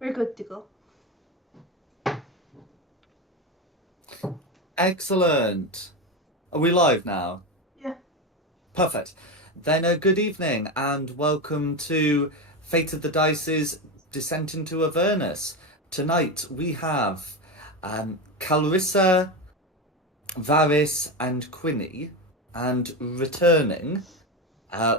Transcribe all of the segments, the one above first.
We're good to go. Excellent. Are we live now? Yeah. Perfect. Then good evening and welcome to Fate of the Dice's Descent into Avernus. Tonight we have Calrissa, Varys and Quinny, and returning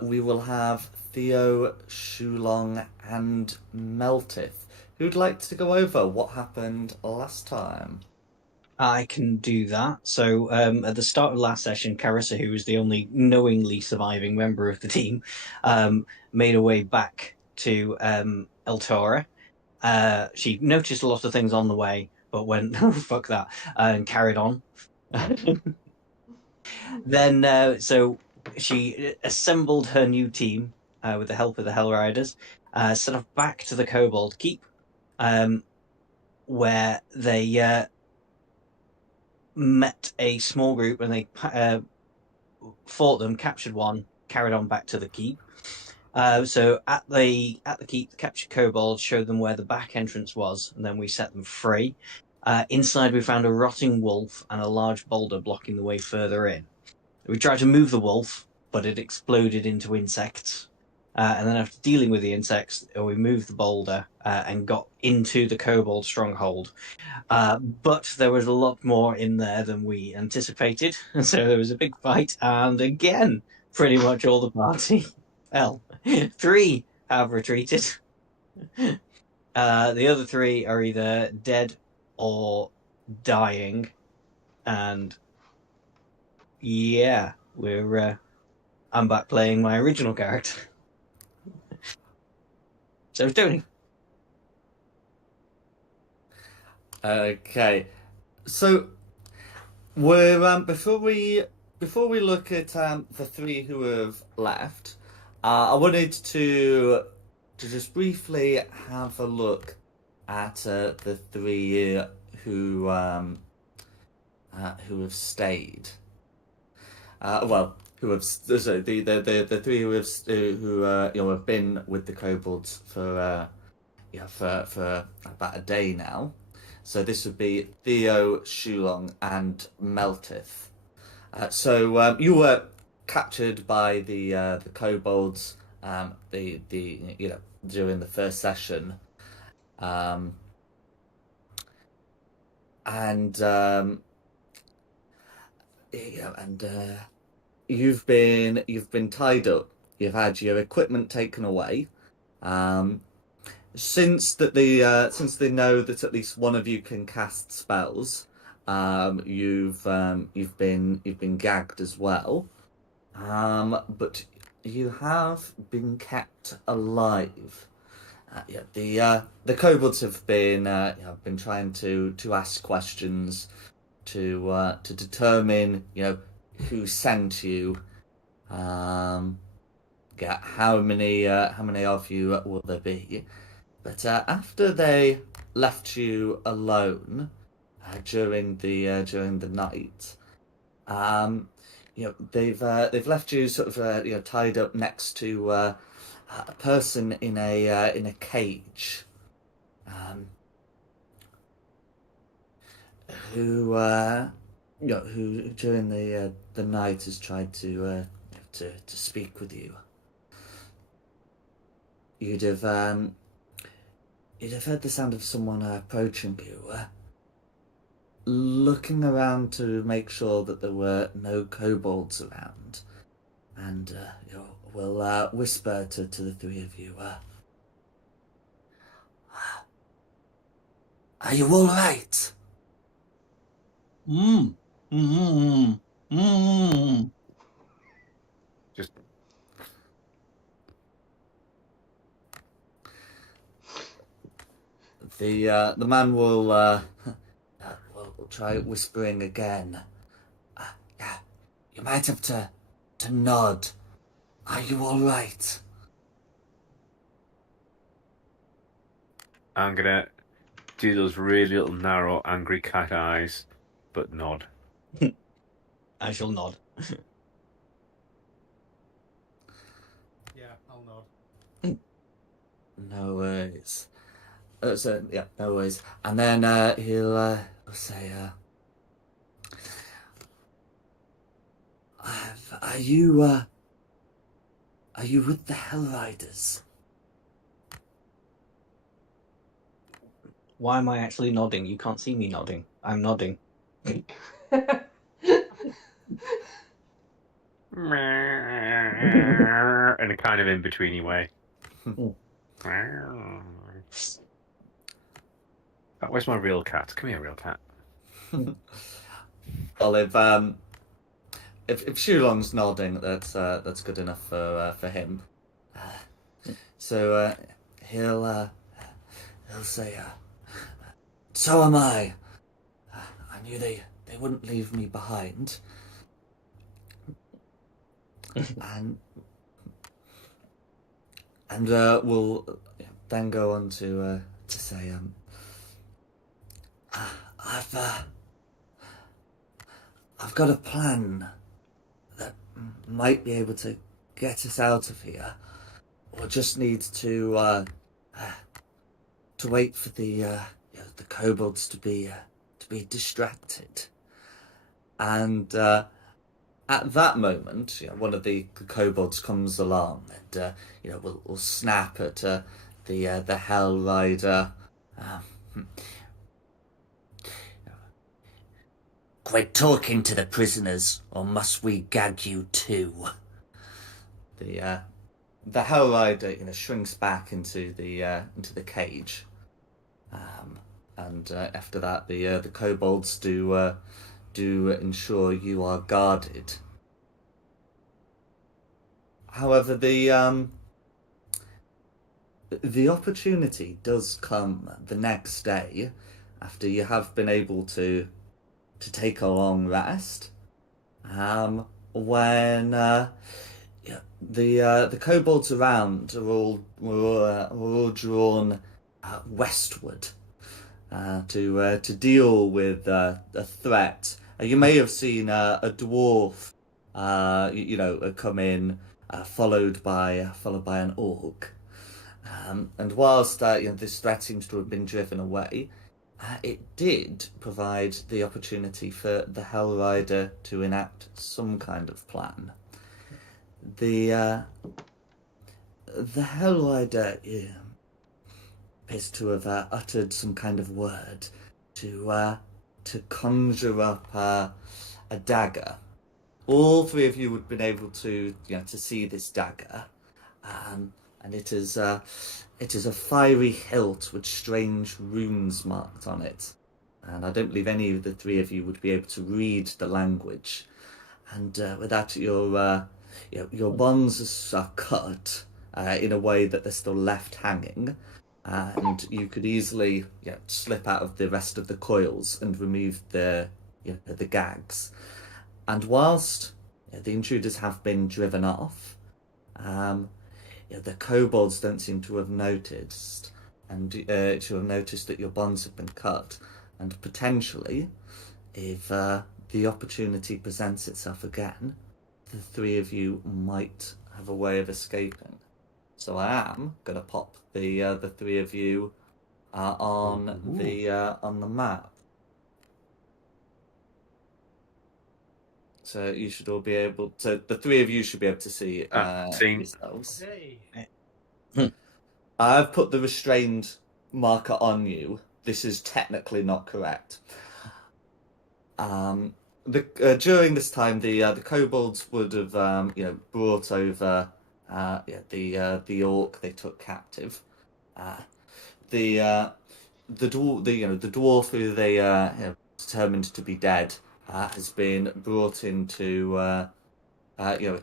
we will have Theo, Shulong and Meltith. Who'd like to go over what happened last time? I can do that. So at the start of last session, Carissa, who was the only knowingly surviving member of the team, made her way back to El Tora. She noticed a lot of things on the way, but went, oh, fuck that, and carried on. Then, so she assembled her new team with the help of the Hell Riders, set off back to the Kobold Keep, where they met a small group and they fought them, captured one, carried on back to the keep. So at the keep, the captured kobolds showed them where the back entrance was, and then we set them free. Inside, we found a rotting wolf and a large boulder blocking the way further in. We tried to move the wolf, but it exploded into insects. And then after dealing with the insects, we moved the boulder and got into the kobold stronghold. But there was a lot more in there than we anticipated. So there was a big fight, and again, pretty much all the party fell. 3 have retreated. The other 3 are either dead or dying. And yeah, I'm back playing my original character. So Tony. Okay, so we're before we look at the 3 who have left, I wanted to just briefly have a look at the 3 who have stayed. Well, who have sorry, the 3 who have have been with the kobolds for for about a day now. So this would be Theo, Shulong, and Meltith. So you were captured by the kobolds. During the first session, and you've been tied up. You've had your equipment taken away. Um, since they know that at least one of you can cast spells, you've been gagged as well. But you have been kept alive. The kobolds have been trying to ask questions to determine who sent you. Yeah, how many of you will there be? But after they left you alone during the night, they've left you sort of tied up next to a person in a cage, um, who during the night has tried to speak with you. You'd have heard the sound of someone approaching you, looking around to make sure that there were no kobolds around, and we'll whisper to the 3 of you. Are you all right? Mm. Mm. Mm. Just The man will will try whispering again. Yeah, you might have to nod. Are you all right? I'm gonna do those really little narrow, angry cat eyes, but nod. I shall nod. Yeah, I'll nod. No worries. So yeah, no worries. And then he'll say, "Are you with the Hell Riders?" Why am I actually nodding? You can't see me nodding. I'm nodding. In a kind of in-betweeny way. Mm. Oh, where's my real cat? Come here, real cat. Well, if Shulong's nodding, that's good enough for him. So he'll say, "So am I. I knew they wouldn't leave me behind." and we'll then go on to say, I've I've got a plan that might be able to get us out of here, or just needs to wait for the kobolds to be distracted. And at that moment, one of the kobolds comes along and will snap at the Hell Rider. Um, Quit talking to the prisoners, or must we gag you too? The Hell Rider, shrinks back into the cage, and after that, the kobolds do ensure you are guarded. However, the opportunity does come the next day, after you have been able to take a long rest, when the kobolds around were all drawn westward to deal with a threat. You may have seen a dwarf, come in, followed by an orc. And whilst this threat seems to have been driven away, it did provide the opportunity for the Hell Rider to enact some kind of plan. The Hell Rider appears to have uttered some kind of word to conjure up a dagger. All three of you would have been able to see this dagger, and it is a fiery hilt with strange runes marked on it. And I don't believe any of the three of you would be able to read the language. And with that, your bonds are cut in a way that they're still left hanging, and you could easily slip out of the rest of the coils and remove the gags. And whilst the intruders have been driven off, the kobolds don't seem to have noticed, and to have noticed that your bonds have been cut, and potentially, if the opportunity presents itself again, the three of you might have a way of escaping. So I am gonna pop the three of you on the map. So you should all be able to. The three of you should be able to see Seen. yourselves. Okay. I've put the restrained marker on you. This is technically not correct. During this time, the kobolds would have brought over the orc they took captive. The dwarf who they determined to be dead has been brought into a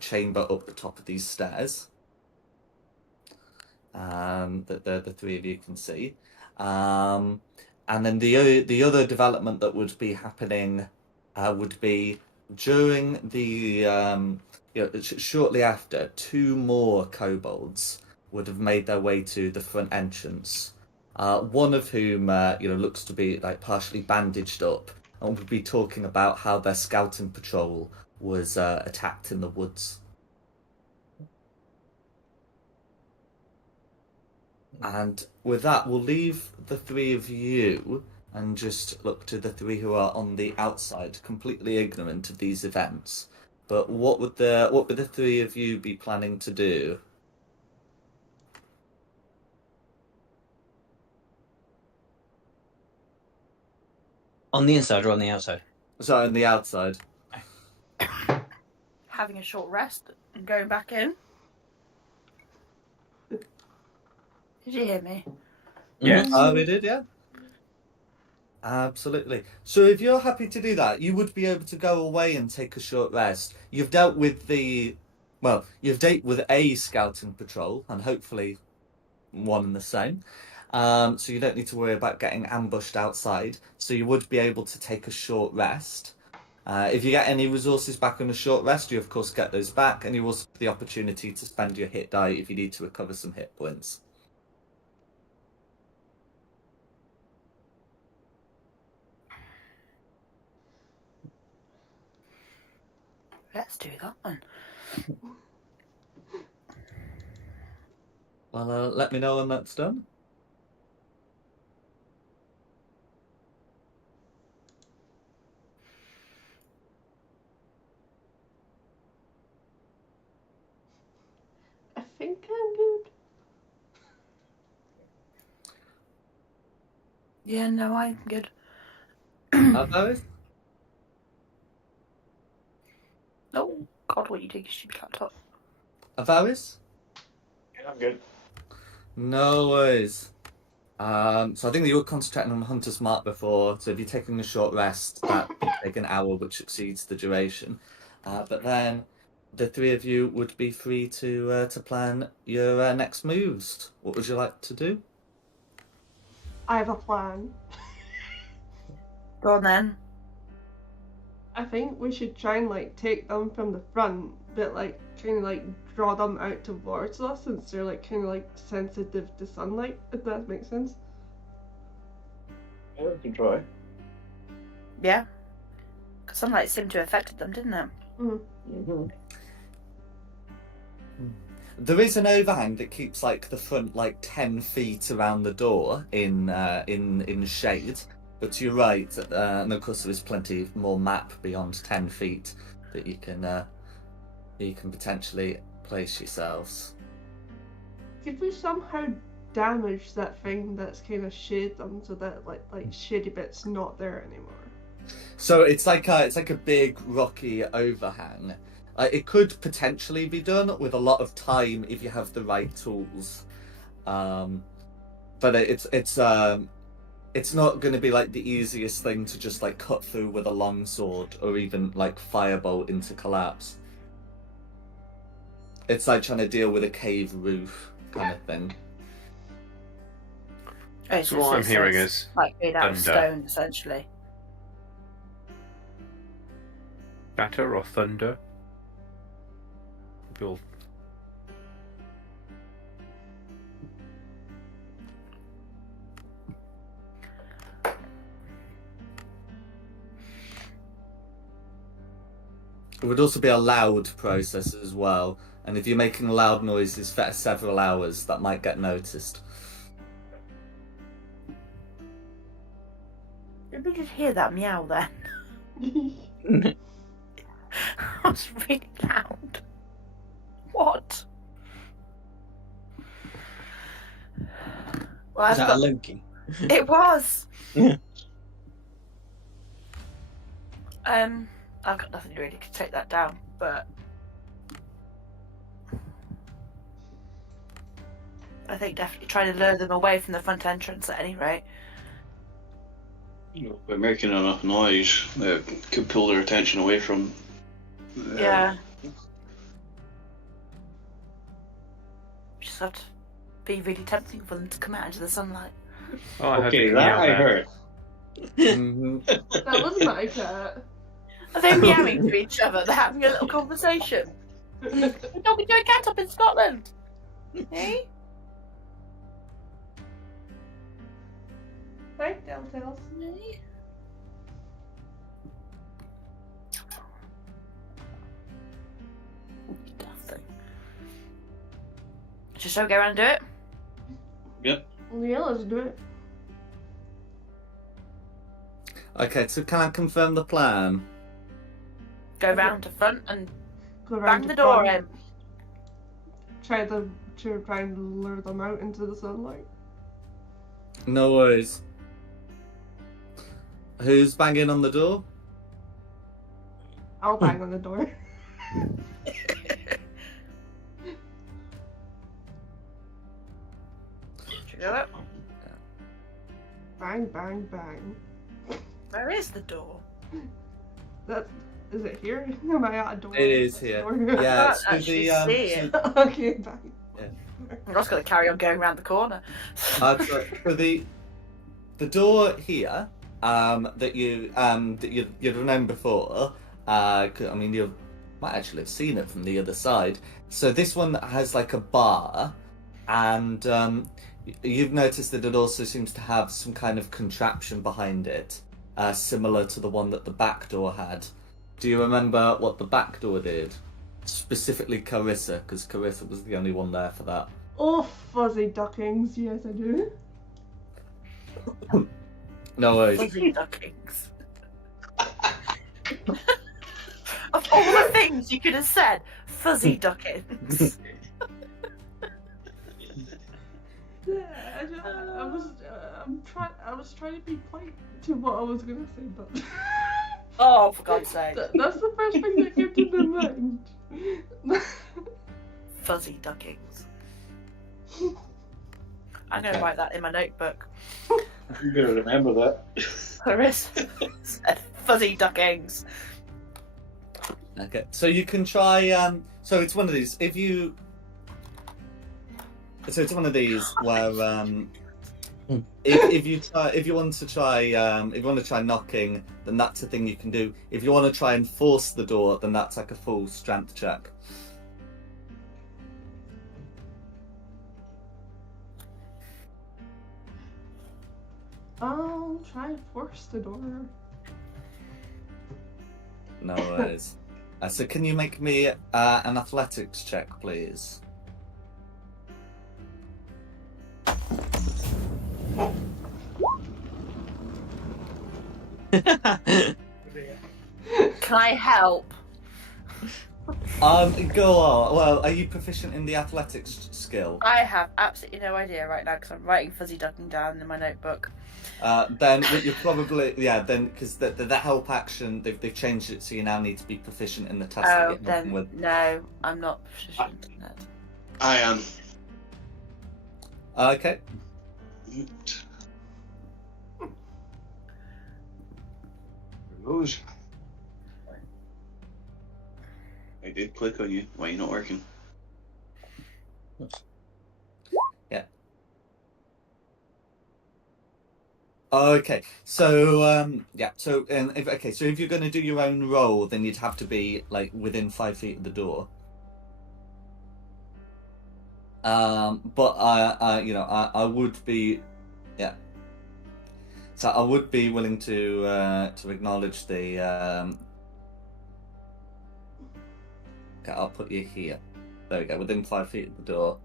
chamber up the top of these stairs. That the three of you can see. And then the other development that would be happening would be during the shortly after, two more kobolds would have made their way to the front entrance. One of whom looks to be partially bandaged up, and would be talking about how their scouting patrol was attacked in the woods. And with that, we'll leave the three of you and just look to the three who are on the outside, completely ignorant of these events. But what would the three of you be planning to do? On the inside or on the outside? So on the outside. Having a short rest and going back in. Did you hear me? Yes. Oh, we did, yeah. Absolutely. So if you're happy to do that, you would be able to go away and take a short rest. You've dealt with you've dealt with a scouting patrol and hopefully one and the same. So you don't need to worry about getting ambushed outside. So you would be able to take a short rest. If you get any resources back on a short rest, you of course get those back, and you also have the opportunity to spend your hit die if you need to recover some hit points. Let's do that one. Well, let me know when that's done. I think I'm good. Yeah, no, I'm good. Those? Oh, God, what you doing, you stupid laptop? Avaris? Yeah, I'm good. No worries. So I think that you were concentrating on Hunter's Mark before, so if you're taking a short rest, that would take an hour, which exceeds the duration. But then the three of you would be free to plan your next moves. What would you like to do? I have a plan. Go on then. I think we should try and like take them from the front, but like kind of like draw them out towards us since they're like kind of like sensitive to sunlight. If that makes sense. Yeah, we can try. Yeah. Because sunlight seemed to have affected them, didn't it? Mm-hmm. There is an overhang that keeps like the front like 10 feet around the door in shade. But you're right, and of course there is plenty more map beyond 10 feet that you can potentially place yourselves. Could we somehow damage that thing that's kind of shade them so that like shady bit's not there anymore? So it's like a big rocky overhang. It could potentially be done with a lot of time if you have the right tools, but it's not going to be like the easiest thing to just like cut through with a long sword or even like firebolt into collapse. It's like trying to deal with a cave roof kind of thing. Oh, So what I'm hearing is like made out of thunder. stone, essentially. Batter or thunder? You'll... It would also be a loud process as well, and if you're making loud noises for several hours, that might get noticed. Did we just hear that meow then? That was really loud. What? Well, Is that a Loki? It was. Yeah. I've got nothing really to take that down, but I think definitely trying to lure them away from the front entrance at any rate. You know, by making enough noise, it could pull their attention away from. Yeah. Just have to be really tempting for them to come out into the sunlight. Oh, I Okay, heard that meow I there. heard. Mhm. That was my cat. Are they meowing to each other? They're having a little conversation. We're talking to a cat up in Scotland. Eh? Right, Telltales. Eh? Nothing. Just so go around and do it. Yep. Yeah, let's do it. Okay, so can I confirm the plan? Go round to front and Go around bang to the door front, in. try and lure them out into the sunlight. No worries. Who's banging on the door? I'll bang on the door. Should we do it? Bang, bang, bang. Where is the door? Is it here? Am I at a door? It is here. Door? Yeah, can't it's through actually the see it. Okay, bang. I'm just going to carry on going round the corner. for the door here that you'd have known before. I mean, you might actually have seen it from the other side. So this one has like a bar, and you've noticed that it also seems to have some kind of contraption behind it, similar to the one that the back door had. Do you remember what the back door did? Specifically Carissa, because Carissa was the only one there for that. Oh, fuzzy duckings. Yes, I do. No worries. Fuzzy duckings. Of all the things you could have said, fuzzy duckings. Yeah, I was trying to be polite to what I was gonna say, but Oh, for God's sake. that's the first thing that came to my mind. Fuzzy duckings. I'm going to Okay. write that in my notebook. You better remember that. Clarissa said fuzzy duckings. Okay, so you can try. So it's one of these. So it's one of these where if you want to try knocking, then that's a thing you can do. If you want to try and force the door, then that's like a full strength check. I'll try and force the door. No worries. So can you make me an athletics check, please? Can I help? Go on. Well, are you proficient in the athletics skill? I have absolutely no idea right now because I'm writing fuzzy ducking down in my notebook. Then you're probably then because the help action they've changed it so you now need to be proficient in the test. that Oh, you're working then with. no, I'm not proficient in that. I am. Okay. Rose. I did click on you. Why are you not working? Okay. So So if you're going to do your own roll, then you'd have to be like within 5 feet of the door. But I would be, yeah. So I would be willing to acknowledge the. Okay, I'll put you here. There we go, within 5 feet of the door.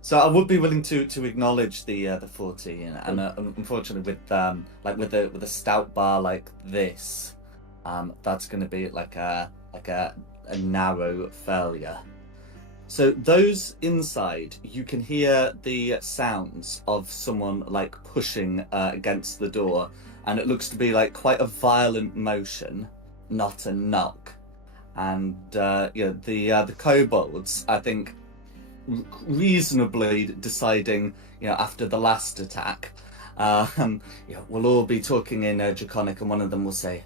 So I would be willing to acknowledge the 14, and unfortunately with a stout bar like this, that's going to be like a narrow failure. So those inside, you can hear the sounds of someone like pushing against the door, and it looks to be like quite a violent motion, not a knock. And the kobolds, I think, reasonably deciding, after the last attack, we'll all be talking in Draconic, and one of them will say,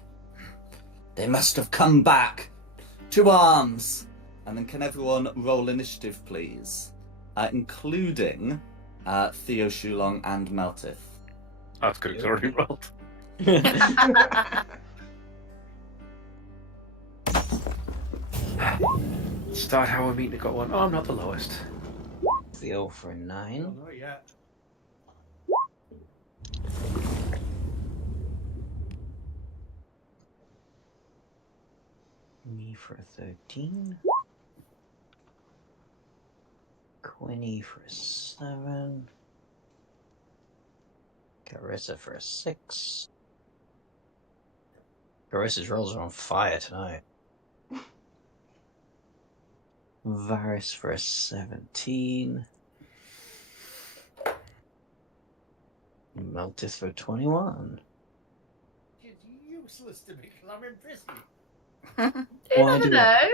"They must have come back. To arms!" And then can everyone roll initiative, please? Including Theo Shulong and Meltith. That's good, it's already rolled. Start how we're meeting to got one. Oh, I'm not the lowest. Theo for a 9. Not yet. Me for a 13. Quinny for a 7. Carissa for a 6. Carissa's rolls are on fire tonight. Varys for a 17. Meltis for 21. It's useless to me because I'm in prison. You Why never do know.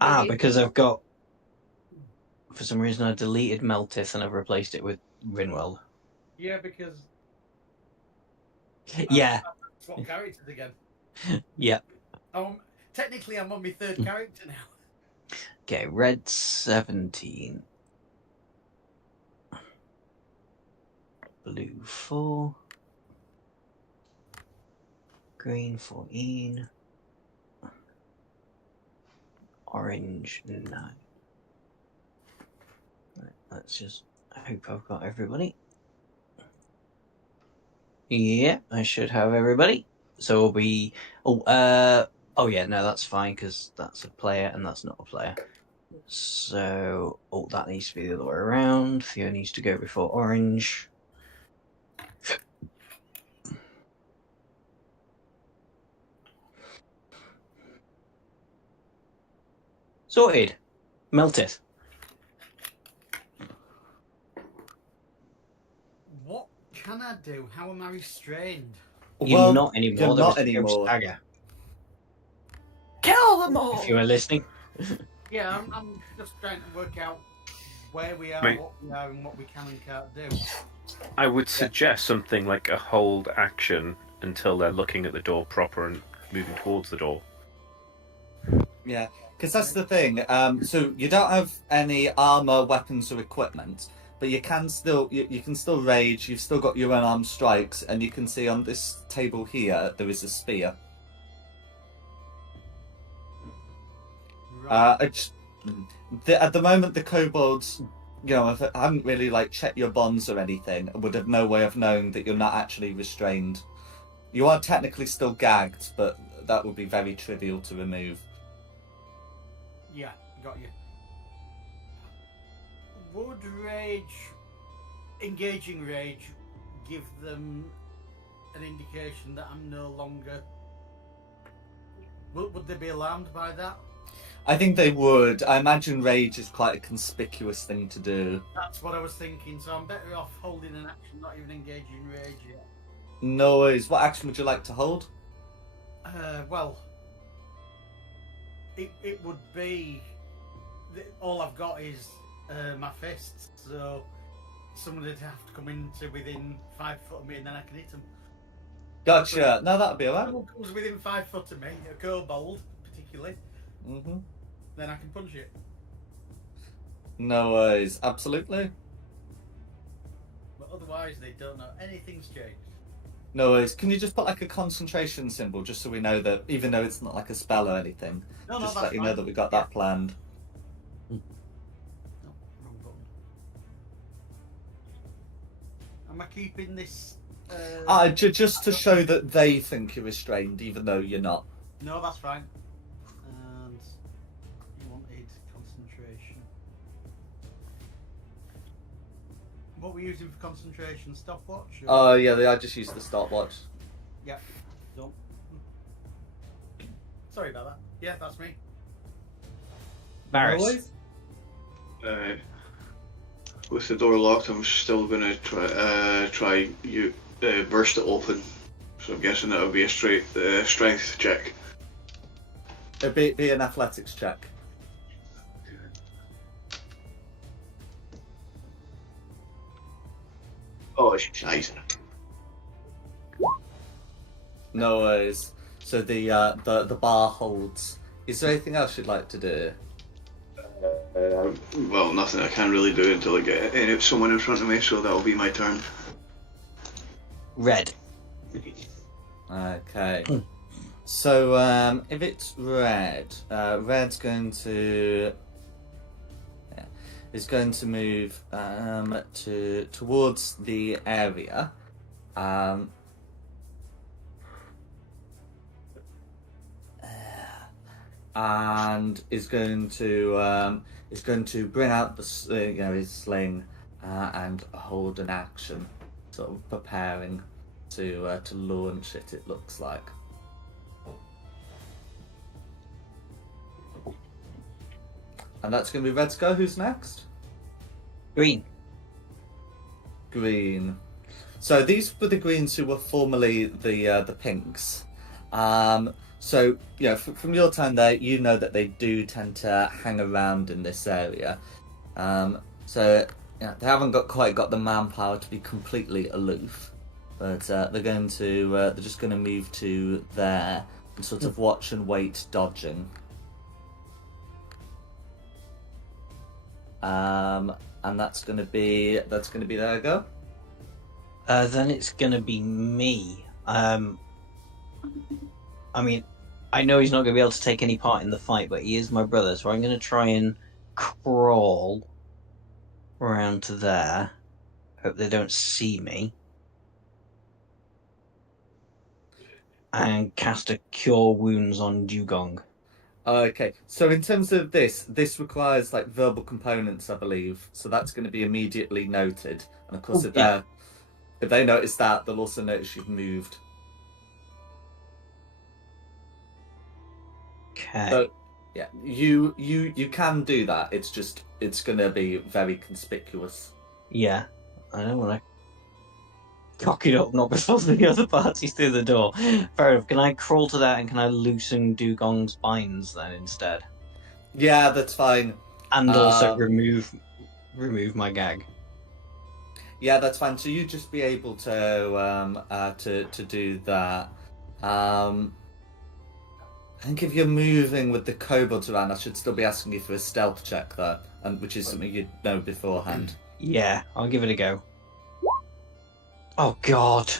Might be Because useful. I've got... For some reason I deleted Meltis and I've replaced it with Rinwell. Yeah, because Yeah, swap characters again. yeah. Technically, I'm on my third character now. Okay, red 17. Blue 4. Green 14. Orange 9. Right, let's just hope I've got everybody. Yeah, I should have everybody. So we'll be... Oh yeah, no, that's fine, because that's a player and that's not a player. So... Oh, that needs to be the other way around. Theo needs to go before orange. Sorted. Melted. What can I do? How am I restrained? You're not anymore. You're There not was a anymore. stagger. Kill them all! If you were listening. Yeah, I'm just trying to work out where we are, Right. what we are, and what we can and can't do. I would suggest something like a hold action until they're looking at the door proper and moving towards the door. Yeah, because that's the thing. So you don't have any armor, weapons, or equipment, but you can still you can still rage. You've still got your unarmed strikes, and you can see on this table here there is a spear. Right. At the moment, the kobolds, haven't really checked your bonds or anything, and would have no way of knowing that you're not actually restrained. You are technically still gagged, but that would be very trivial to remove. Yeah, got you. Would engaging rage, give them an indication that I'm no longer... Would they be alarmed by that? I think they would. I imagine rage is quite a conspicuous thing to do. That's what I was thinking, so I'm better off holding an action, not even engaging rage yet. No worries. What action would you like to hold? Well, it would be... all I've got is my fists, so someone would have to come into within 5 foot of me and then I can hit them. Gotcha. No, that'd be alright. Someone comes within 5 foot of me, a kobold particularly, Mm-hmm. then I can punch it. No worries. Absolutely. But otherwise, they don't know anything's changed. No worries. Can you just put a concentration symbol just so we know that, even though it's not a spell or anything, No, just that's let you know fine. that we got Yeah. that planned. No, wrong button. Am I keeping this? Just to show that they think you're restrained, even though you're not. No, that's fine. And you wanted concentration. What were we using for concentration? Stopwatch? or- Oh, yeah, I just used the stopwatch. Yeah. Done. Sorry about that. Yeah, that's me. Varys. No worries. With the door locked, I'm still gonna try burst it open. So I'm guessing that would be a straight strength check. It'd be an athletics check. Oh, it's nice. No worries. So the bar holds. Is there anything else you'd like to do? Well, nothing I can really do until I get someone in front of me, so that'll be my turn. Red. Okay. So if it's red, red's going to is going to move towards the area. And is going to bring out his sling and hold an action, sort of preparing to launch it. It looks like. And that's going to be red to go. Who's next? Green. Green. So these were the greens who were formerly the pinks. So from your time there, you know that they do tend to hang around in this area. So they haven't quite got the manpower to be completely aloof, but they're just going to move to there and sort of watch and wait, dodging. And that's going to be their go. Then it's gonna be me. I mean, I know he's not gonna be able to take any part in the fight, but he is my brother, so I'm gonna try and crawl around to there. Hope they don't see me. And cast a Cure Wounds on Dugong. Okay, so in terms of this requires like verbal components, I believe. So that's going to be immediately noted, and of course, if they notice that, they'll also notice you've moved. Okay. So, yeah, you can do that. It's going to be very conspicuous. Yeah, I don't want to cock it up, not before the other parties through the door. Fair enough. Can I crawl to that and can I loosen Dugong's binds then instead? Yeah, that's fine. And also remove my gag. Yeah, that's fine. So you just be able to do that. I think if you're moving with the kobolds around, I should still be asking you for a stealth check there, and which is something you'd know beforehand. Yeah, I'll give it a go. Oh God.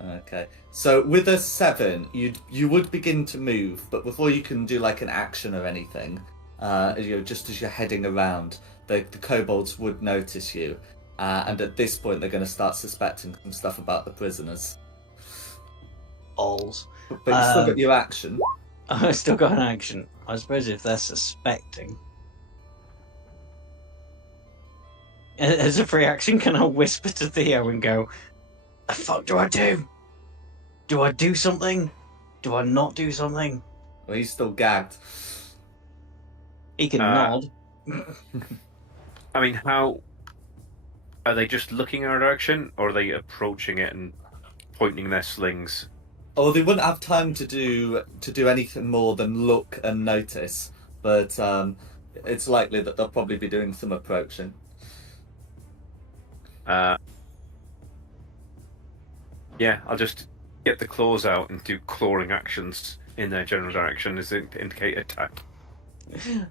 Okay. So with a 7, you would begin to move, but before you can do like an action or anything, just as you're heading around, the kobolds would notice you. And at this point, they're going to start suspecting some stuff about the prisoners. Balls. But you still got your action. I still got an action. I suppose if they're suspecting. As a free action, can I whisper to Theo and go, the fuck do I do? Do I do something? Do I not do something? Well, he's still gagged. He can nod. I mean, how... Are they just looking in our direction, or are they approaching it and pointing their slings? Oh, they wouldn't have time to do anything more than look and notice, but it's likely that they'll probably be doing some approaching. Yeah, I'll just get the claws out and do clawing actions in their general direction as it to indicate attack.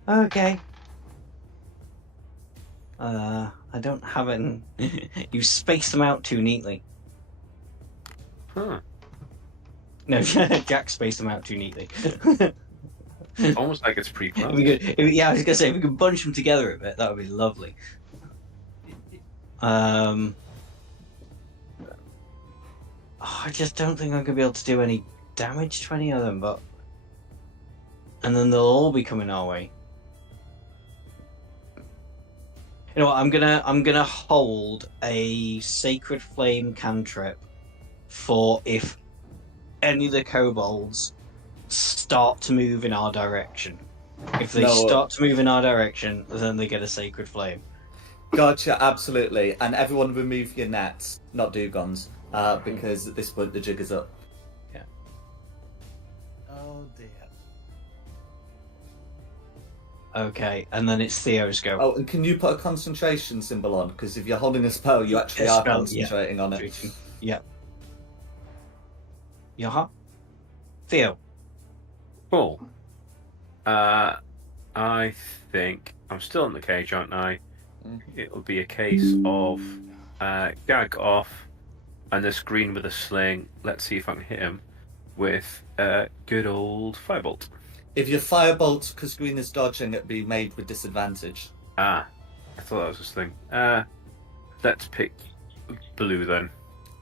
Okay. I don't have it. You spaced them out too neatly. Huh. No, Jack spaced them out too neatly. Almost like it's pre-planned. Yeah, I was gonna say if we could bunch them together a bit, that would be lovely. I just don't think I'm gonna be able to do any damage to any of them, but and then they'll all be coming our way. You know what? I'm gonna hold a Sacred Flame cantrip for if any of the kobolds start to move in our direction. If they start to move in our direction, then they get a Sacred Flame. Gotcha, absolutely. And everyone remove your nets, not Dugons, because at this point the jig is up. Yeah. Oh dear. Okay, and then it's Theo's go. Oh, and can you put a concentration symbol on? Because if you're holding a spell, you actually are concentrating on it. Yep. Yaha? Theo. Cool. I think I'm still in the cage, aren't I? It'll be a case of gag off, and this green with a sling. Let's see if I can hit him with a good old firebolt. If your firebolt, because green is dodging, it'd be made with disadvantage. I thought that was his thing. Let's pick blue then.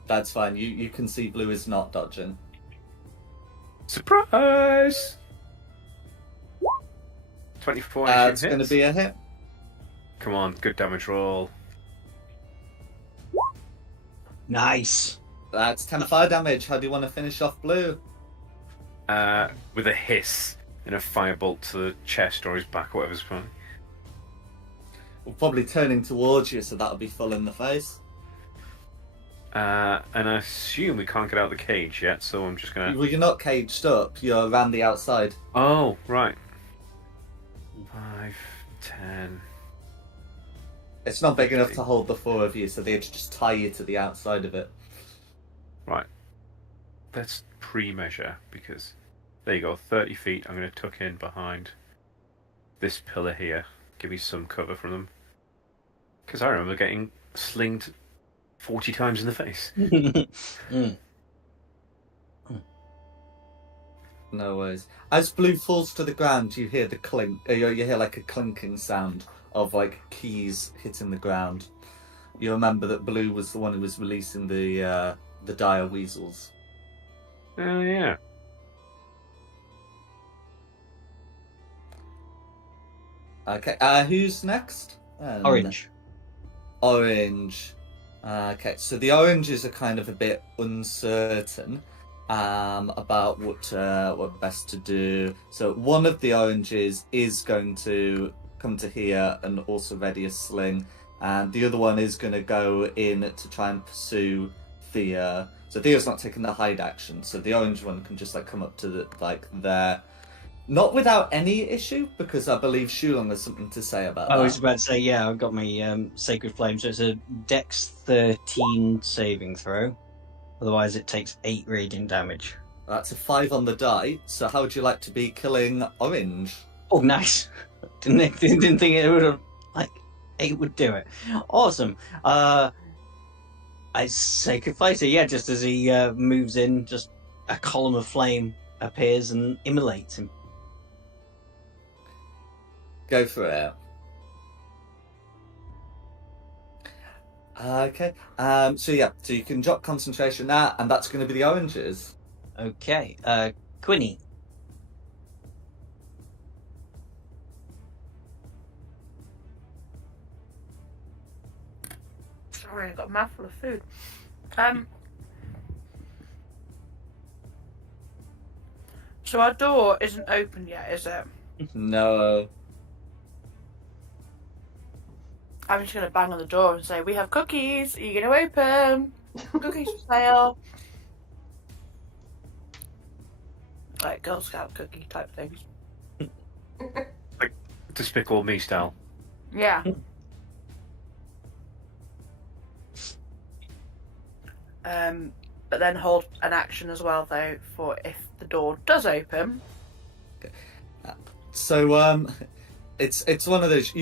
That's fine. You can see blue is not dodging. Surprise! 24. It's going to be a hit. Come on, good damage roll. Nice. That's 10 fire damage. How do you want to finish off Blue? With a hiss and a firebolt to the chest or his back, or whatever's fine. We're probably turning towards you, so that'll be full in the face. And I assume we can't get out of the cage yet, so I'm just gonna... Well, you're not caged up. You're around the outside. Oh, right. 5, 10... It's not big enough to hold the four of you, so they'd just tie you to the outside of it. Right. Let's pre-measure, because... There you go, 30 feet. I'm going to tuck in behind this pillar here. Give me some cover from them. Because I remember getting slinged 40 times in the face. No worries. As Blue falls to the ground, you hear the clink. You hear like a clinking sound of like keys hitting the ground. You remember that Blue was the one who was releasing the dire weasels. Oh, yeah. Okay, who's next? Orange. Orange. Okay, so the oranges are kind of a bit uncertain about what best to do. So one of the oranges is going to come to here and also ready a sling, and the other one is going to go in to try and pursue Thea. So Thea's not taking the hide action, so the orange one can just like come up to the there. Not without any issue, because I believe Shulong has something to say about that. I was about to say, yeah, I've got my Sacred Flame, so it's a Dex 13 saving throw. Otherwise, it takes 8 radiant damage. That's a 5 on the die, so how would you like to be killing Orange? Oh, nice. Didn't think it would have, 8 would do it. Awesome. I Sacred Flame, so yeah, just as he moves in, just a column of flame appears and immolates him. Go for it. Okay. So you can drop concentration there, and that's going to be the oranges. Okay. Quinny. Sorry, I got a mouthful of food. So our door isn't open yet, is it? No. I'm just gonna bang on the door and say, "We have cookies. Are you gonna open? Cookies for sale." Like Girl Scout cookie type things. Like Despicable Me style. Yeah. But then hold an action as well, though, for if the door does open. So it's one of those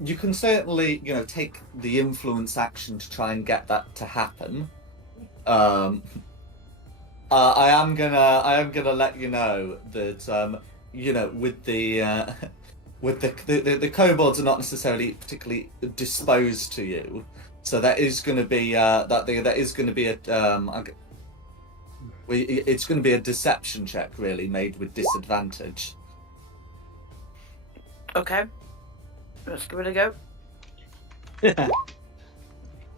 you can certainly take the influence action to try and get that to happen. I am gonna let you know that with the kobolds are not necessarily particularly disposed to you, so that is going to be it's going to be a deception check really made with disadvantage. Okay. Let's give it a go.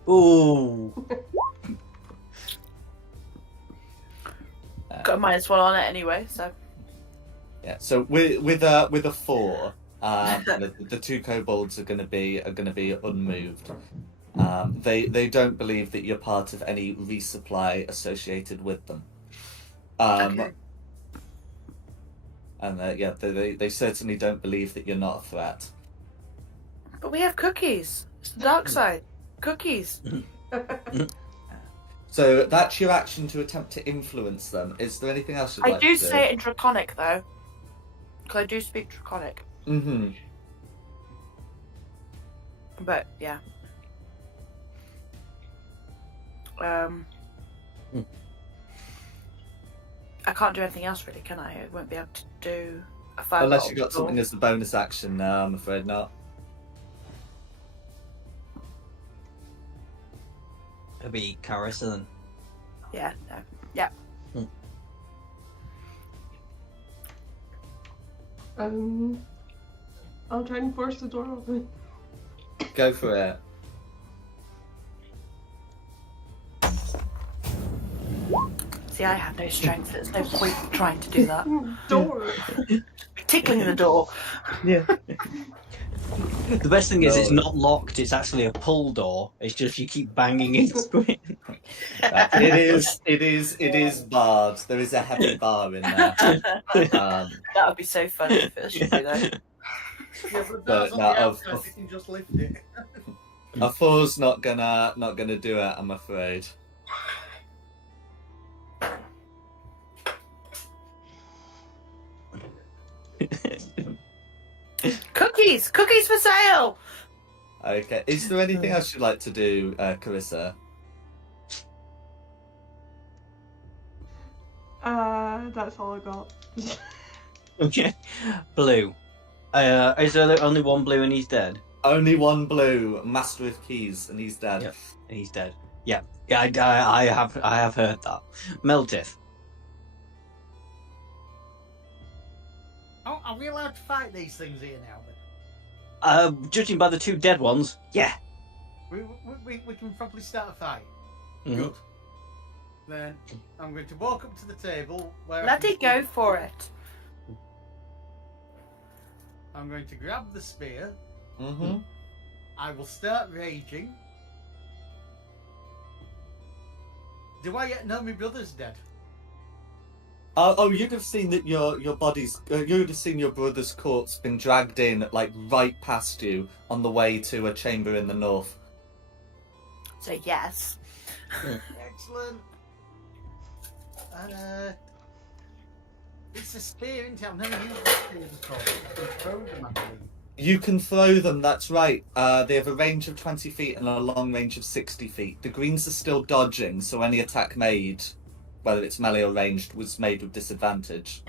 Ooh. Got a -1 on it anyway, so. Yeah. So with a 4, the two kobolds are going to be unmoved. They don't believe that you're part of any resupply associated with them. Okay. And they certainly don't believe that you're not a threat. But we have cookies. It's the dark side. Cookies. So that's your action to attempt to influence them. Is there anything else you'd I like do to do? say it in Draconic, though. Because I do speak Draconic. Mm-hmm. But, yeah. I can't do anything else, really, can I? I won't be able to do a 5. Unless you got something as a bonus action. No, I'm afraid not. It'll be Carissa then. Yeah, no. Yeah. I'll try and force the door open. Go for it. See, I have no strength. There's no point trying to do that. Door. Tickling the door. Yeah. The best thing is it's No. not locked. It's actually a pull door. It's just you keep banging into it. It is barred. There is a heavy bar in there. That would be so funny if it was true, though. Yeah, but But that's on no, the of- outside, of- you can just lift it. A 4's not gonna do it, I'm afraid. Cookies for sale. Okay. Is there anything else you'd like to do, Carissa? That's all I got. Okay. Blue. Is there only one blue and he's dead? Only one blue, master of keys, and he's dead. Yep. He's dead. Yeah. Yeah. I have heard that. Meltith. Oh, are we allowed to fight these things here now? Judging by the two dead ones, yeah. We can probably start a fight. Mhm. Good. Then I'm going to walk up to the table where Let it go for it. I'm going to grab the spear. Mm-hmm. I will start raging. Do I yet know my brother's dead? Oh, you'd have seen that your body's. You'd have seen your brother's corpse been dragged in, like right past you, on the way to a chamber in the north. So yes. Excellent. It's a spear, isn't it? I've never used a spear before. I can throw them, I believe. You can throw them. That's right. They have a range of 20 feet and a long range of 60 feet. The greens are still dodging, so any attack made, whether it's melee or ranged, was made with disadvantage.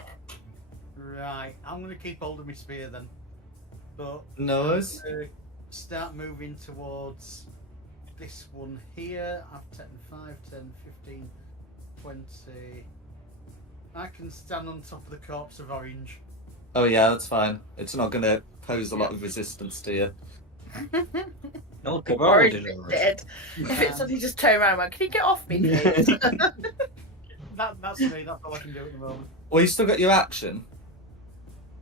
Right, I'm going to keep hold of my spear then. But No I'm worries. gonna start moving towards this one here. I've taken 5, 10, 15, 20. I can stand on top of the corpse of Orange. Oh yeah, that's fine. It's not going to pose a lot of resistance to you. Oh, Orange is dead. If it's something, just turn around and go, can you get off me, please? That's me, that's all I can do at the moment. Well, you still got your action.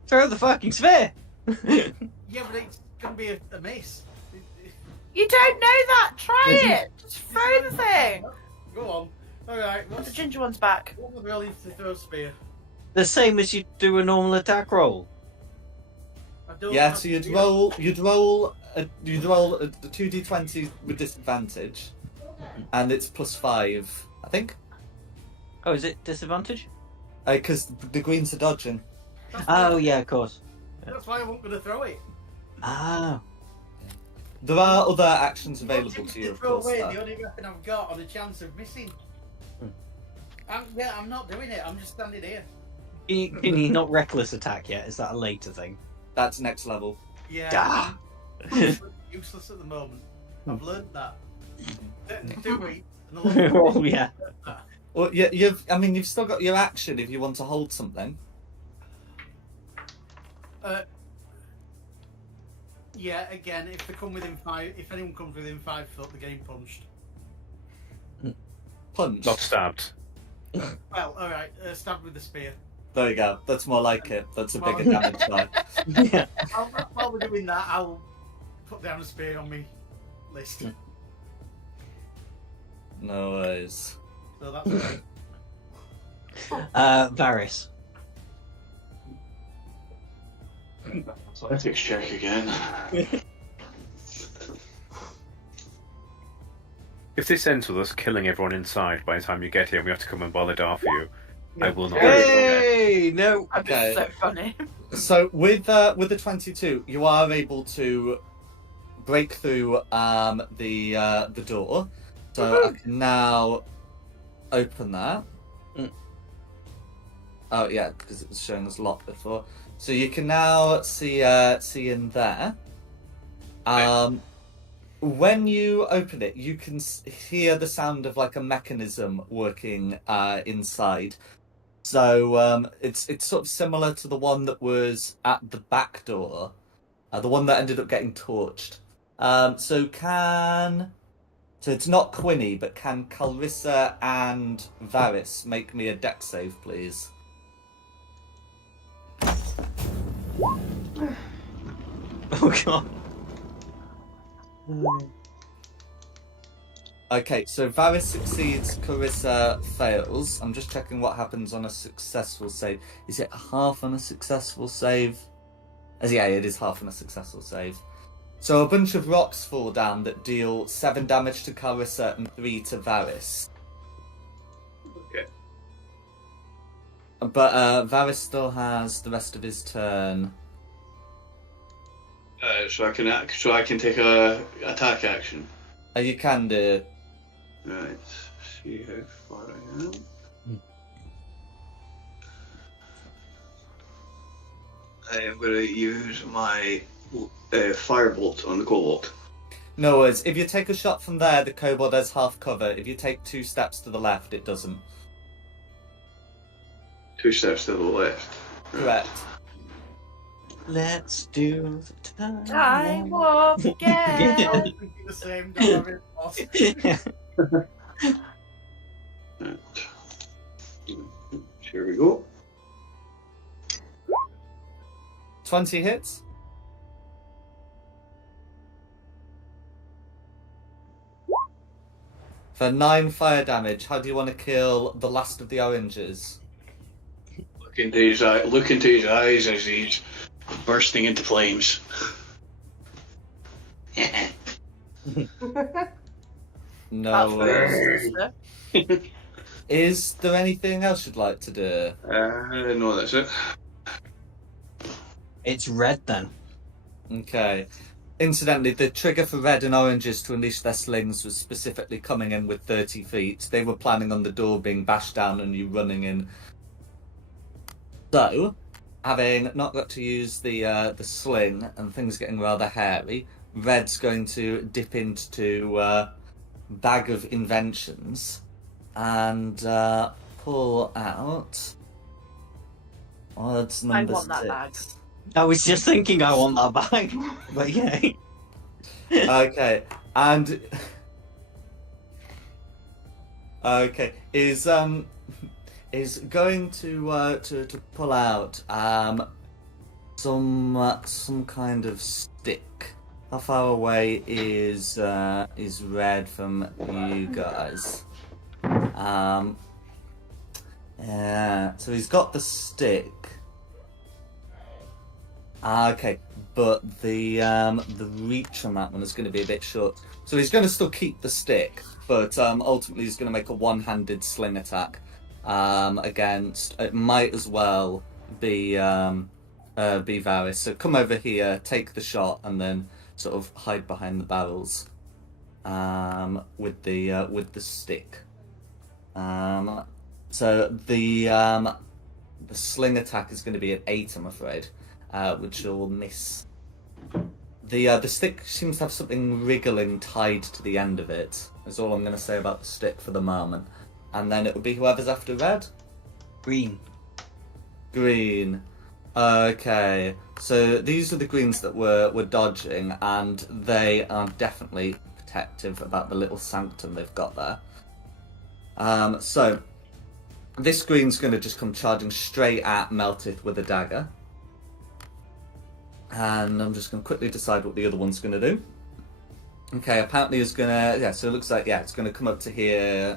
Throw the fucking spear. Yeah, but it's going to be a miss. You don't know that. Try it. Just throw the thing. Go on. Alright, The ginger one's back. what would really to throw a spear? The same as you do a normal attack roll. I don't Yeah, have so to you'd do roll the 2d20 with disadvantage, and it's +5, I think, Oh, is it disadvantage? because the greens are dodging. that. Oh, yeah, of course. That's why I wasn't going to throw it. Ah. There are other actions What available tips to you, to of throw course. away There. the only weapon I've got on a chance of missing. Hmm. I'm not doing it. I'm just standing here. Can you not reckless attack yet? Is that a later thing? That's next level. Yeah. Ah. I'm useless at the moment. I've learned that. 2 weeks. And the Oh, long yeah. Well, you've still got your action if you want to hold something. Yeah. Again, if they come within 5, if anyone comes within 5 foot, they're getting punched. Punch. Not stabbed. Well, all right. Stab with the spear. There you go. That's more like it. That's a bigger Well- damage die. Yeah. While we're doing that, I'll put down a spear on me list. No worries. So that's okay. Varys. Athletics check again. If this ends with us killing everyone inside by the time you get here, we have to come and bother Dar for you. I will not. Hey, no. That'd be Okay. so funny. So with the 22, you are able to break through the door. So I can now open that. Mm. Oh yeah, because it was showing us locked before. So you can now see in there. When you open it, you can hear the sound of like a mechanism working inside. So it's sort of similar to the one that was at the back door, the one that ended up getting torched. So can So it's not Quinny, but can Calrissa and Varys make me a dex save, please? Oh god. Okay, so Varys succeeds, Carissa fails. I'm just checking what happens on a successful save. Is it half on a successful save? Yeah, it is half on a successful save. So a bunch of rocks fall down that deal 7 damage to Carissa and 3 to Varys. Okay. But Varys still has the rest of his turn. So I can take a attack action. You can do. Right. See how far I am. I am going to use my firebolt on the kobold. No worries. If you take a shot from there, the kobold has half cover. If you take 2 steps to the left, it doesn't. 2 steps to the left. Correct. Let's do the time. I won't forget. All thinking the same, don't worry, boss. Right. Here we go. 20 hits. For 9 fire damage, how do you want to kill the last of the oranges? Look into his eyes as he's bursting into flames. No worries. Sister. Is there anything else you'd like to do? No, that's it. It's red then. Okay. Incidentally, the trigger for red and oranges to unleash their slings was specifically coming in with 30 feet. They were planning on the door being bashed down and you running in. So, having not got to use the sling and things getting rather hairy, red's going to dip into bag of inventions and pull out odds number I want that bag. 6. I was just thinking I want that bag. But yeah. Okay, and okay is going to pull out some kind of stick. How far away is red from you guys? Yeah, so he's got the stick. Okay, but the reach on that one is going to be a bit short. So he's going to still keep the stick, but ultimately he's going to make a one-handed sling attack against. It might as well be Varys. So come over here, take the shot, and then sort of hide behind the barrels with the stick. So the sling attack is going to be at 8, I'm afraid. Which will miss. The stick seems to have something wriggling tied to the end of it. Is all I'm going to say about the stick for the moment. And then it will be whoever's after red. Green. Green. Okay. So these are the greens that we're dodging, and they are definitely protective about the little sanctum they've got there. So this green's going to just come charging straight at Meltith with a dagger. And I'm just going to quickly decide what the other one's going to do. Okay, apparently it's going to... Yeah, so it looks like, it's going to come up to here.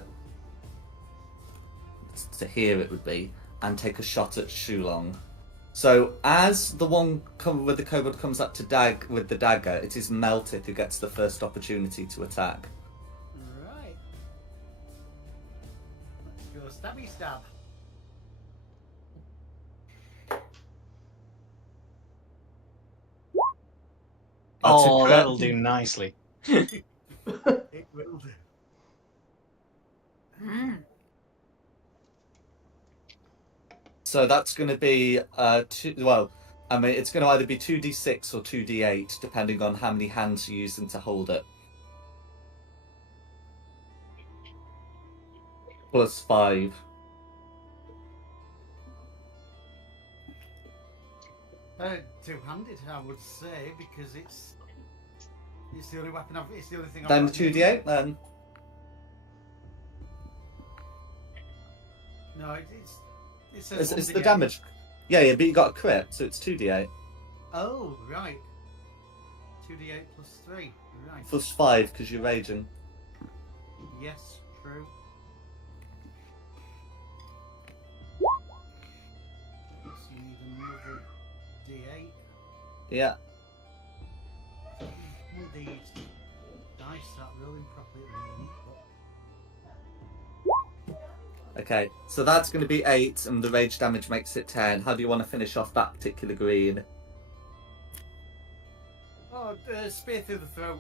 To here it would be. And take a shot at Shulong. So as the one with the kobold comes up to with the dagger, it is Meltith who gets the first opportunity to attack. Right. Let's go stabby stab. That's a Oh, crit. that'll do nicely. It will do. So that's going to be it's going to either be 2d6 or 2d8, depending on how many hands you're using to hold it. Plus 5. Two-handed, I would say, because it's the only weapon it's the only thing. Then I've got. 2d8 then. No, it says It's the 1d8. damage. Yeah, but you got a crit, so it's 2d8. Oh, right. 2d8 plus 3. Right. Plus 5 because you're raging. Yes, true. So you need another d8. Yeah. These dice start rolling properly at the moment. Okay, so that's going to be 8, and the rage damage makes it 10. How do you want to finish off that particular green? Oh, spear through the throat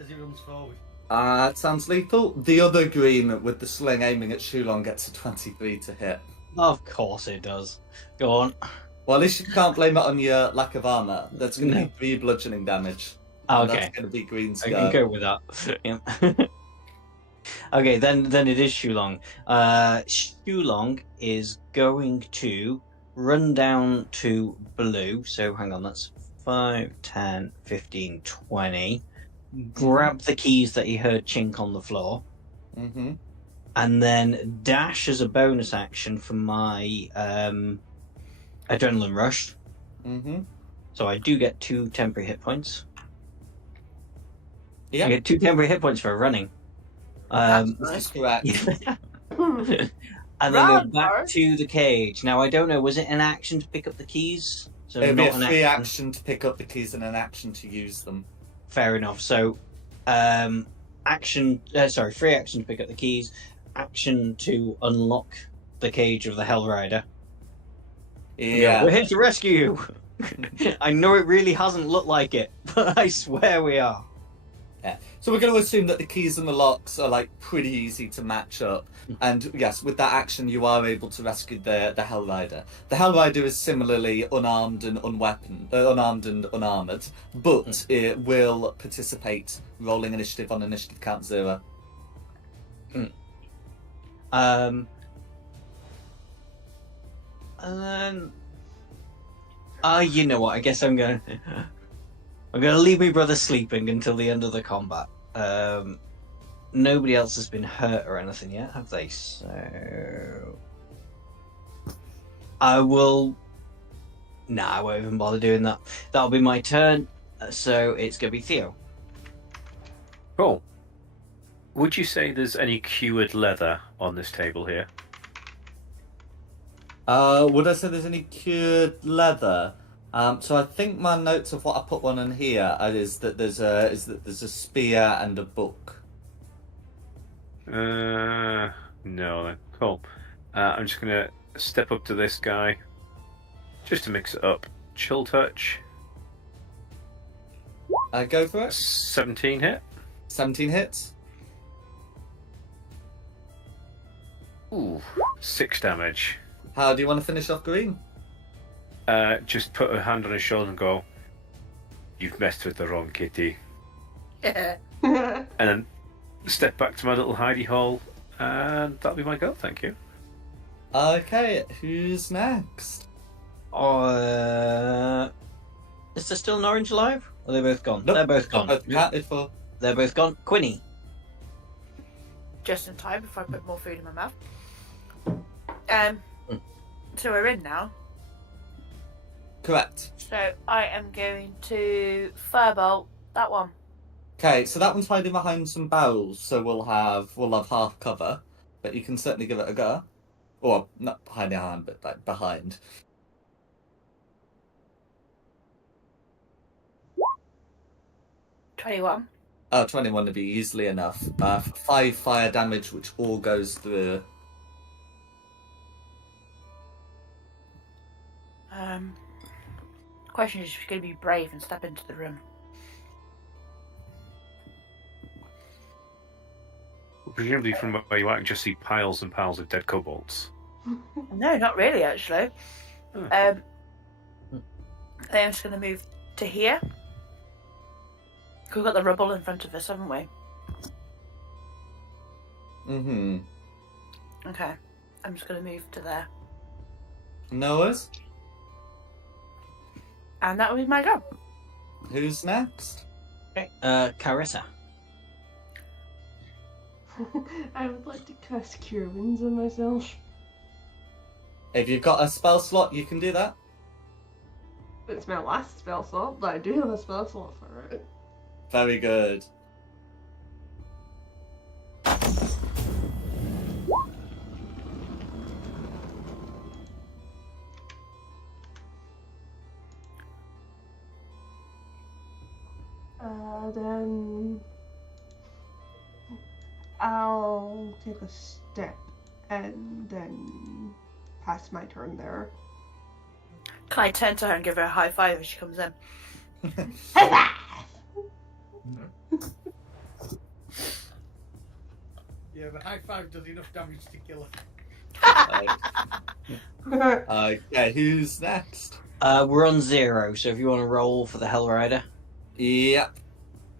as he runs forward. It sounds lethal. The other green with the sling aiming at Shulon gets a 23 to hit. Of course it does. Go on. Well, at least you can't blame it on your lack of armour. That's going to No. be 3 bludgeoning damage. Oh, And okay. That's going to be green's I go. can go with that. Yeah. Okay, then it is Shulong. Shulong is going to run down to blue. So hang on, that's 5, 10, 15, 20. Grab the keys that he heard chink on the floor. Mm-hmm. And then dash as a bonus action for my adrenaline rush. Mm-hmm. So I do get 2 temporary hit points. Yeah. I get 2 temporary hit points for running. That's correct. And then go Run, back Bart. to the cage. Now I don't know, was it an action to pick up the keys? So It would be a not an free action. action to pick up the keys and an action to use them. Fair enough. So free action to pick up the keys, action to unlock the cage of the Hell Rider. Yeah. We're here to rescue you. I know it really hasn't looked like it, but I swear we are. Yeah. So we're going to assume that the keys and the locks are like pretty easy to match up, and yes, with that action you are able to rescue the Hell Rider. The Hell Rider is similarly unarmed and unarmed and unarmored, but it will participate rolling initiative on initiative count 0. And then, you know what? I guess I'm gonna leave my brother sleeping until the end of the combat. Nobody else has been hurt or anything yet, have they? So I will. Nah, I won't even bother doing that. That'll be my turn. So it's gonna be Theo. Cool. Would you say there's any cured leather on this table here? Would I say there's any cured leather? So I think my notes of what I put one in here is that there's a spear and a book. No then. Cool. I'm just gonna step up to this guy, just to mix it up. Chill touch. Go for it. 17 hit. 17 hits. Ooh, 6 damage. How do you want to finish off green? Just put a hand on his shoulder and go, "You've messed with the wrong kitty." And then step back to my little hidey hole, and that'll be my go, thank you. Okay, who's next? Is there still an orange alive? Or are they both gone? Nope. They're both gone. Both accounted for. They're both gone. Quinny. Just in time before I put more food in my mouth. So we're in now. Correct. So I am going to firebolt that one. Okay, so that one's hiding behind some barrels, so we'll have half cover, but you can certainly give it a go. Or not behind, but like behind. $21. 21 would be easily enough. 5 fire damage, which all goes through. Question is, she's going to be brave and step into the room. Presumably from where you are, you can just see piles and piles of dead kobolds. No, not really, actually. Oh. Then I'm just going to move to here. We've got the rubble in front of us, haven't we? Mm-hmm. Okay. I'm just going to move to there. Noah's? And that will be my go. Who's next? Okay. Carissa. I would like to cast Cure Wounds on myself. If you've got a spell slot, you can do that. It's my last spell slot, but I do have a spell slot for it. Very good. Then I'll take a step and then pass my turn there. Can I turn to her and give her a high five as she comes in? Yeah, the high five does enough damage to kill her. Okay, who's next? We're on 0, so if you want to roll for the Hell Rider. Yep.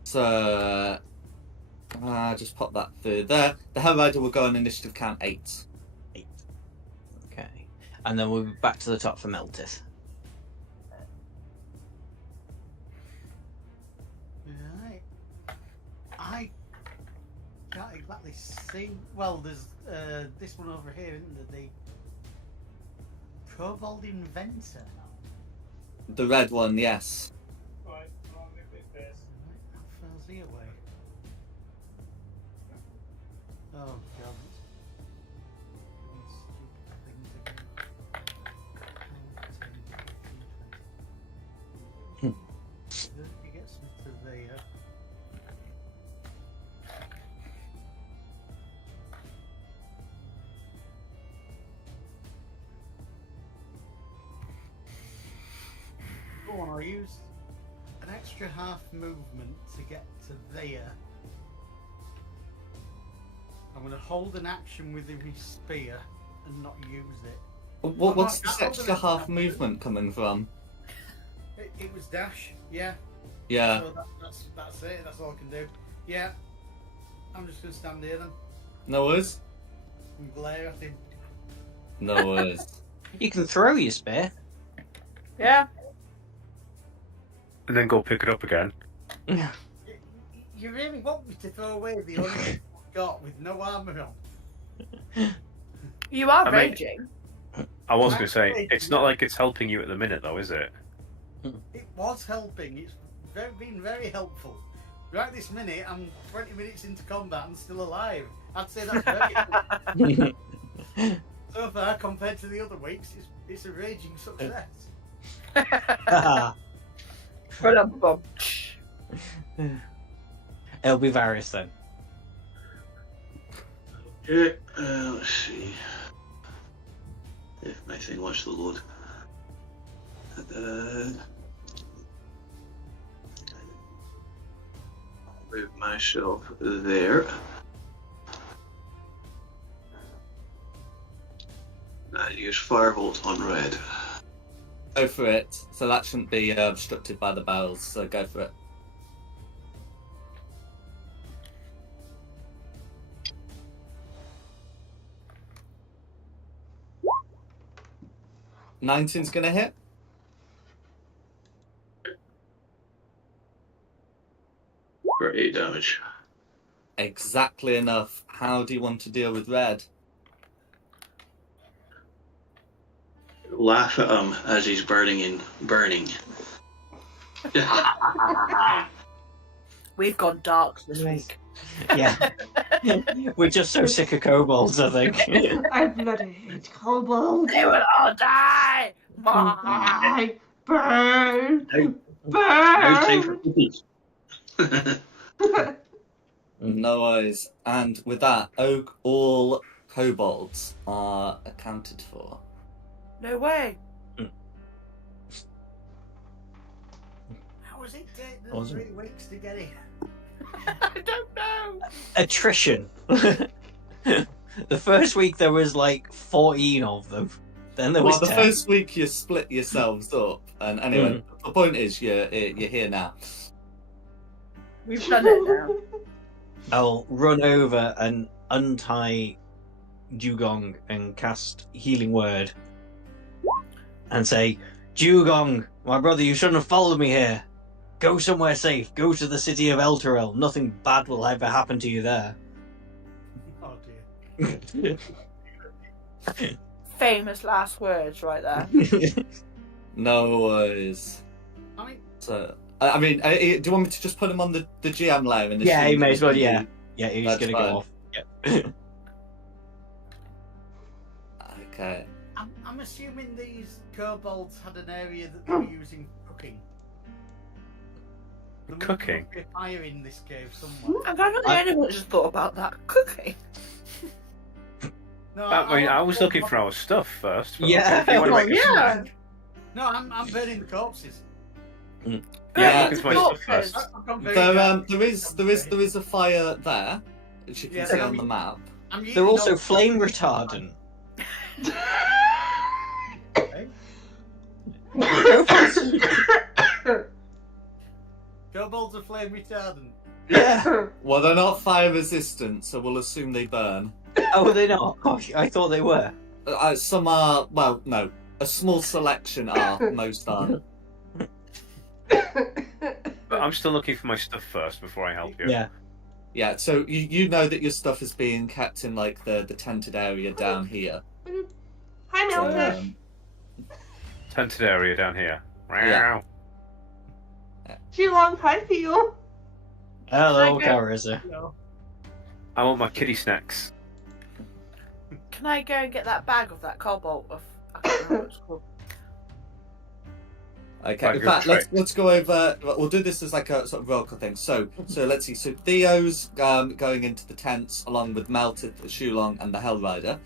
So, just pop that through there. The Hell Rider will go on initiative count 8. 8. Okay. And then we'll be back to the top for Meltith. Right. I can't exactly see. Well, there's this one over here, isn't there? The Kobold Inventor. The red one, yes. Right, I'll move it this. How far's he away? Oh god. Stupid things again. 10, 15, 20. He gets me to there. Go on, I'll use an extra half movement to get to there. I'm going to hold an action with his spear and not use it. What's this extra half movement coming from? It was dash, yeah. Yeah. So that's it. That's all I can do. Yeah. I'm just going to stand here then No worries. and glare at him. No worries. You can throw your spear. Yeah. And then go pick it up again. You really want me to throw away the only thing I've got with no armour on? You are I mean- raging. I was going to say, it's not like it's helping you at the minute, though, is it? It was helping. It's been very helpful. Right this minute, I'm 20 minutes into combat and still alive. I'd say that's very good. So far, compared to the other weeks, it's a raging success. It'll be Varys then. Okay, let's see. If my thing wants to load. Move myself there. Use Firebolt on red. Go for it. So that shouldn't be obstructed by the barrels, so go for it. $19's gonna hit. For 8 damage. Exactly enough. How do you want to deal with red? Laugh at him as he's burning. We've gone dark this week. Yeah. We're just so sick of kobolds, I think. I bloody hate kobolds. They will all die! Burn! Burn! Now time for Burn! cookies. No worries. And with that, all kobolds are accounted for. No way. How was it take Awesome. 3 weeks to get here? I don't know. Attrition. The first week there was like 14 of them. Then there was Well, the 10. first week you split yourselves up, and anyway, the point is you're here now. We've done it now. I'll run over and untie Dugong and cast Healing Word and say, Dugong, my brother, you shouldn't have followed me here. Go somewhere safe. Go to the city of Elturel. Nothing bad will ever happen to you there. Oh dear. famous last words right there. No worries. I mean, So, do you want me to just put him on the GM layer? And Yeah, he assume may that as well, he's yeah. gonna Yeah, he's That's going to fine. go off. Yep. be- Okay. I'm assuming these kobolds had an area that they were using for cooking. There Cooking? must be a fire in this cave somewhere. I'm not the only one that just thought about that. Cooking. No, I was looking for our stuff first. But Yeah. okay, if you want to Well, make a yeah. snack, No, I'm burning the corpses. yeah, Yeah, I'm looking for my stuff corpses. first. I've gone very There, dark. there is a fire there, which you can Yeah, see but on the map. I'm using They're also all- flame retardant. Kobolds are flame retardant. Yeah. Well, they're not fire resistant, so we'll assume they burn. Oh, they're not? Gosh, I thought they were. Some are, well, no. A small selection are, most aren't. But I'm still looking for my stuff first before I help you. Yeah. Yeah, so you know that your stuff is being kept in like the tented area down here. Hi, So, Milton. Tented area down here. Yeah. Long hi for you. Hello, Okay. Carissa. I want my kitty snacks. Can I go and get that bag of that cobalt? I can't remember what it's called. Okay, Like in your fact, trick. let's go over. We'll do this as like a sort of roll call thing. So let's see. So Theo's going into the tents along with Melted, the Shulong, and the Hellrider.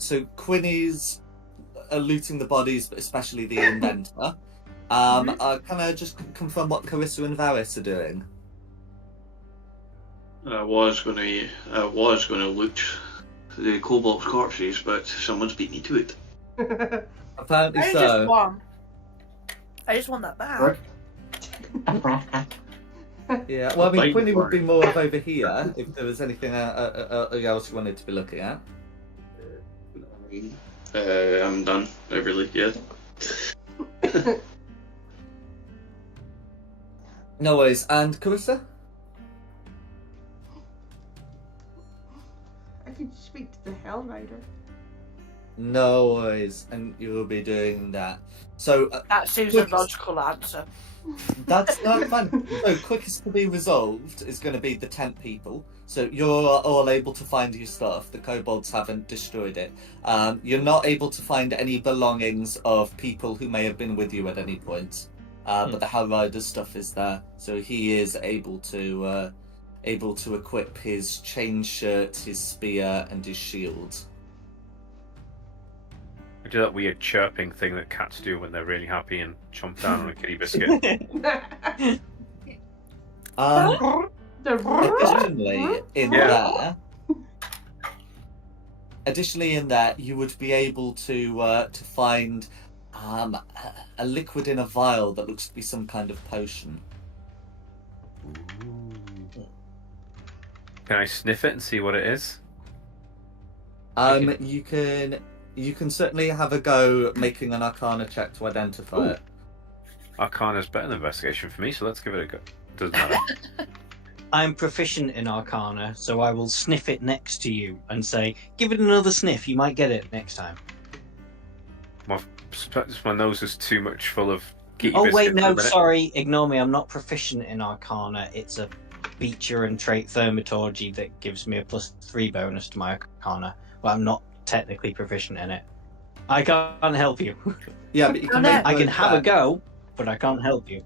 So Quinny's looting the bodies, but especially the Inventor. Can I just confirm what Carissa and Varys are doing? I was gonna loot the cobalt corpses, but someone's beat me to it. Apparently I so. just want. I just want that bag. Yeah. Well, I mean, Fine. Quinny would be more of over here if there was anything else you wanted to be looking at. I'm done. I really, yeah. No worries. And Carissa? I could speak to the Hellrider. No worries. And you will be doing that. So That seems a logical answer. that's not fun. So quickest to be resolved is going to be the tent people. So you're all able to find your stuff. The kobolds haven't destroyed it. You're not able to find any belongings of people who may have been with you at any point. But the Hellrider's stuff is there, so he is able to equip his chain shirt, his spear, and his shield. I do that weird chirping thing that cats do when they're really happy and chomp down on a kitty biscuit. Additionally, Yeah. in there, you would be able to find a liquid in a vial that looks to be some kind of potion. Can I sniff it and see what it is? You can certainly have a go making an Arcana check to identify it. Arcana's better than investigation for me, so let's give it a go. Doesn't matter. I'm proficient in Arcana, so I will sniff it next to you and say, give it another sniff, you might get it next time. My nose is too much full of kitty Oh, biscuits wait, at the no, minute. sorry, ignore me, I'm not proficient in Arcana. It's a feature and trait thaumaturgy that gives me a +3 bonus to my Arcana, but I'm not technically proficient in it. I can't help you. Yeah, but you can. No, Make I can those have a back. go, but I can't help you.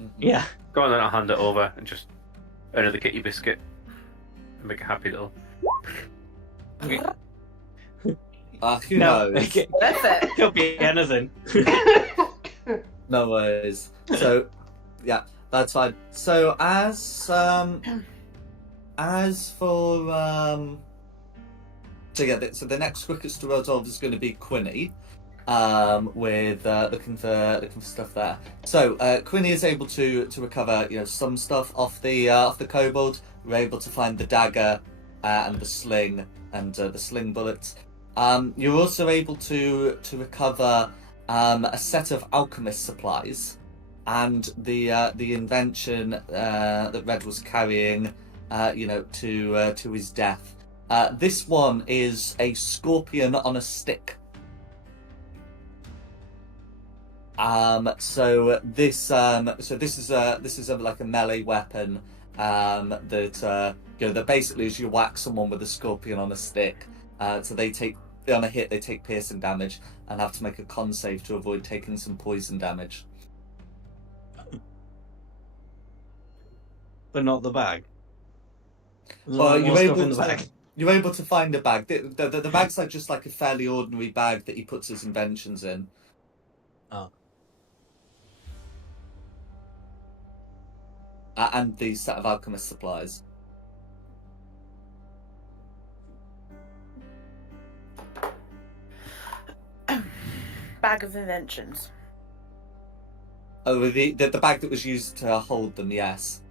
Mhm. Yeah. Go on then, I'll hand it over and just another kitty biscuit. And make a happy little. Who No, knows? it That's it. could be anything. No worries. So, yeah, that's fine. So as for so the next quickest to resolve is going to be Quinny, with looking for stuff there. So Quinny is able to recover some stuff off the kobold. We're able to find the dagger and the sling and the sling bullets. You're also able to recover a set of alchemist supplies and the invention that Red was carrying, to his death. This one is a scorpion on a stick. So this is like a melee weapon that basically is you whack someone with a scorpion on a stick. So they take on a hit, they take piercing damage and have to make a con save to avoid taking some poison damage. But not the bag. There's Well, not more stuff in the bag. you're able to find a bag. The bag's like just like a fairly ordinary bag that he puts his inventions in. Oh. And the set of alchemist supplies. Bag of inventions. Oh, the bag that was used to hold them, yes.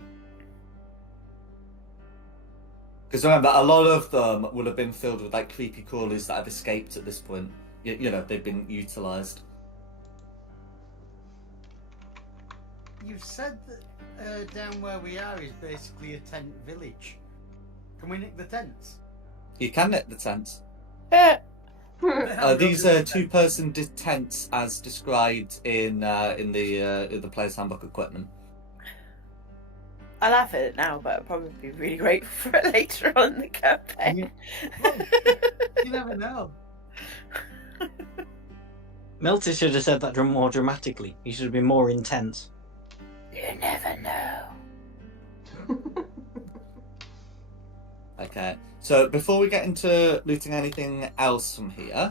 Because remember, a lot of them would have been filled with like creepy crawlies that have escaped at this point. You know, they've been utilised. You've said that down where we are is basically a tent village. Can we nick the tents? You can nick the tents. Eh, These are two-person tents as described in the player's handbook equipment. I laugh at it now, but I'll probably be really grateful for it later on in the campaign. You never know. Milty should have said that more dramatically. He should have been more intense. You never know. Okay, so before we get into looting anything else from here,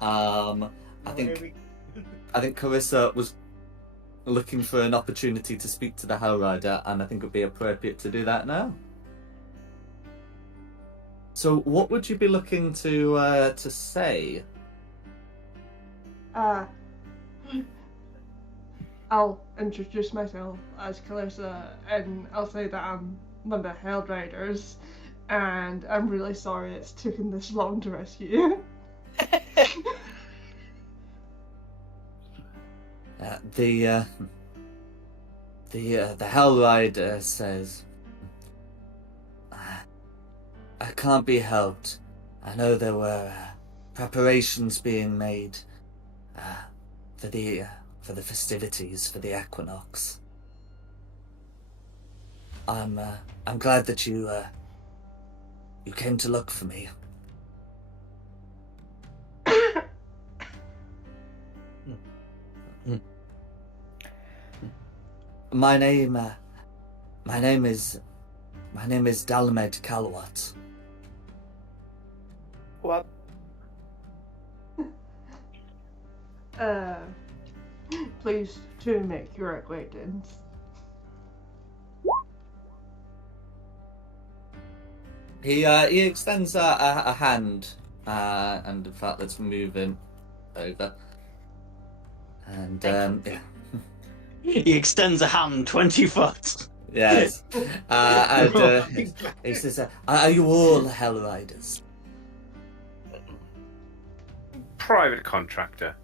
I think Carissa was looking for an opportunity to speak to the Hellrider, and I think it would be appropriate to do that now. So, what would you be looking to say? I'll introduce myself as Calissa, and I'll say that I'm one of the Hellriders, and I'm really sorry it's taken this long to rescue you. The Hellrider says, I can't be helped. I know there were preparations being made for the festivities for the equinox. I'm glad that you came to look for me. My name is Dalmed Kalwat. What? Pleased to make your acquaintance. He extends a hand, and in fact, let's move him over. And yeah. He extends a hand 20 foot. Yes. And he says, "Are you all Hellriders?" Private contractor.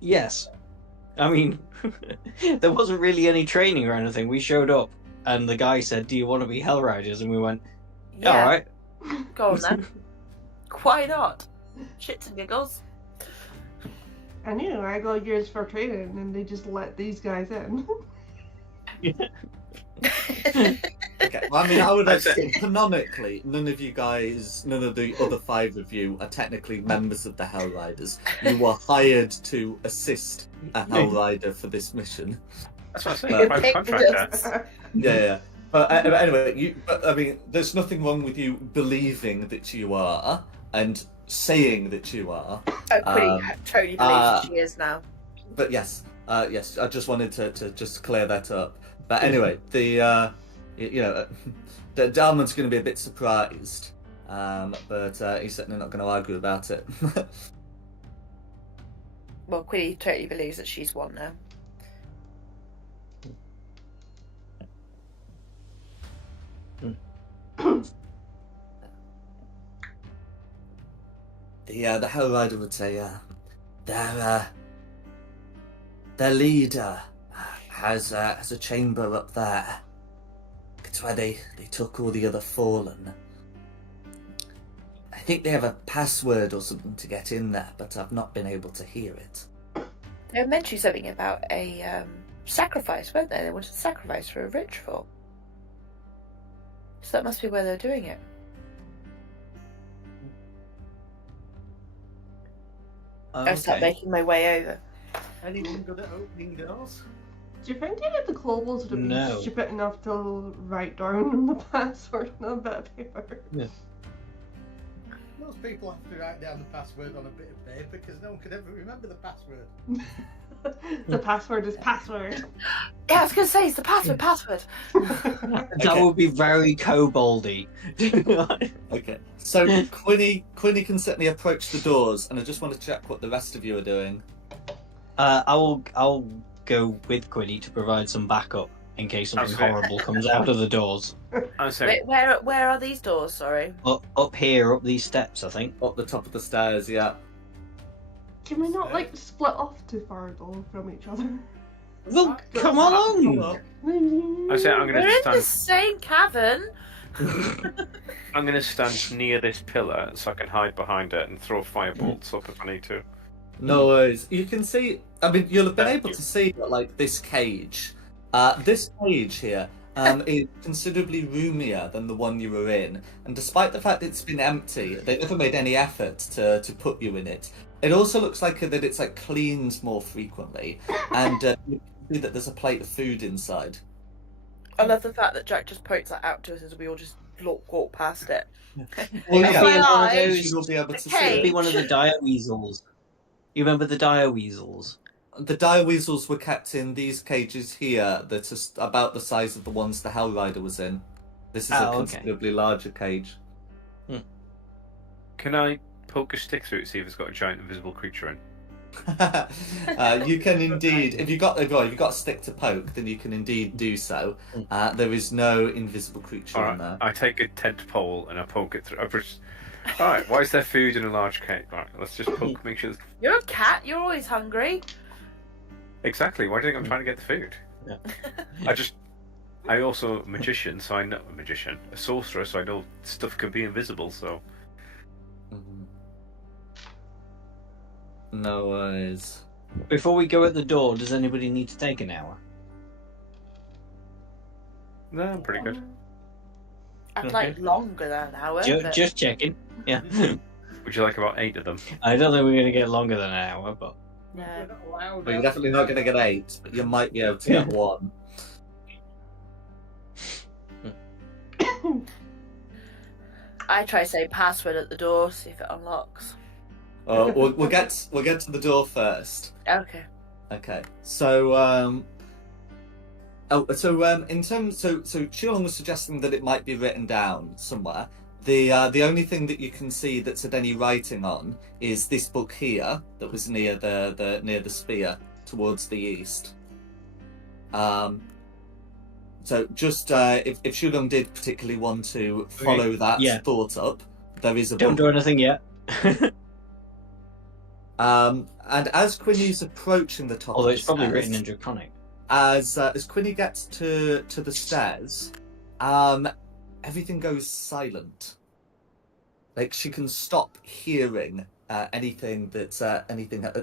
Yes. I mean, there wasn't really any training or anything. We showed up, and the guy said, "Do you want to be Hellriders?" And we went, "Yeah, all right." Go on then. Why not? Shits and giggles. I knew I got years for training, and they just let these guys in. Okay. Well, I mean, I would say canonically, none of the other 5 of you are technically members of the Hellriders. You were hired to assist a Hellrider for this mission. That's what I say. Private contractor. Yeah. But anyway, I mean, there's nothing wrong with you believing that you are and saying that you are. I totally believe that she is now. But yes, I just wanted to just clear that up. But anyway, the Dalman's going to be a bit surprised, but he's certainly not going to argue about it. Well, Quilly totally believes that she's one now. The Hellrider would say, their leader has a chamber up there. It's where they took all the other fallen. I think they have a password or something to get in there, but I've not been able to hear it. They mentioned something about a sacrifice, weren't they? They wanted to sacrifice for a ritual. So that must be where they're doing it. I start making my way over. Anyone good at opening doors? Do you think any of the kobolds would have been No. stupid enough to write down the password on a bit of paper? Yeah. Most people have to write down the password on a bit of paper because no one could ever remember the password. The password is password. Yeah, I was going to say, it's the password, password. That would be very koboldy. Okay. So Quinny can certainly approach the doors, and I just want to check what the rest of you are doing. I'll go with Quinny to provide some backup in case something Okay. horrible comes out of the doors. I'm saying, Wait, where are these doors? Sorry. Up here, up these steps, I think. Up the top of the stairs, yeah. Can we not like split off too far though from each other? Well, come along! I'm saying I'm We're going in to the stand. same cavern. I'm going to stand near this pillar so I can hide behind it and throw firebolts up if I need to. No worries. You can see. I mean, you'll have been Thank able you. to see that, like this cage. This cage here is considerably roomier than the one you were in, and despite the fact it's been empty, they never made any effort to put you in it. It also looks like that it's like cleaned more frequently, and you can see that there's a plate of food inside. I love the fact that Jack just points that out to us as we all just walk past it. Well, It'll yeah, be one of eyes, those. you'll be able to see okay. It'll be it. one of the dire weasels. You remember the dire weasels? The dire weasels were kept in these cages here that are about the size of the ones the Hell Rider was in. This is a Oh, okay. considerably larger cage. Can I poke a stick through it, see if it's got a giant invisible creature in? You can indeed, if you've got a stick to poke, then you can indeed do so. There is no invisible creature in Alright, there. I take a tent pole and I poke it through. Alright, why is there food in a large cage? Alright, let's just poke, make sure. You're a cat. You're always hungry. Exactly, why do you think I'm trying to get the food? Yeah. I also a magician, so I know a sorcerer, so I know stuff can be invisible, so. Mhm. No worries. Before we go at the door, does anybody need to take an hour? No, I'm pretty good. I'd Okay. like longer than an hour. but- Just checking. Yeah. Would you like about 8 of them? I don't think we're going to get longer than an hour, but No. We're not allowed Well, you're out. definitely not going to get 8, but you might be able to get 1. I try saying password at the door, see if it unlocks. We'll get to the door first. Okay. Okay. So in terms, so Shilong was suggesting that it might be written down somewhere. The only thing that you can see that's had any writing on is this book here that was near the spear towards the east. So just if Shilong did particularly want to follow that Yeah. thought up, there is a don't book. do anything yet. And as Quinny's approaching the top, Although of it's the probably stairs, written in Draconic. as Quinny gets to the stairs, everything goes silent. Like she can stop hearing anything that's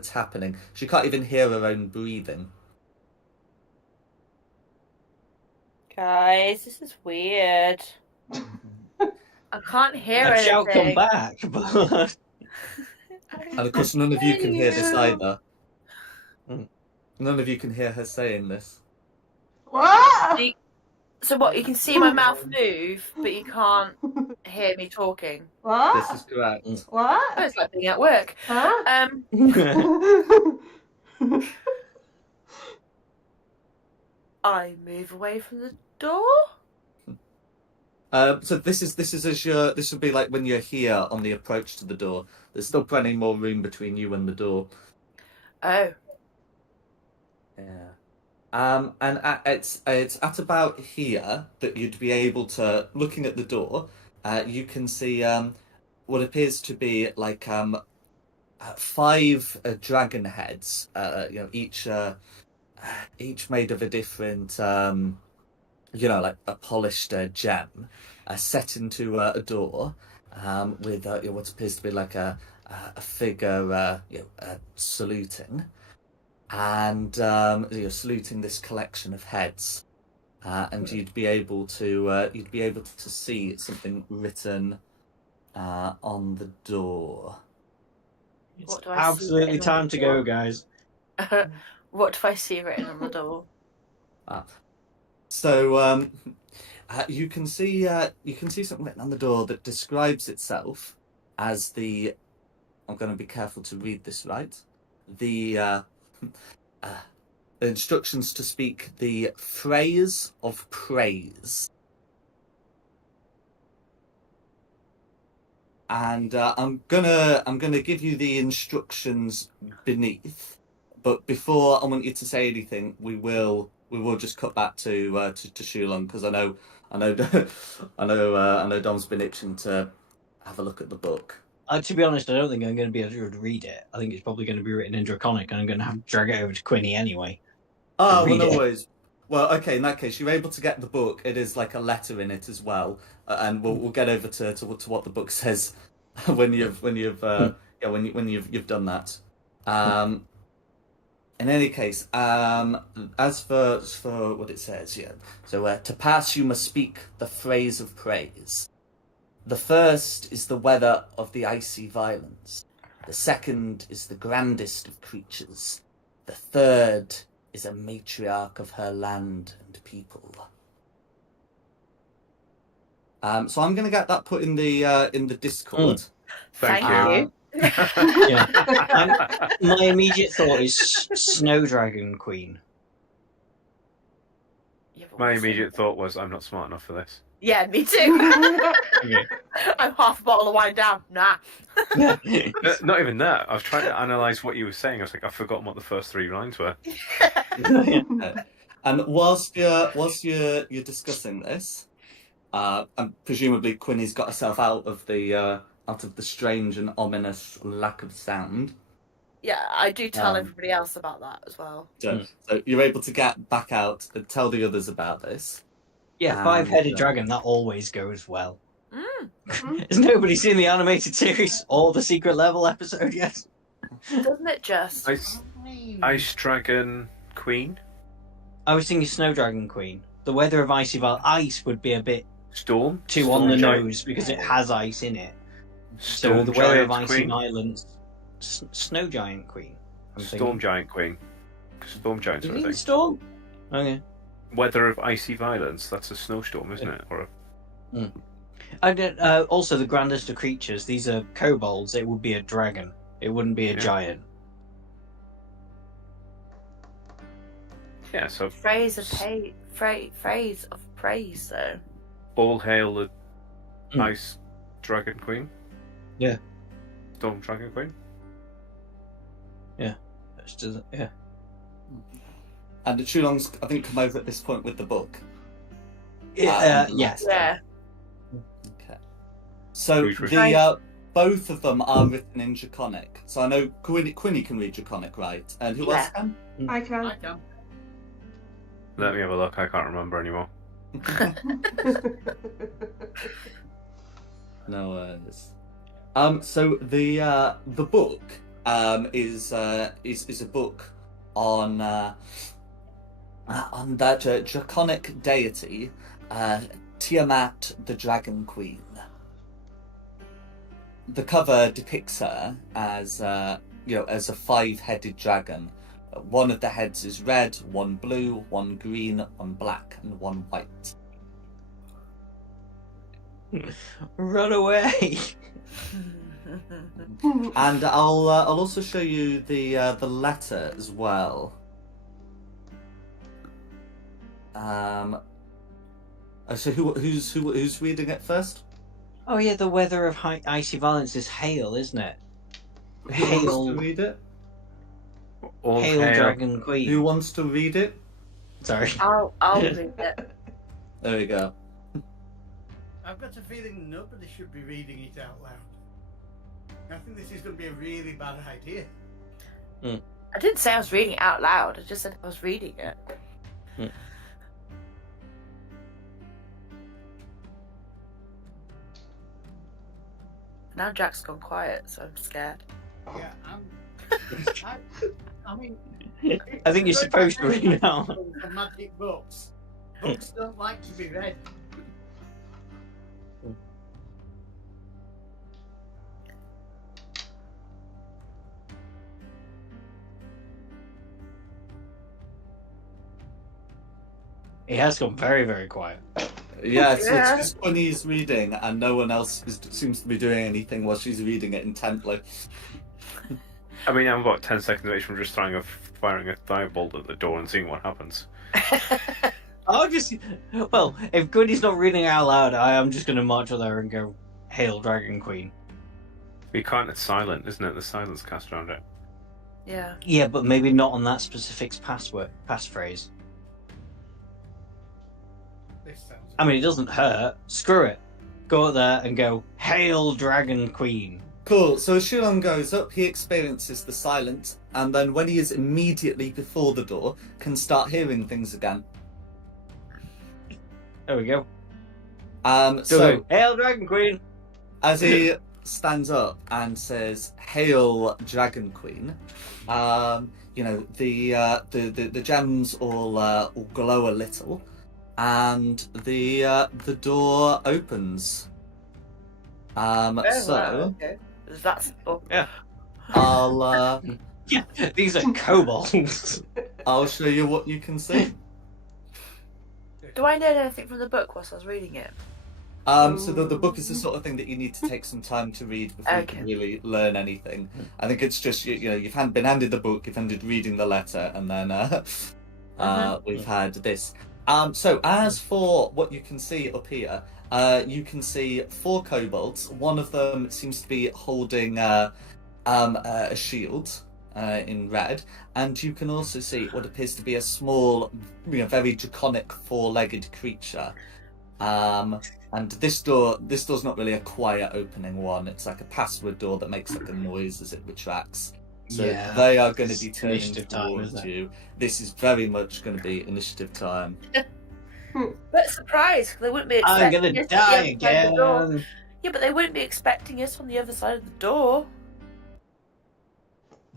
happening. She can't even hear her own breathing. Guys, this is weird. I can't hear I shall anything. come back, but And of course, none of you can hear this you. either. Mm. None of you can hear her saying this. What? So what? You can see my mouth move, but you can't hear me talking. What? This is correct. Oh, What? it's like being at work. Huh? I move away from the door. So this is this would be like when you're here on the approach to the door. There's still plenty more room between you and the door. Oh. Yeah. And it's at about here that you'd be able to, looking at the door, you can see what appears to be like 5 dragon heads. Each made of a different like a polished gem, set into a door with what appears to be like a figure, saluting, and saluting this collection of heads, and you'd be able to see something written on the door. It's What do I see absolutely written on time the to go, door? guys. What do I see written on the door? So you can see something written on the door that describes itself as the. I'm going to be careful to read this right. The instructions to speak the phrase of praise. And I'm gonna give you the instructions beneath, but before I want you to say anything, we will just cut back to Shulon, because I know Dom's been itching to have a look at the book. To be honest, I don't think I'm going to be able to read it. I think it's probably going to be written in Draconic, and I'm going to have to drag it over to Quinny anyway. Oh, read well, it. no worries. Well, okay, in that case, you're able to get the book. It is like a letter in it as well, and we'll get over to what the book says when you've done that. In any case, as for what it says, so to pass you must speak the phrase of praise. The first is the weather of the icy violence. The second is the grandest of creatures. The third is a matriarch of her land and people. So I'm going to get that put in the Discord. Thank you. My immediate thought is Snow Dragon Queen. Yeah, but My what's immediate it? thought was, I'm not smart enough for this. Yeah, me too. Okay. I'm half a bottle of wine down. Nah. Not even that. I was trying to analyse what you were saying. I was like, I've forgotten what the first 3 lines were. And whilst you're discussing this, and presumably Quinny's got herself out of the strange and ominous lack of sound. Yeah, I do tell everybody else about that as well. So you're able to get back out and tell the others about this. Yeah, 5-headed dragon, that always goes well. Mm. Has nobody seen the animated series or the secret level episode yet? Doesn't it just? Ice Dragon Queen? I was thinking Snow Dragon Queen. The weather of icy ice would be a bit Storm? too Storm on the Giant- nose because it has ice in it. Storm So the weather of Giant icy Queen? violence, Snow Giant Queen. I'm Storm thinking. Giant Queen. Storm Giants Is are a it thing. Storm? Okay. Weather of icy violence, that's a snowstorm, isn't it? Or And also the grandest of creatures. These are kobolds. It would be a dragon. It wouldn't be a Yeah. giant. yeah, so Phrase of phrase of praise, though. all hail the Mm. Ice Dragon Queen? Yeah. Storm Dragon Queen? It's just- yeah. And Chulong's, I think, come over at this point with the book. Yes. Yeah. Okay. So Who's written? the both of them are written in Draconic. So I know Quinny can read Draconic, right? And who else can? I can. I can. Let me have a look, I can't remember anymore. No worries. So the book is a book on that draconic deity, Tiamat, the Dragon Queen. The cover depicts her as as a 5-headed dragon. One of the heads is red, one blue, one green, one black, and one white. Run away! And I'll also show you the letter as well. So who's reading it first? Oh yeah, the weather of icy violence is hail, isn't it? Who wants Hail, to read it? All hail, hail dragon queen. Who wants to read it? Sorry. I'll read it. There we go. I've got a feeling nobody should be reading it out loud. I think this is going to be a really bad idea. I didn't say I was reading it out loud. I just said I was reading it. Now Jack's gone quiet, so I'm scared. Yeah, I mean, I think you're supposed to read now. For magic books. Books don't like to be read. He has gone very, very quiet. Yeah, it's Yeah. just when he's reading and no one else seems to be doing anything while she's reading it intently. I mean, I'm about 10 seconds away from just firing a firebolt at the door and seeing what happens. Well, if Goody's not reading out loud, I am just going to march over there and go, "Hail, Dragon Queen." You can't, it's silent, isn't it? There's silence cast around it. Yeah. Yeah, but maybe not on that specific passphrase. This sounds. I mean, it doesn't hurt. Screw it. Go up there and go, "Hail, Dragon Queen." Cool, so as Shulon goes up, he experiences the silence, and then when he is immediately before the door, can start hearing things again. There we go. So, "Hail, Dragon Queen." as he stands up and says, "Hail, Dragon Queen," you know, the gems all glow a little, and the door opens. Oh, So wow, okay. That's Yeah. I'll Yeah, these are kobolds. I'll show you what you can see. Do I know anything from the book whilst I was reading it? So the book is the sort of thing that you need to take some time to read before you Okay. can really learn anything. I think it's just you know you've been handed the book, you've ended reading the letter, and then we've had this. So as for what you can see up here, you can see 4 kobolds. One of them seems to be holding a shield in red, and you can also see what appears to be a small, very draconic 4-legged creature. And this door's not really a quiet opening one. It's like a password door that makes like a noise as it retracts. So Yeah, they are going to it's be turning initiative time, towards isn't it? you. This is very much going to be initiative time. But surprise, they wouldn't be I'm expecting gonna us die on the other side of the door. again. Yeah, but they wouldn't be expecting us on the other side of the door.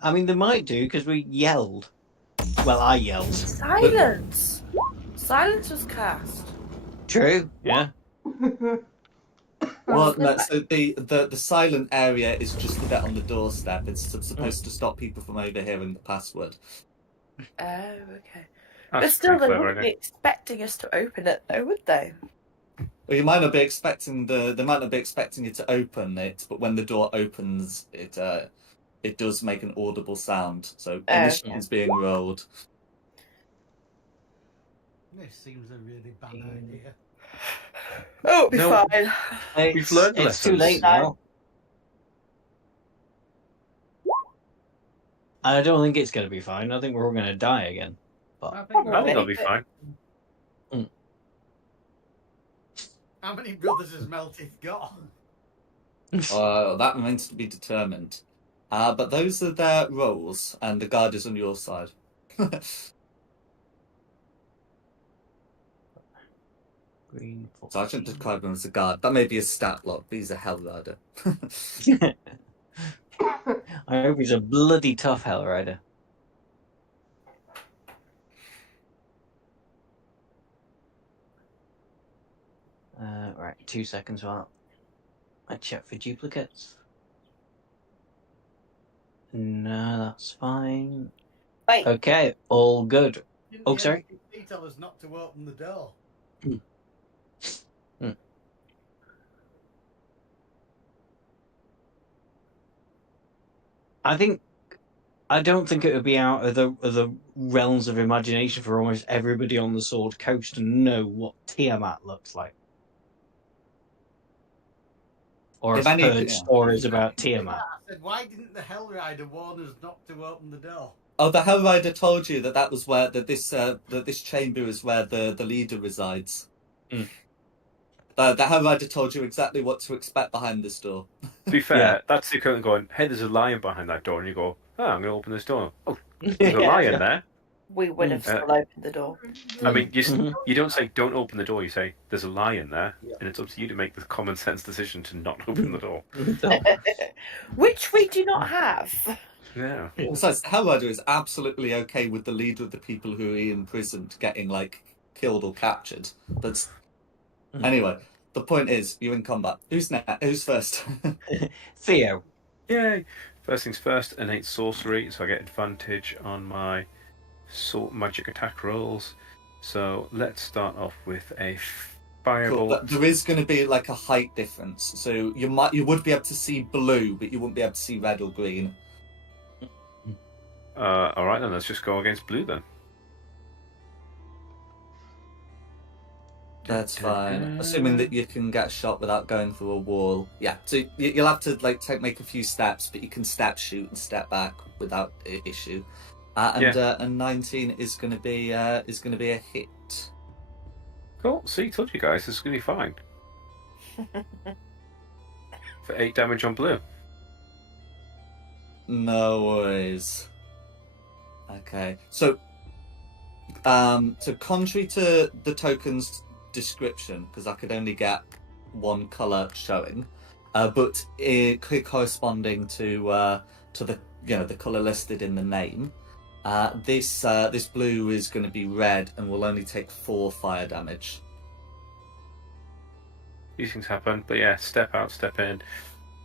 I mean, they might do because we yelled. Well, I yelled. Silence! Silence was cast. True. Yeah. Well, no, so the silent area is just a bit on the doorstep. It's supposed to stop people from overhearing the password. Oh, okay. That's But still, pretty they clever, wouldn't isn't be it? expecting us to open it, though, would they? Well, you might not be expecting they might not be expecting you to open it, but when the door opens, it does make an audible sound. So initiative is being rolled. This seems a really bad idea. Oh, it'll be No. fine. We've learned It's too lessons. late now. I don't think it's going to be fine. I think we're all going to die again. I think I think it'll be fine. How many brothers has Meltith got? That remains to be determined. But those are their roles, and the guard is on your side. Green. So I shouldn't describe him as a guard. That may be a stat lock, but he's a hell rider. I hope he's a bloody tough hell rider. Right, 2 seconds while I check for duplicates. No, that's fine. Wait. Okay, all good. Didn't Oh, the sorry? NPC tell us not to open the door? I don't think it would be out of the realms of imagination for almost everybody on the Sword Coast to know what Tiamat looks like. Or If have any- heard yeah. stories about Tiamat. I said, why didn't the Hell Rider warn us not to open the door? Oh, the hell rider told you that was where that this chamber is where the leader resides. Mm. The hell rider told you exactly what to expect behind this door. To be fair, Yeah. that's the equivalent of going, hey, there's a lion behind that door, and you go, oh, I'm going to open this door. Oh, there's a lion there. we would have still opened the door. I mean, Mhm. you don't say don't open the door. You say there's a lie in there, Yeah. and it's up to you to make the common sense decision to not open the door. Which we do not have. Yeah. Besides, the Hellrider is absolutely okay with the leader of the people who he imprisoned getting like killed or captured. That's anyway. The point is, you're in combat. Who's next? Who's first? Theo. Yay! First things first, innate sorcery, so I get advantage on my magic attack rolls. So let's start off with a Cool. firebolt. But there is going to be like a height difference, so you would be able to see blue, but you wouldn't be able to see red or green. All right, then let's just go against blue then. That's fine, assuming that you can get shot without going through a wall. Yeah, so you'll have to like make a few steps, but you can step shoot and step back without issue. And 19 is going to be a hit. Cool. See, told you guys, this is gonna be fine. For 8 damage on blue. No worries. Okay, so contrary to the token's description, because I could only get one color showing, but corresponding to the the color listed in the name, this blue is going to be red and will only take 4 fire damage. These things happen, but yeah, step out, step in,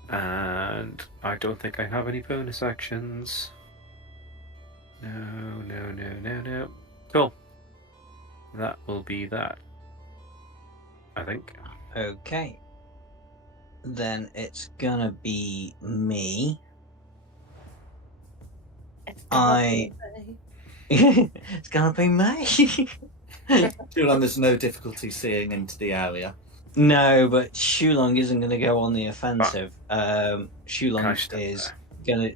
and I don't think I have any bonus actions. No. Cool. That will be that, I think. Okay. Then it's gonna be me. It's gonna be me. Shulong, there's no difficulty seeing into the area. No, but Shulong isn't gonna go on the offensive. Can I Shulong step is there? gonna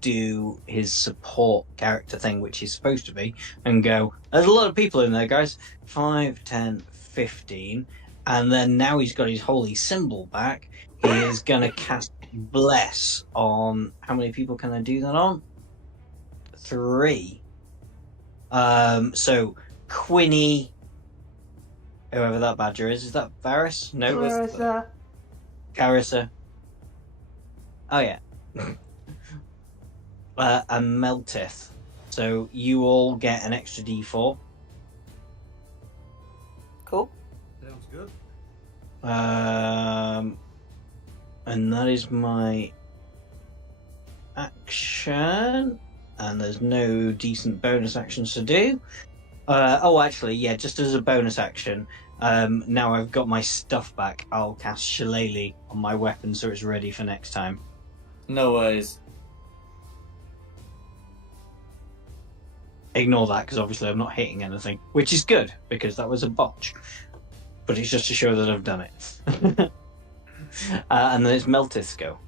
do his support character thing, which he's supposed to be, and go, there's a lot of people in there, guys. 5, 10, 15. And then now he's got his holy symbol back, he is going to cast Bless on... How many people can I do that on? 3. So, Quinny... Whoever that badger is that Varys? No, Clarissa. Carissa. Oh, yeah. And Meltith. So you all get an extra D4. Cool. Sounds good. And that is my action. And there's no decent bonus actions to do. Actually, yeah, just as a bonus action, now I've got my stuff back, I'll cast Shillelagh on my weapon so it's ready for next time. No worries. Ignore that, because obviously I'm not hitting anything, which is good, because that was a botch. But it's just to show that I've done it. And then it's Meltith's go.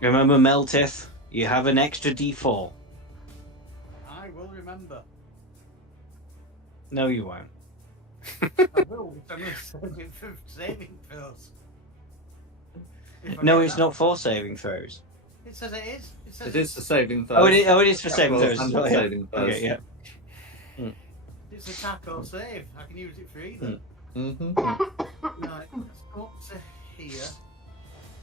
Remember, Meltith, you have an extra D4. I will remember. No, you won't. I will. I'm going to save it for saving throws. If I No, get it's that. not for saving throws. It says it is. It says It is for saving throws. Oh, it is for Yeah, saving well, throws. and Oh, yeah. saving throws. Okay, yeah. It's attack or save. I can use it for either. Mm-hmm. Right, let's go up to here.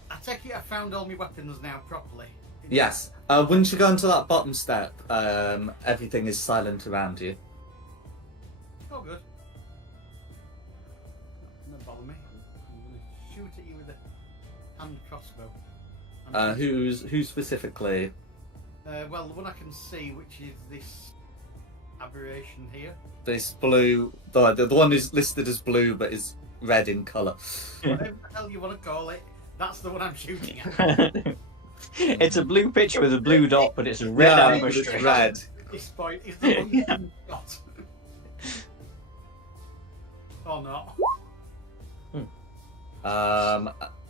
I take it I found all my weapons now properly. Yes. Once you go into that bottom step, everything is silent around you. Oh, good. Don't bother me. I'm going to shoot at you with a hand crossbow. Who specifically? Well, the one I can see, which is this aberration here. This blue, the one is listed as blue but is red in colour. Whatever the hell you want to call it, that's the one I'm shooting at. It's a blue picture with a blue dot, but it's a red Yeah, ambush it's strip. red. At this point, is the one you haven't got. Or not.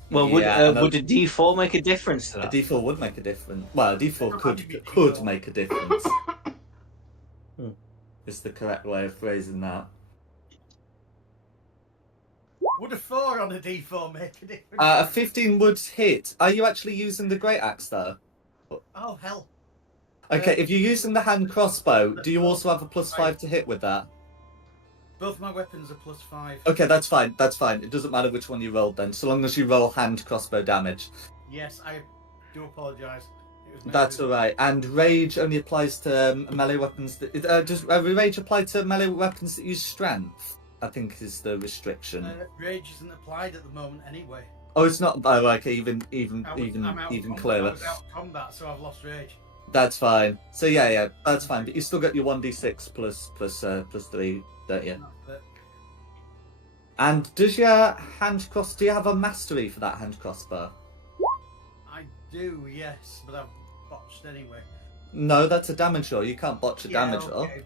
Well, yeah, would a D4 make a difference to a that? D4 would make a difference. Well, a D4 could make a difference. Is the correct way of phrasing that. Would a 4 on a D4 make a difference? A 15 would hit. Are you actually using the great axe though? Oh, hell. Okay, if you're using the hand crossbow, do you also have a +5 to hit with that? Both my weapons are +5. Okay, that's fine. That's fine. It doesn't matter which one you rolled then, so long as you roll hand crossbow damage. Yes, I do apologise. That's all right. And rage only applies to melee weapons. Does rage apply to melee weapons that use strength? I think is the restriction. Rage isn't applied at the moment anyway. Oh, it's not. Oh, okay. Even I'm clearer. I was out of combat, so I've lost rage. That's fine. So yeah, that's fine. But you still got your 1d6 plus 3, don't you? But And does your hand cross? Do you have a mastery for that hand crossbow? I do, yes, but I've botched anyway. No, that's a damage roll. You can't botch a damage roll. Okay.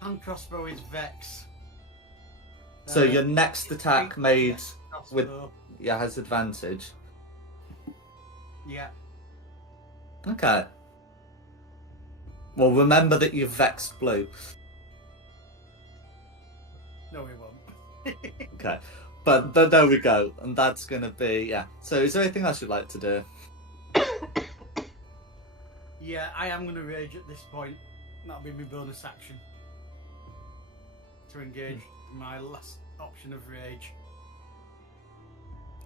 Hand crossbow is Vex. So your next attack made with Crossbow. has advantage. Yeah. Okay. Well, remember that you've vexed blue. No, we won't. Okay. But there we go. And that's going to be, So is there anything else you'd like to do? Yeah, I am going to rage at this point. That'll be my bonus action. To engage my last option of rage.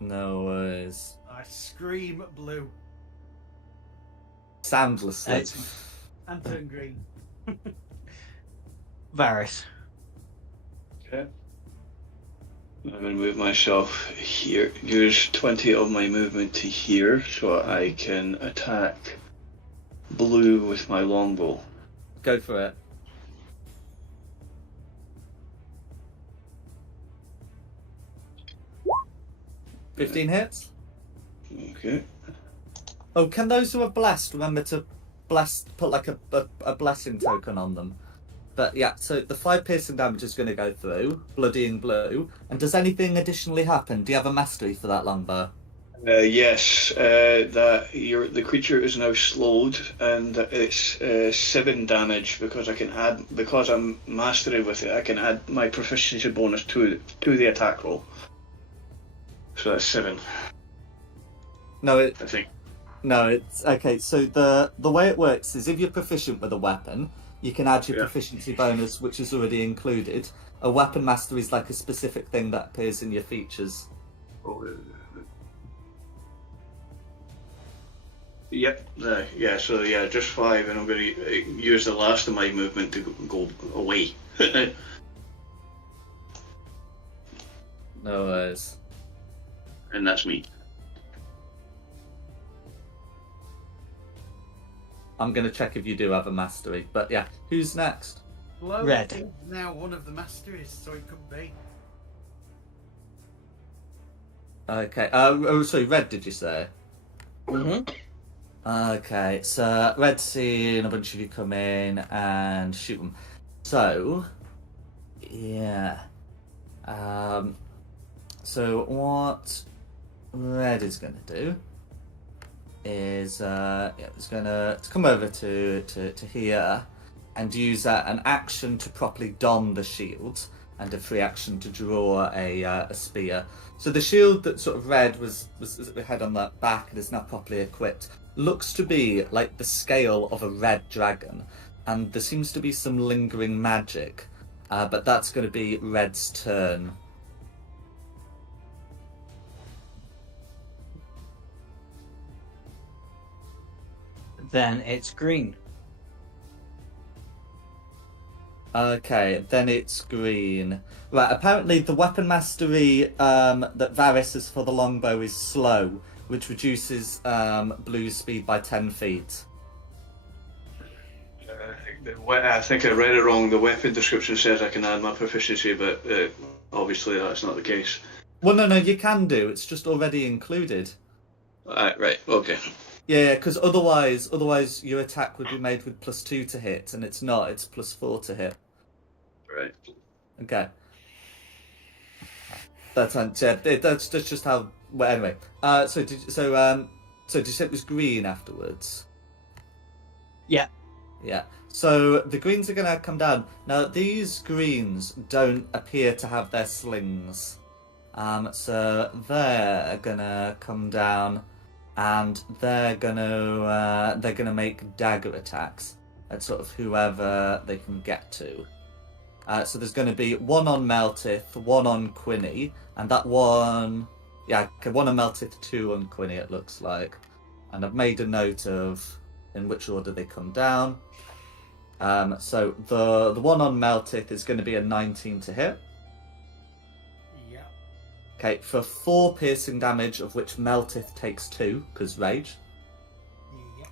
No worries. I scream at blue Soundlessly. and turn green. Varys. Okay. I'm going to move myself here. Use 20 of my movement to here so I can attack blue with my longbow. Go for it. $15 hits. Okay. Oh, can those who are blessed remember to put like a blessing token on them? But yeah, so the 5 piercing damage is going to go through, bloodying blue. And does anything additionally happen? Do you have a mastery for that longbow? Yes, the creature is now slowed, and it's 7 damage because because I'm mastery with it. I can add my proficiency bonus to the attack roll. So that's 7. No, I think. No, it's okay. So the way it works is if you're proficient with a weapon, you can add your proficiency bonus, which is already included. A weapon mastery is like a specific thing that appears in your features. Yep. So just 5, and I'm going to use the last of my movement to go away. No worries. And that's me. I'm going to check if you do have a mastery. But yeah, who's next? Blow Red. is now one of the masteries, so it could be. Okay. Sorry, red, did you say? Mm-hmm. Okay, so Red's seeing a bunch of you come in and shoot them. So, yeah. So what Red is going to do is it's going to come over to here and use an action to properly don the shield and a free action to draw a spear. So the shield that sort of Red was had on that back and is now properly equipped looks to be like the scale of a red dragon, and there seems to be some lingering magic, but that's going to be Red's turn. Then it's green. Okay, then it's green. Right, apparently the weapon mastery that Varys has for the longbow is slow, which reduces Blue's speed by 10 feet. I think I read it wrong. The weapon description says I can add my proficiency, but obviously that's not the case. Well, no, you can do. It's just already included. Right, okay. Yeah, because otherwise your attack would be made with +2 to hit, and it's not. It's +4 to hit. Right. Okay. That's just how. Well, anyway. So did you say it was green afterwards? Yeah. Yeah. So the greens are gonna come down. Now these greens don't appear to have their slings. So they're gonna come down and they're gonna make dagger attacks at sort of whoever they can get to. So there's going to be one on Meltith, one on Quinny, and that one, yeah, okay, one on Meltith, two on Quinny. It looks like, and I've made a note of in which order they come down. So the one on Meltith is going to be a 19 to hit. Yeah. Okay, for 4 piercing damage, of which Meltith takes 2 because rage. Yeah.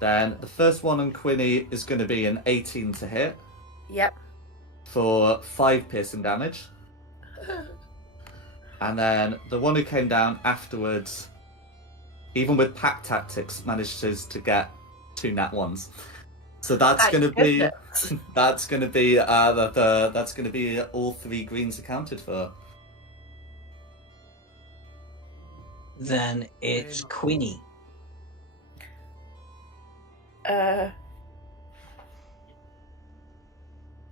Then the first one on Quinny is going to be an 18 to hit. Yep. For 5 piercing damage. And then the one who came down afterwards, even with pack tactics, manages to get 2 nat ones. So that's Thank going to be goodness. that's going to be that's going to be all 3 greens accounted for. Then it's Queenie.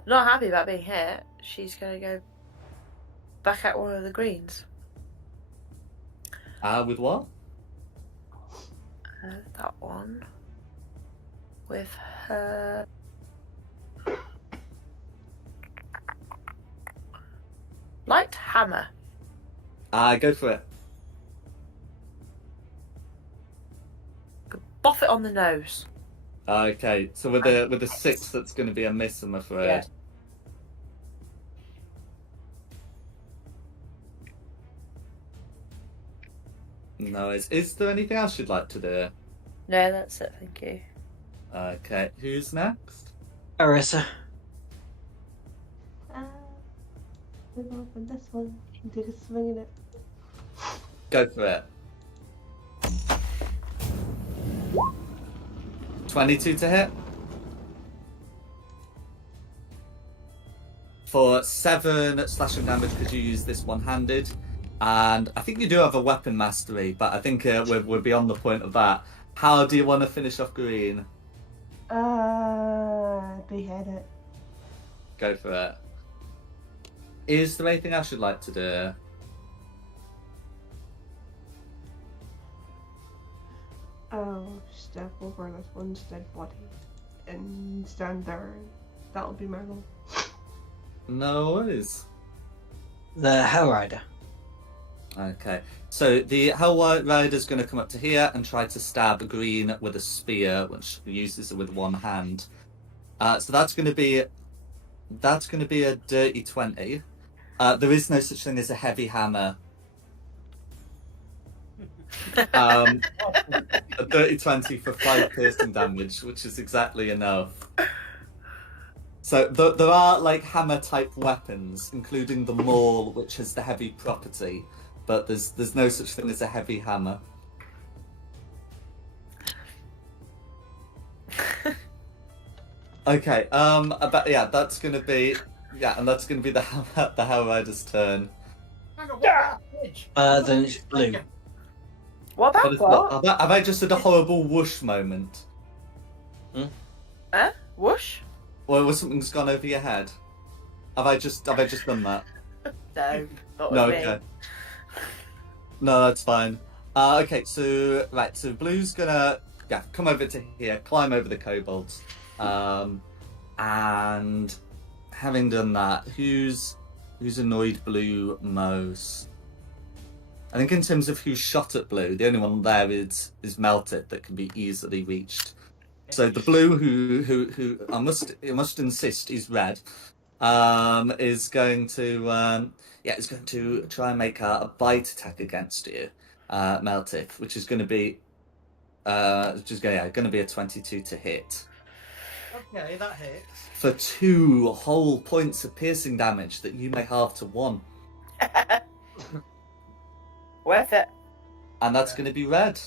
Not happy about being hit. She's gonna go back at one of the greens. With what? That one. With her. Light hammer. Go for it. Boff it on the nose. Okay, so with the 6, that's going to be a miss, I'm afraid. Yeah. No, is there anything else you'd like to do? No, that's it, thank you. Okay, who's next? Arissa. Move on from this one and take a swing at it. Go for it. 22 to hit. For 7 slashing damage because you use this one-handed. And I think you do have a weapon mastery, but I think we're beyond the point of that. How do you want to finish off green? Behead it. Go for it. Is there anything else you'd like to do? I'll step over this one's dead body and stand there. That'll be my role. No worries. The Hell Rider. Okay, so the Hell Rider's going to come up to here and try to stab Green with a spear, which he uses it with one hand. So that's going to be a dirty 20. There is no such thing as a heavy hammer. A dirty 20 for 5 piercing damage, which is exactly enough. So there are like hammer type weapons, including the maul, which has the heavy property, but there's no such thing as a heavy hammer. Okay, but yeah, that's gonna be the Hell Rider's turn. Hang on, what? Then it's Blue. What about what? Have I just had a horrible whoosh moment? Whoosh? Or something's gone over your head? Have I just done that? No, not No, with me. okay. No, that's fine. Okay, so Blue's gonna come over to here, climb over the kobolds, and having done that, who's annoyed Blue most? I think in terms of who shot at Blue, the only one there is Melted that can be easily reached. So the Blue who I must insist is red, is going to try and make a bite attack against you, Melted, which is going to be going to be a 22 to hit. Okay, that hits. For 2 whole points of piercing damage that you may halve to 1. Worth it. And that's going to be red.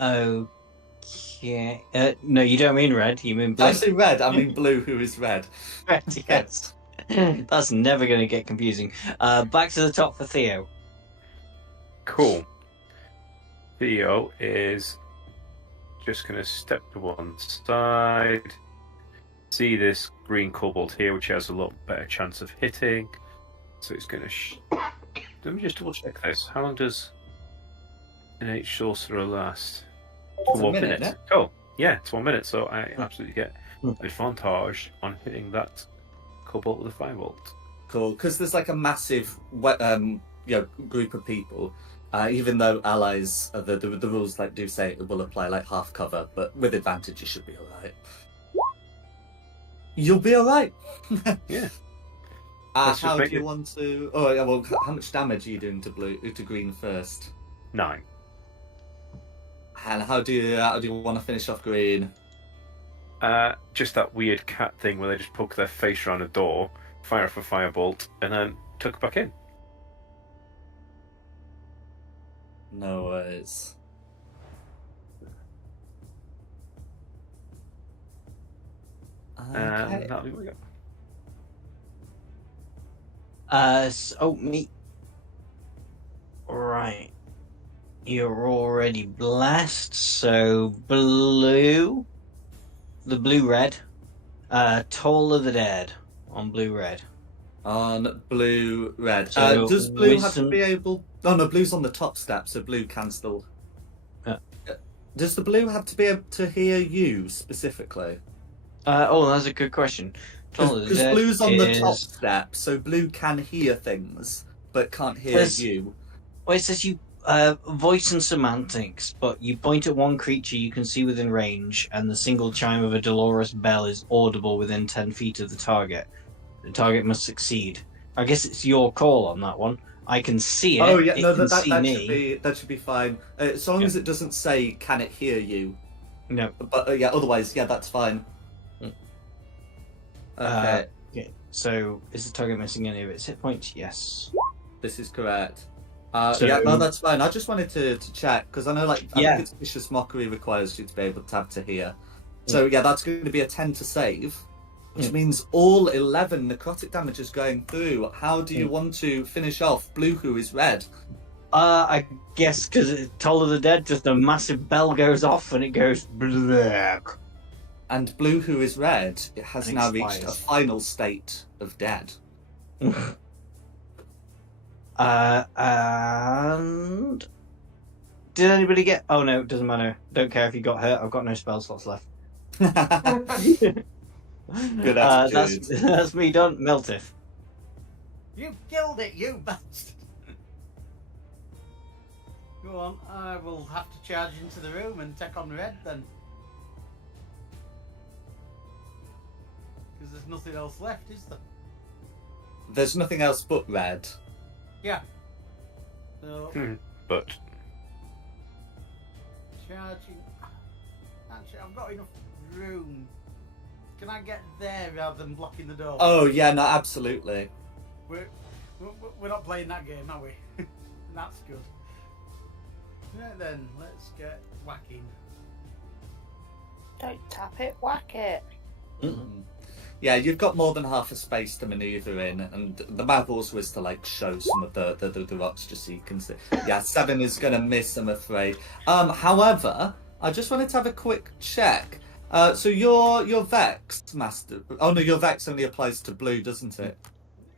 Okay. No, you don't mean red. You mean blue. I say red, I mean Blue, who is red. Red, yes. That's never going to get confusing. Back to the top for Theo. Cool. Theo is just going to step to one side. See this green kobold here, which has a lot better chance of hitting. So it's going to... Let me just double check this. How long does And each sorcerer last It's a 1 minute, minute. no? Oh, yeah, it's 1 minute, so I absolutely get advantage on hitting that kobold with a firebolt. Cool, because there's like a massive group of people. Even though allies, the rules like do say it will apply like half cover, but with advantage you should be all right. You'll be all right. Yeah. Let's just How do make you it- want to? Oh yeah, well, how much damage are you doing to green first? 9. And how do you want to finish off green? Just that weird cat thing where they just poke their face around a door, fire off a firebolt, and then tuck back in. No worries. Okay. That'll be what we got. Me. Right. You're already blessed, so blue. The blue-red. Toll of the Dead on blue-red. On blue red. So, Does blue have to wisdom- be able? Oh no, blue's on the top step, so blue can still. Does the blue have to be able to hear you specifically? That's a good question. Toll of the Because Dead blue's on the top is- step, so blue can hear things, but can't hear There's- you. Well, it says you voice and semantics, but you point at one creature you can see within range, and the single chime of a dolorous bell is audible within 10 feet of the target. The target must succeed. I guess it's your call on that one. I can see it. Oh yeah, it no, can that see me. should be fine. As long as it doesn't say "Can it hear you?" No. But yeah, otherwise, yeah, that's fine. Mm. Okay, Okay. So, is the target missing any of its hit points? Yes. this is correct. So- Yeah, no, that's fine. I just wanted to check because I know, like, I Yeah. think it's vicious mockery requires you to be able to have to hear. So yeah, that's going to be a 10 to save, which means all 11 necrotic damage is going through. How do you want to finish off blue, who is red? I guess because it's Toll of the Dead, just a massive bell goes off and it goes black. And blue, who is red, it has And now reached a expires. final state of dead. And did anybody get? Oh no, it doesn't matter. Don't care if you got hurt. I've got no spell slots left. Good attitude. That's me done. Meltif. You killed it, you bastard! Go on, I will have to charge into the room and take on red then. Because there's nothing else left, is there? There's nothing else but red. Yeah. So, But charging. Actually, I've got enough room. Can I get there rather than blocking the door? Oh yeah, no, absolutely. We're not playing that game, are we? That's good. Right then, let's get whacking. Don't tap it, whack it. Yeah, you've got more than half a space to manoeuvre in, and the map also is to like show some of the rocks just so you can see. Yeah, 7 is gonna miss, I'm afraid. However, I just wanted to have a quick check. So your Vex, Master. Oh no, your Vex only applies to blue, doesn't it?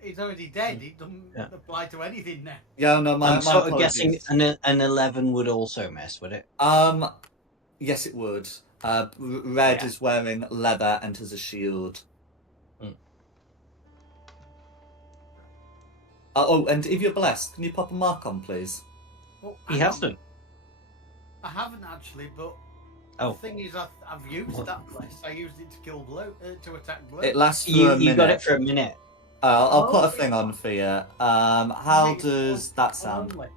He's already dead. It doesn't Yeah. apply to anything now. Yeah, no, my I'm sort of apologies. guessing an 11 would also mess with it. Yes, it would. Red Yeah. is wearing leather and has a shield. And if you're blessed, can you pop a mark on, please? Well, He has done. I haven't actually, but Oh. the thing is, I've used that bless. I used it to kill blue, to attack blue. It lasts for a You minute. got it for a minute. I'll put a Oh. thing on for you. How does that sound? Only.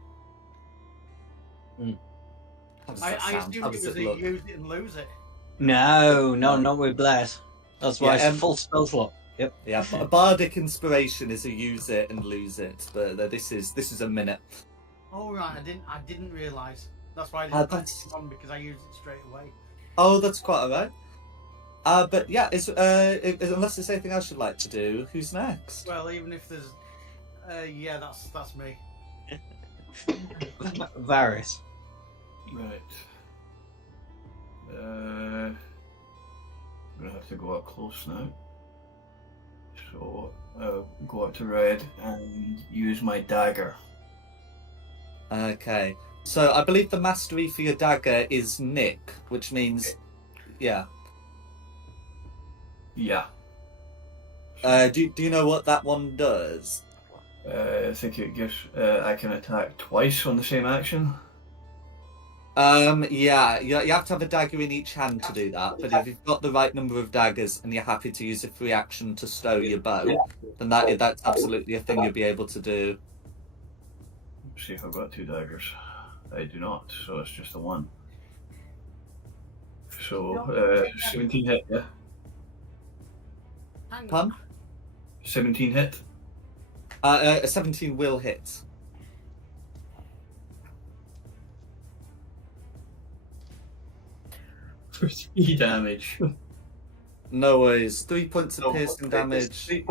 How does I that sound? assumed How it does was it a look? use it and lose it. No, not with Bless. That's why Yeah, it's a full spell slot. Yep. Yeah, a bardic inspiration is a use it and lose it, but this is a minute. Oh right, I didn't realise. That's why I didn't put That's- it on because I used it straight away. Oh, that's quite alright. But yeah, unless there's anything else you'd like to do, who's next? Well, even if there's, yeah, that's me. Varys. Right. I'm gonna have to go up close now. So I'll go up to red and use my dagger. Okay. So I believe the mastery for your dagger is Nick, which means, yeah. Yeah. Do you know what that one does? I think it gives. I can attack twice on the same action. Yeah, you have to have a dagger in each hand to do that. But if you've got the right number of daggers and you're happy to use a free action to stow your bow, then that's absolutely a thing you'll be able to do. Let's see if I've got 2 daggers. I do not, so it's just the one. So 17 hit, yeah. Pun? 17 hit. A 17 will hit. For 3 damage. No worries. 3 points of piercing damage.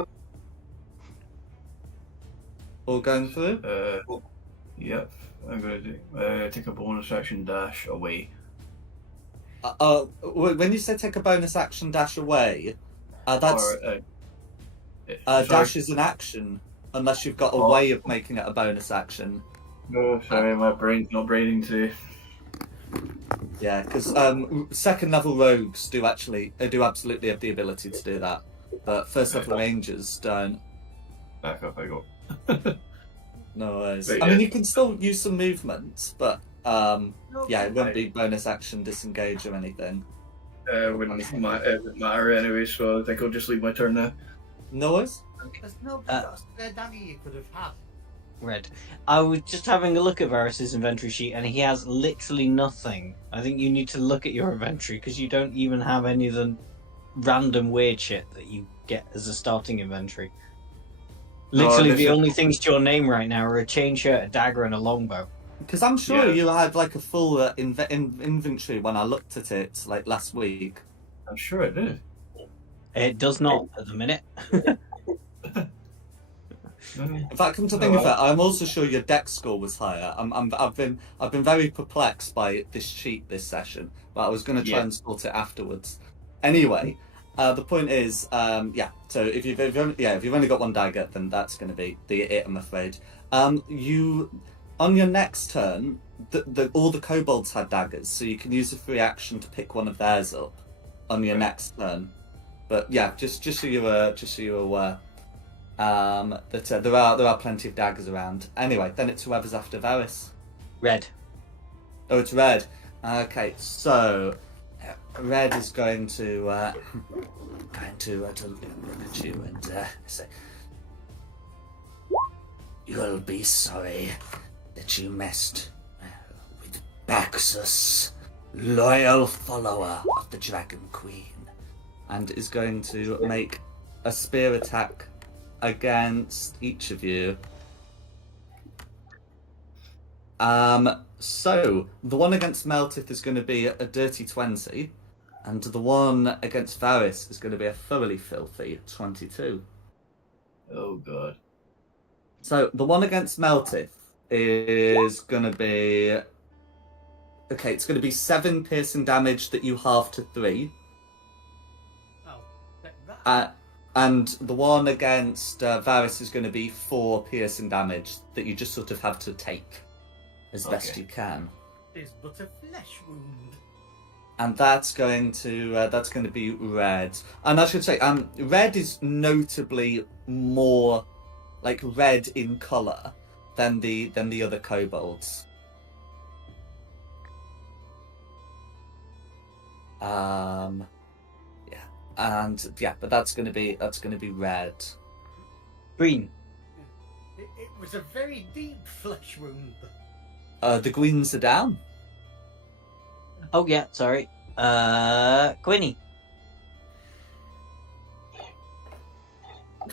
All going through? Yep. I'm going to take a bonus action dash away. When you say take a bonus action dash away, that's Sorry. dash is an action unless you've got a way of making it a bonus action. No, sorry, my brain's not braining today. Yeah, because second level rogues do absolutely have the ability to do that, but first level rangers don't. Back up I go. No worries. But I mean, you can still use some movement, but yeah, it won't Right. be bonus action disengage or anything. Wouldn't matter anyway, so I think I'll just leave my turn now. No worries. There's no spare dagger you could have had. Red. I was just having a look at Varus's inventory sheet, and he has literally nothing. I think you need to look at your inventory because you don't even have any of the random weird shit that you get as a starting inventory. Literally, the only things to your name right now are a chain shirt, a dagger, and a longbow. Because I'm sure Yeah. you had like a full inventory when I looked at it like last week. I'm sure I did. It does not at the minute. In fact, come to think of it, I'm also sure your dex score was higher. I've been very perplexed by this sheet this session, but I was going to try and sort it afterwards. Anyway, the point is, yeah. So if you've only got 1 dagger, then that's going to be it. I'm afraid. You on your next turn, all the kobolds had daggers, so you can use a free action to pick one of theirs up on your next turn. But yeah, just so you're aware. That there are plenty of daggers around. Anyway, then it's whoever's after Varus. Red. Oh, it's Red. Okay, so Red is going to look at you and say, "You'll be sorry that you messed with Baxus, loyal follower of the Dragon Queen," and is going to make a spear attack against each of you. So the one against Meltith is going to be a dirty 20, and the one against Varus is going to be a thoroughly filthy 22. Oh god. So the one against Meltith is going to be it's going to be 7 piercing damage that you halve to 3. Oh, take that. And the one against Varus is going to be 4 piercing damage that you just sort of have to take as best you can. It is but a flesh wound. And that's going to be Red. And I should say, Red is notably more like red in colour than the other kobolds. But that's going to be Red. Green. It was a very deep flesh wound. The Gwyns are down. Oh yeah, sorry. Quinny.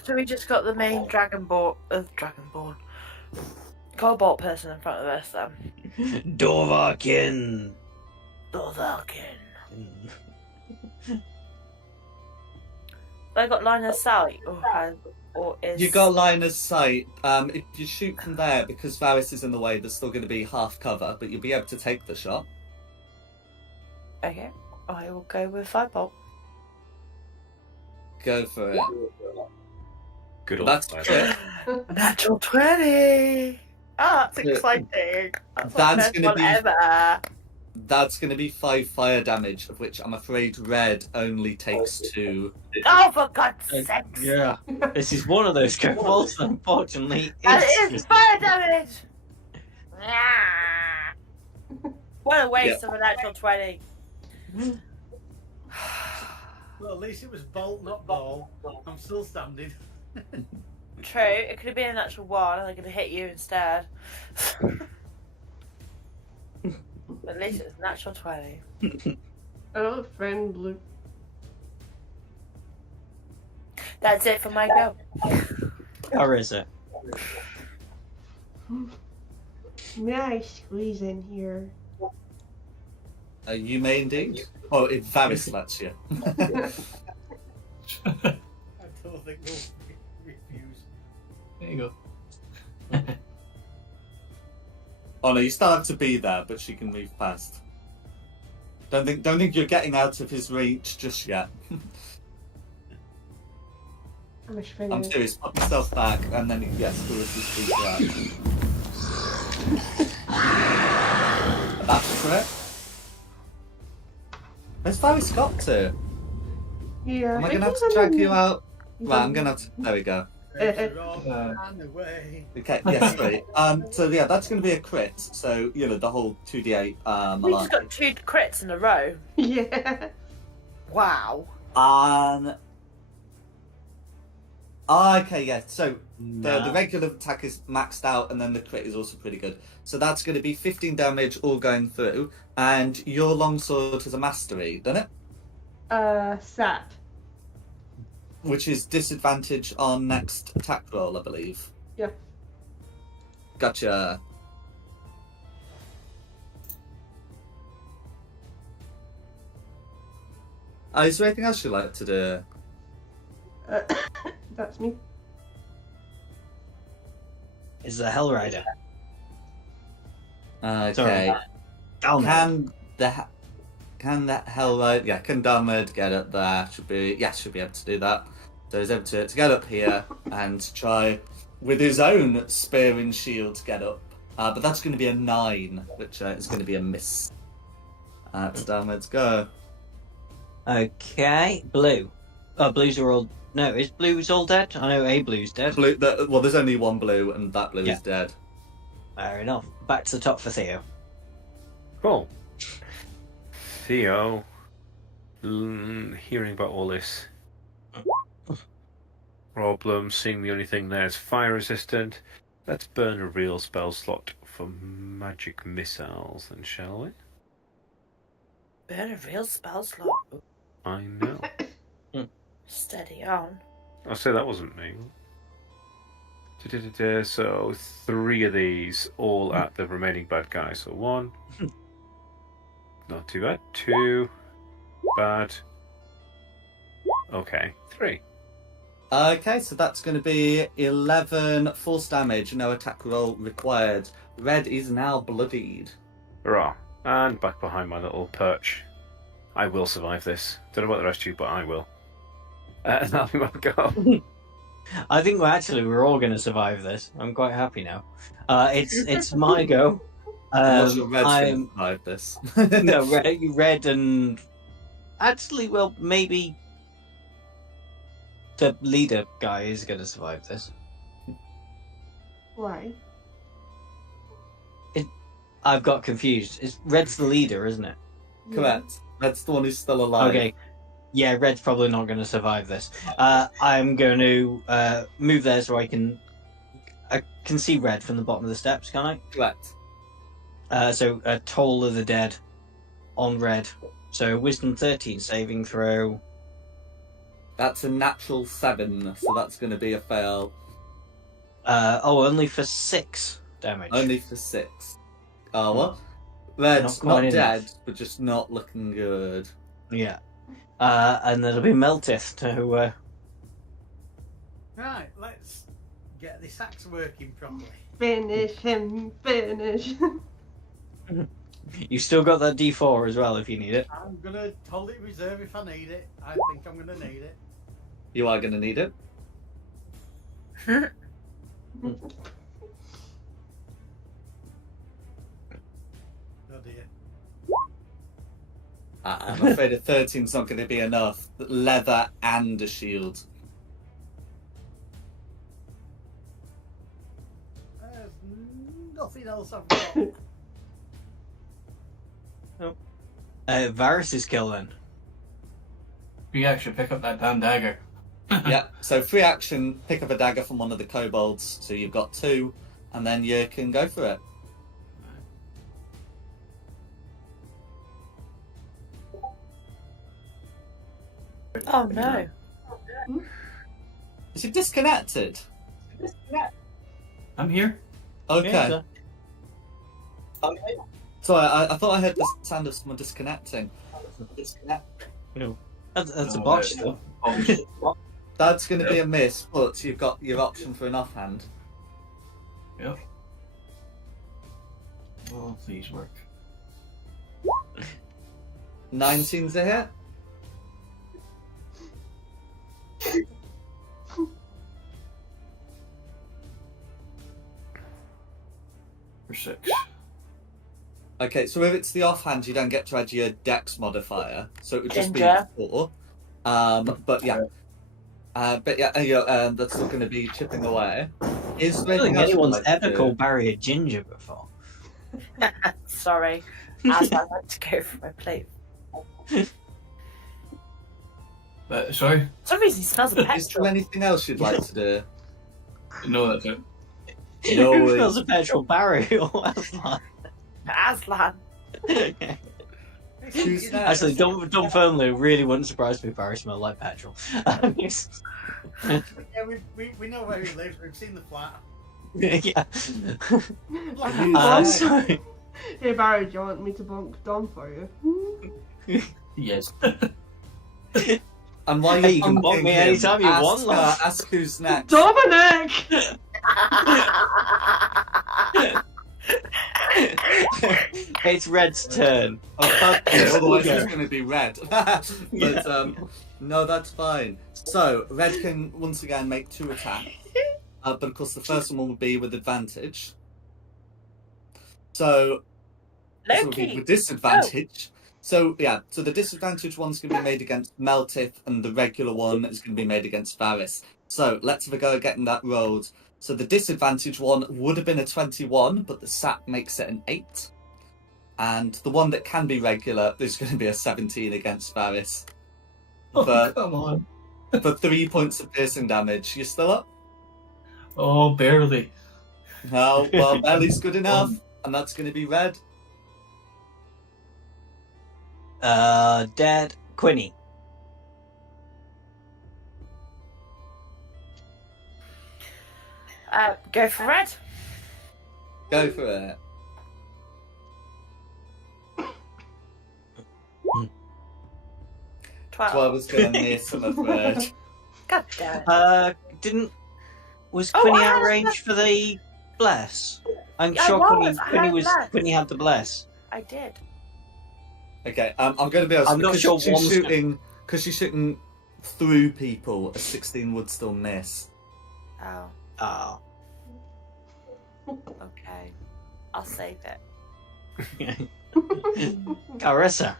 So we just got the main Dragonborn Cobalt person in front of us then. Dorvarkin. I got line of sight, or is You got line of sight. If you shoot from there, because Varus is in the way, there's still going to be half cover, but you'll be able to take the shot. Okay, I will go with Firebolt. Go for it. Good old That's fire. it. Natural 20. that's Yeah. exciting. That's That's my first gonna one be- ever. That's going to be 5 fire damage, of which I'm afraid red only takes 2. Oh, for God's sake! Yeah. This is one of those kobolds, unfortunately. That It's is fire damage! Ah. What a waste of a natural 20. Well, at least it was bolt, not ball. I'm still standing. True, it could have been a natural 1 and I could have hit you instead. But at least it was a natural 20. I got a friend blue. That's it for my go. Carissa. May I squeeze in here? You may indeed. Oh, it Varys lets you. I don't think we'll refuse. There you go. Oh no, you still have to be there, but she can move past. Don't think you're getting out of his reach just yet. I'm I'm serious. Put yourself back, and then yes, Carissa's free to act. And that's correct. Where's Varys got to? Yeah. Am I gonna have to drag you out? Right, I'm gonna have to. There we go. Run away. Okay, yes, great. So yeah, that's going to be a crit. So you know the whole 2d8 We just malarkey. got 2 crits in a row. Yeah. Wow. Okay, yeah. So the No. regular attack is maxed out, and then the crit is also pretty good. So that's going to be 15 damage all going through, and your longsword has a mastery, doesn't it? Sap. Which is disadvantage on next attack roll, I believe. Yeah. Gotcha. Is there anything else you'd like to do? That's me. Is the Hell Rider. Okay. Sorry. Dalmud. Can that Hellride? Yeah, can Dalmud get up there? Should be able to do that. So he's able to get up here and try with his own spear and shield to get up. But that's going to be a 9, which is going to be a miss. So Dalmud's go. Okay, blue. Oh, blues are all. No, is blues all dead? I know a blue's dead. Blue. Well, there's only one blue, and that blue Yeah. is dead. Fair enough. Back to the top for Theo. Cool. Theo, hearing about all this problem, seeing the only thing there is fire resistant, let's burn a real spell slot for magic missiles, then, shall we? Burn a real spell slot. I know. Steady on. I'll say that wasn't me. So 3 of these, all at the remaining bad guy. So 1. Not too bad. 2. Bad. Okay. 3. Okay, so that's going to be 11 force damage. No attack roll required. Red is now bloodied. Hurrah. And back behind my little perch. I will survive this. Don't know about the rest of you, but I will. That'll be my go. I think we're all going to survive this. I'm quite happy now. It's my go. Red's going to I'm survive this. no red and actually, well, maybe the leader guy is going to survive this. Why? I've got confused. Red's the leader, isn't it? Correct. Red's the one who's still alive. Okay. Yeah, Red's probably not going to survive this. I'm going to move there so I can see Red from the bottom of the steps, can I? Correct. So Toll of the Dead on Red. So Wisdom 13 saving throw. That's a natural 7, so that's going to be a fail. Only for 6 damage. Only for 6. Oh, well. Red's Not quite not dead, enough. but just not looking good. Yeah. And there'll be Meltith to. Right, let's get this axe working properly. Finish him, finish. You still got that D4 as well if you need it. I'm gonna hold it in reserve if I need it. I think I'm gonna need it. You are going to need it. Oh dear. I'm afraid a 13's not going to be enough. Leather and a shield. There's nothing else I've got. Varys' kill then. We actually pick up that damn dagger. Yeah, so free action, pick up a dagger from one of the kobolds. So you've got 2, and then you can go for it. Oh no. Is it disconnected? I'm here. Okay. Sorry, I thought I heard the sound of someone disconnecting. That's a botch though. That's going to be a miss, but you've got your option for an offhand. Yep. Oh, please work. 19's a hit. For 6. Okay, so if it's the offhand, you don't get to add your dex modifier, so it would just Ginger. be 4. But yeah, that's still going to be chipping away. Is I there don't think anything else you'd anyone's like to ever do? called Barry a ginger before. Sorry. As I like to go for my plate. Sorry? For some reason, he smells of Is there petrol. anything else you'd like to do? No, that's it. No, Who smells a petrol, Barry or Aslan? Aslan. Who's next? Actually, Don Fernley really wouldn't surprise me if Barry smelled like petrol. Yes. Yeah, we know where he lives. We've seen the flat. Yeah. Who's Sorry. Hey Barry, do you want me to bonk Dom for you? Yes. And while Hey, you're you can bonk bonking me him, anytime you want, love. ask who's next. Dominic! It's Red's turn. Oh, okay, otherwise Yeah. it's going to be red. But no, that's fine. So red can once again make 2 attacks, but of course the first one will be with advantage. So this will be Loki. with disadvantage. So yeah, so the disadvantage one's going to be made against Meltith, and the regular one is going to be made against Varys. So let's have a go at getting that rolled. So the disadvantage one would have been a 21, but the SAP makes it an 8. And the one that can be regular is going to be a 17 against Varys. Oh, come on. For 3 points of piercing damage. You still up? Oh, barely. No, well, barely's good enough. And that's going to be red. Dead. Quinny. Go for red. Go for it. Hmm. 12. 12 is going to miss, I'm afraid. God damn it. Was Oh, Quinny I had out a range for the bless? I'm Yeah, I sure was. I had bless. Quinny had the bless. I did. Okay, I'm going to be honest. I'm not because sure she's one's- shooting, because she's shooting through people, a 16 would still miss. Oh, Oh. okay. I'll save it. Carissa.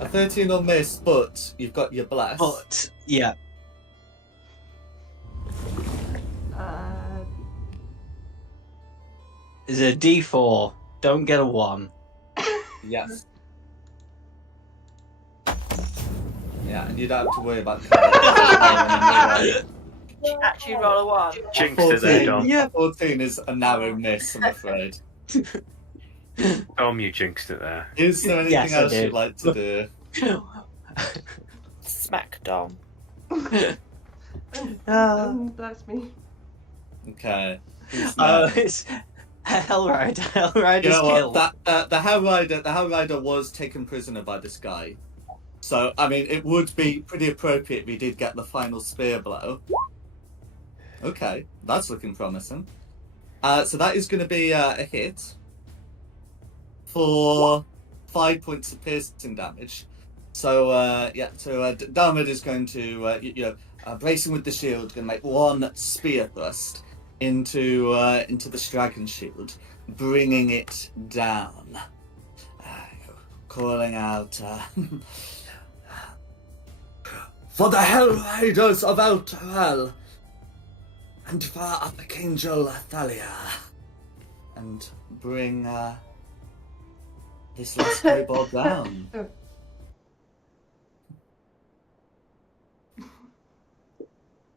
A 13 will miss, but you've got your bless. But yeah. Uh, It's a D4. Don't get a 1. Yes. Yeah, and you don't have to worry about Actually, roll a 1. Jinxed it there, Dom. Yeah. 14 is a narrow miss, I'm afraid. Dom, you jinxed it there. Is there anything Yes, I else did. you'd like to do? Smack Dom. that's me. Okay. Who's It's Hellrider. Hellrider's You know what? killed. The Hellrider was taken prisoner by this guy. So, I mean, it would be pretty appropriate if he did get the final spear blow. Okay, that's looking promising. So that is going to be a hit for 5 points of piercing damage. So, Darmid is going to, bracing with the shield, going to make one spear thrust into the dragon shield, bringing it down, calling out, "For the Hell Riders of Elturel, and for Archangel Thalia," and bring this last kobold down.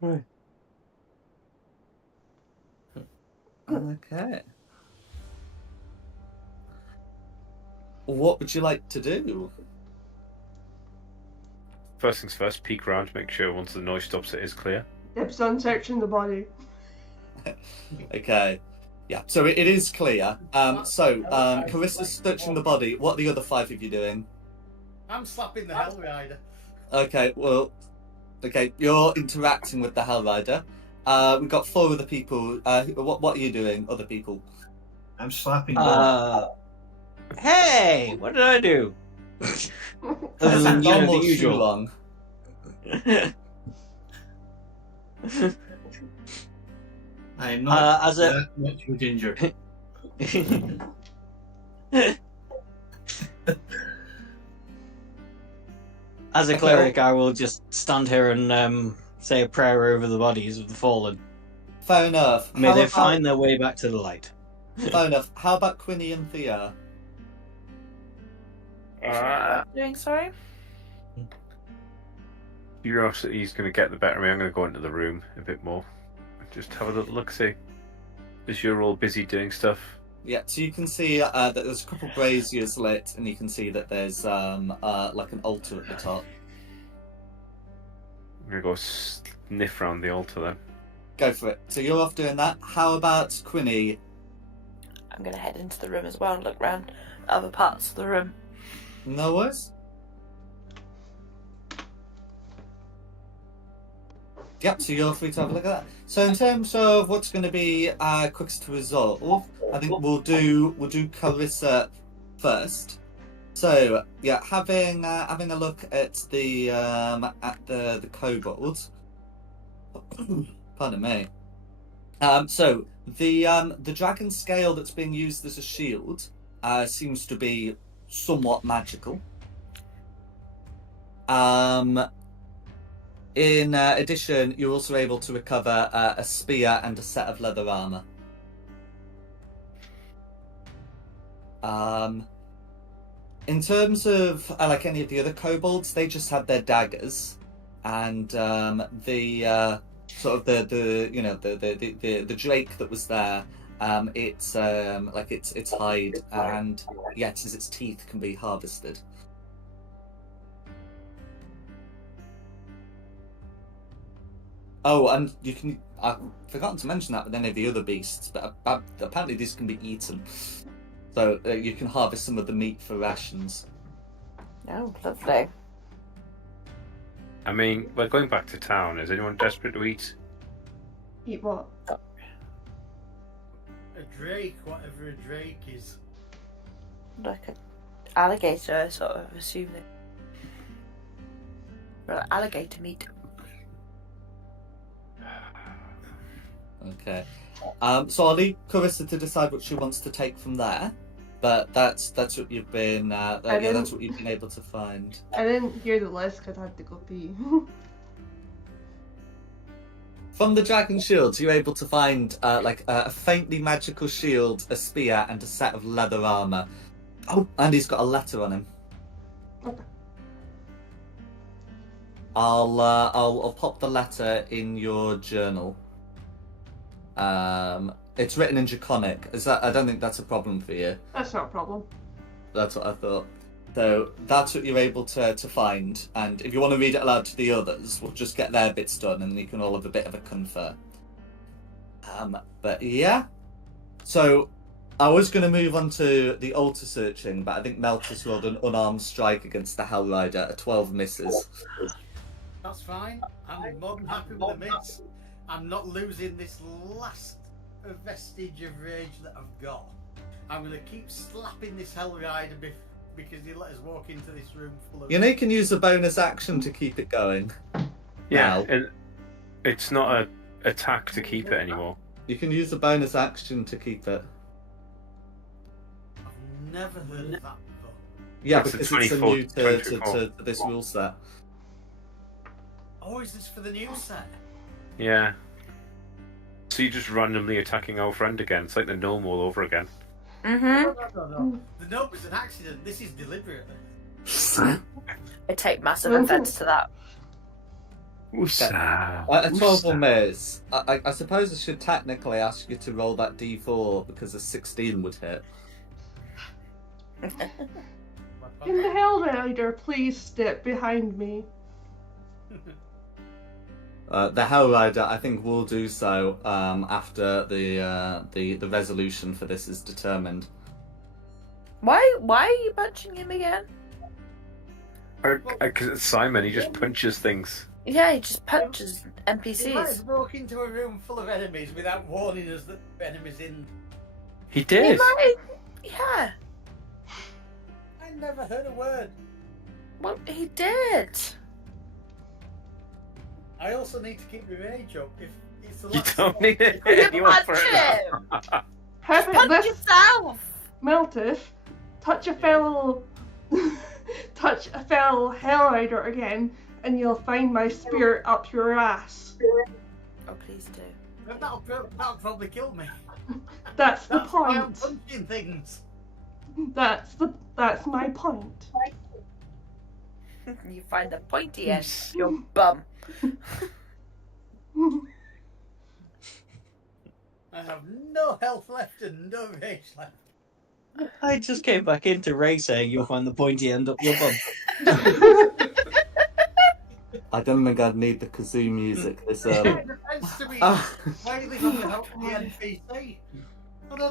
Right. Okay. What would you like to do? First things first, peek round, make sure once the noise stops it is clear. Dibs on searching the body. Okay. Yeah, so it is clear. Carissa's searching the body. What are the other 5 of you doing? I'm slapping the Hell Rider. Okay, you're interacting with the Hell Rider. We've got 4 other people. What are you doing, other people? I'm slapping Bob. Hey, what did I do? Other Is than, it you know, long or the usual. long? I am not as a- that much of a ginger. As a Okay. cleric, I will just stand here and say a prayer over the bodies of the fallen. Fair enough. May they find their way back to the light. Fair enough. How about Quinny and Thea? Doing sorry? Curiosity's going to get the better of me. I'm going to go into the room a bit more. Just have a little look-see. As you're all busy doing stuff. Yeah, so you can see that there's a couple of braziers lit, and you can see that there's like an altar at the top. I'm going to go sniff around the altar then. Go for it. So you're off doing that. How about Quinny? I'm going to head into the room as well and look around other parts of the room. No worries. Yep, so you're free to have a look at that. So in terms of what's going to be quickest to resolve, I think we'll do Carissa first. So yeah, having a look at the kobold. Pardon me. So the dragon scale that's being used as a shield seems to be somewhat magical. In addition, you're also able to recover a spear and a set of leather armor. In terms of like any of the other kobolds, they just had their daggers, and the sort of the drake that was there. It's like its hide, and yet as its teeth can be harvested. Oh, and you can. I've forgotten to mention that with any of the other beasts, but apparently these can be eaten. So you can harvest some of the meat for rations. Oh, lovely. I mean, we're going back to town. Is anyone desperate to eat? Eat what? A drake, whatever a drake is. Like an alligator, I sort of assume that. Well, alligator meat. Okay. So I'll leave Carissa to decide what she wants to take from there. But that's what you've been that's what you've been able to find. I didn't hear the list because I had to go pee. From the dragon shields, you're able to find like a faintly magical shield, a spear, and a set of leather armor. Oh, and he's got a letter on him. Okay. I'll pop the letter in your journal. It's written in Draconic. I don't think that's a problem for you. That's not a problem. That's what I thought. So that's what you're able to find, and if you want to read it aloud to the others, we'll just get their bits done, and then you can all have a bit of a confer. But yeah. So I was going to move on to the altar searching, but I think Meltus rolled an unarmed strike against the Hell Rider. A 12 misses. That's fine. I'm more than happy with the miss. I'm not losing this last vestige of rage that I've got. I'm going to keep slapping this Hell Rider because he let us walk into this room full of... You know, you can use a bonus action to keep it going. Yeah, Now. It's not a attack to keep it anymore. You can use a bonus action to keep it. I've never heard of that before. Yeah, That's the because it's a 24 new to this rule set. Oh, is this for the new set? Yeah. So you're just randomly attacking our friend again. It's like the gnome all over again. Mm-hmm. No. The note was an accident. This is deliberate. I take massive offence to that. A 12 or miss. I suppose I should technically ask you to roll that d4 because a 16 would hit. Can the Hellrider please step behind me? The Hellrider, I think, will do so after the resolution for this is determined. Why are you punching him again? Because it's Simon, he just punches things. Yeah, he just punches He might NPCs. have walked into a room full of enemies without warning us that the enemies in. He He did. might, yeah. I never heard a word. Well, he did. I also need to keep my rage up. If it's the You last don't need it. You Anyone punch for it. him. How about Punch this, yourself. Meltif? Touch a fellow Hellrider again, and you'll find my spear up your ass. Oh, please do. That'll probably kill me. That's the That's why I'm point. punching things. That's my point. You find the pointy end, your bum. I have no health left and no rage left. I just came back into Ray saying you'll find the pointy end up your bum. I don't think I'd need the kazoo music this No offense to me. Why are you leaving the help the NPC?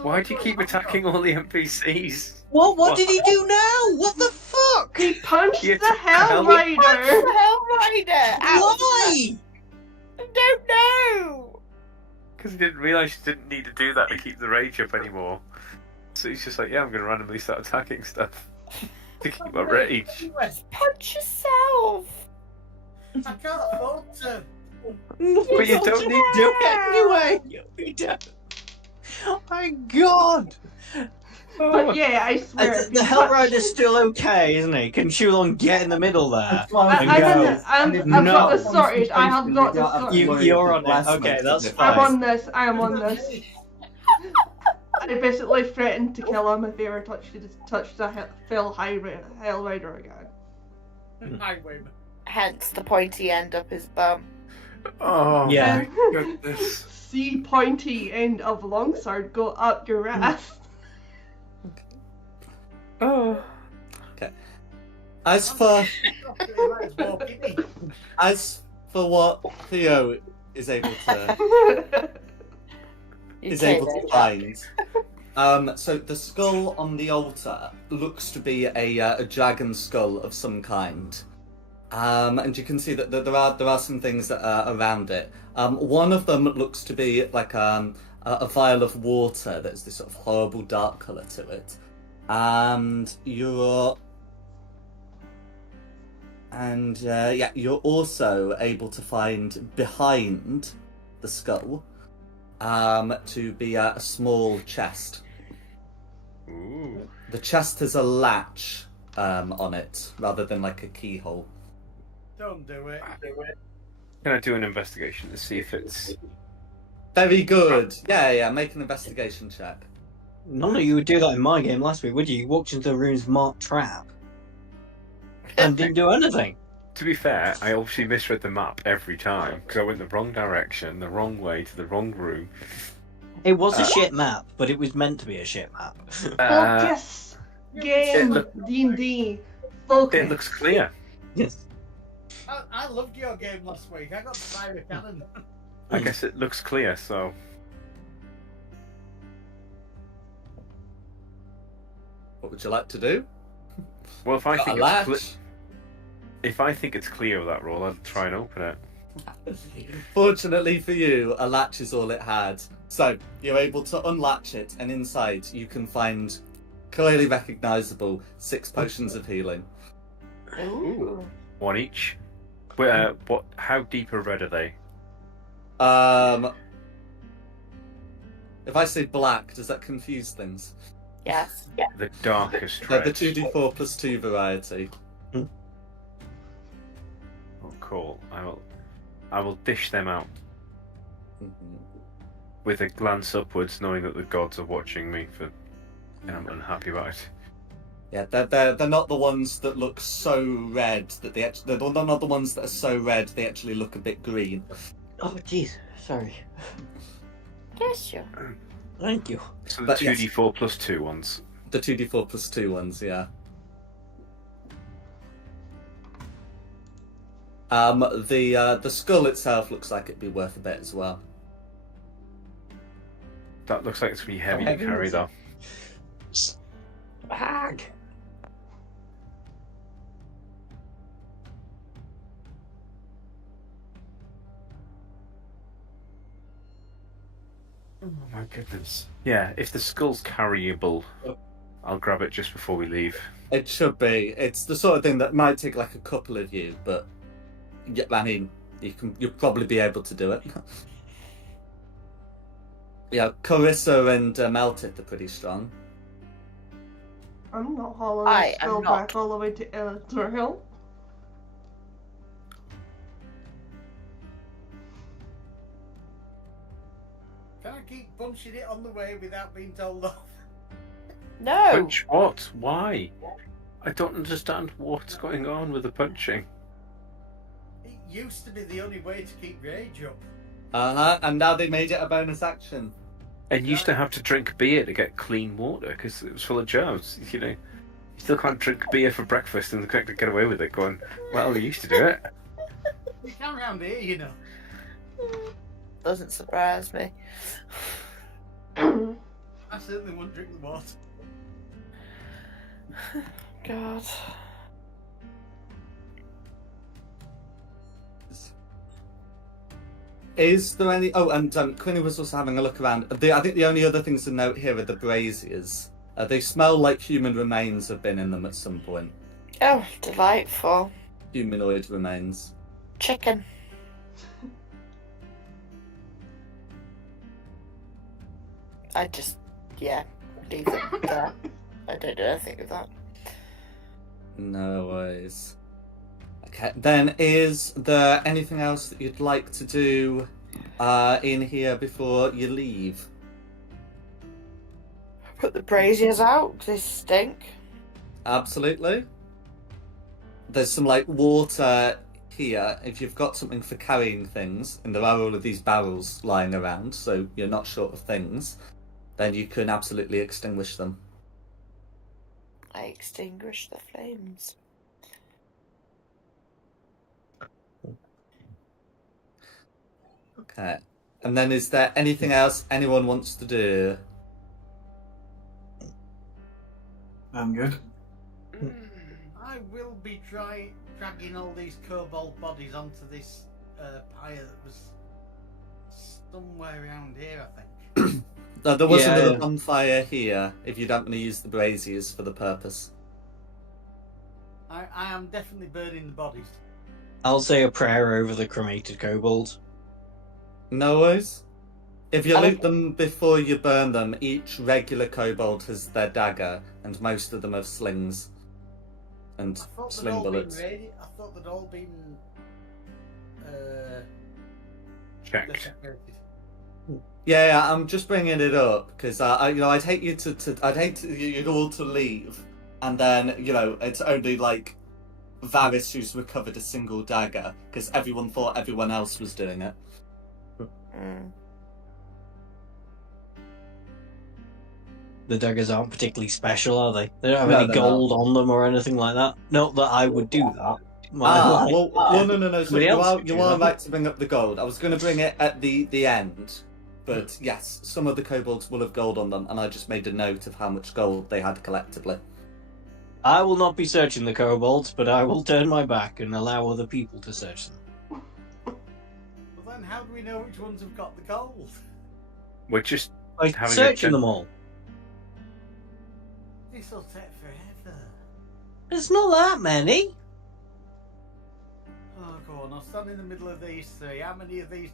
Why do you keep attacking all the NPCs? What did he do now? What the fuck? He punched You the took the hell- Punch the Hellrider! Hellrider! Ow. Why? I don't know! Because he didn't realise he didn't need to do that to keep the rage up anymore. So he's just like, yeah, I'm going to randomly start attacking stuff to keep my rage. Punch yourself! I can't afford to. But you don't need to do it anyway. You don't. Oh my god! But yeah, I swear. if The you Hellrider's still okay, isn't he? Can Chulon get in the middle there? I've got this sorted. I have got this sorted. You're on it. Okay, that's fine. I'm on this. I am on this. I basically threatened to kill him if he ever touched the Phil Hellrider again. Highwayman. Hence the pointy end up his bum. Oh Yeah. my goodness. See pointy end of longsword go up your ass. Oh. As for what Theo is able to find, so the skull on the altar looks to be a dragon skull of some kind, and you can see that there are some things that are around it. One of them looks to be like a vial of water that's this sort of horrible dark colour to it, and you're also able to find behind the skull to be a small chest. Ooh. The chest has a latch on it rather than like a keyhole. Don't do it. Can I do an investigation to see if it's... Very good. Yeah. Make an investigation check. None of you would do that in my game last week, would you? You walked into the room's marked trap and didn't do anything. To be fair, I obviously misread the map every time because I went the wrong direction, the wrong way to the wrong room. It was a shit map, but it was meant to be a shit map. Focus! Game! it D&D! Focus! It looks clear. Yes. I loved your game last week. I got to fire a cannon. I guess it looks clear, so... What would you like to do? Well, if I Got a think latch? it's if I think it's clear with that roll, I'll try and open it. Fortunately for you, a latch is all it had. So you're able to unlatch it, and inside you can find clearly recognisable 6 potions of healing. Ooh. One each. What? How deep a red are they? If I say black, does that confuse things? Yes. The darkest They're red. the 2d4 plus 2 variety. Oh, cool. I will dish them out with a glance upwards, knowing that the gods are watching me and I'm unhappy about it. Yeah, they're not the ones that look so red that they're not the ones that are so red they actually look a bit green. Oh, jeez. Sorry. Yes, you. Thank you. So the But yes. 2d4 plus 2 ones. The 2d4 plus 2 ones, yeah. The skull itself looks like it'd be worth a bit as well. That looks like it's going to be heavy to heavy carry, is it? though. Bag. Oh my goodness. Yeah, if the skull's carryable, I'll grab it just before we leave. It should be. It's the sort of thing that might take like a couple of you, but yeah, I mean, you'll probably be able to do it. Yeah, Carissa and Meltith are pretty strong. I'm not hauling I this am skull not. back all the way to Elector Hill. Can I keep punching it on the way without being told off? No. Punch what? Why? I don't understand what's going on with the punching. It used to be the only way to keep rage up. And now they made it a bonus action. And you used to have to drink beer to get clean water because it was full of germs. You know, you still can't drink beer for breakfast and get away with it. Going, well, you used to do it. You can round here, you know. Doesn't surprise me. I certainly wouldn't drink the water. God. Is there any? Oh, and Quinny was also having a look around. I think the only other things to note here are the braziers. They smell like human remains have been in them at some point. Oh, delightful. Humanoid remains. Chicken. I just, leave it there. I don't do anything with that. No worries. Okay, then is there anything else that you'd like to do in here before you leave? Put the braziers out, 'cause they stink. Absolutely. There's some like water here if you've got something for carrying things, and there are all of these barrels lying around, so you're not short of things, then you can absolutely extinguish them. I extinguish the flames. Okay. And then is there anything else anyone wants to do? I'm good. I will be dragging all these kobold bodies onto this pyre that was somewhere around here, I think. There was Yeah. another bonfire here, if you don't want to use the braziers for the purpose. I am definitely burning the bodies. I'll say a prayer over the cremated kobold. No worries. If you I loot them before you burn them, each regular kobold has their dagger, and most of them have slings and I thought they'd sling all bullets. been I thought they'd all been Checked. desecrated. Yeah, I'm just bringing it up because I'd hate you you'd all to leave, and then it's only like Varys who's recovered a single dagger because everyone thought everyone else was doing it. Mm. The daggers aren't particularly special, are they? They don't have No, any they're gold on them or anything like that. Not that I would do that. Well, no. So Somebody you else are could do you are that. right to bring up the gold. I was going to bring it at the end, but yes, some of the kobolds will have gold on them, and I just made a note of how much gold they had collectively. I will not be searching the kobolds, but I will turn my back and allow other people to search them. Well then, how do we know which ones have got the gold? We're just By having a searching them all. This will take forever. There's not that many. Oh, go on. I'll stand in the middle of these three. How many of these?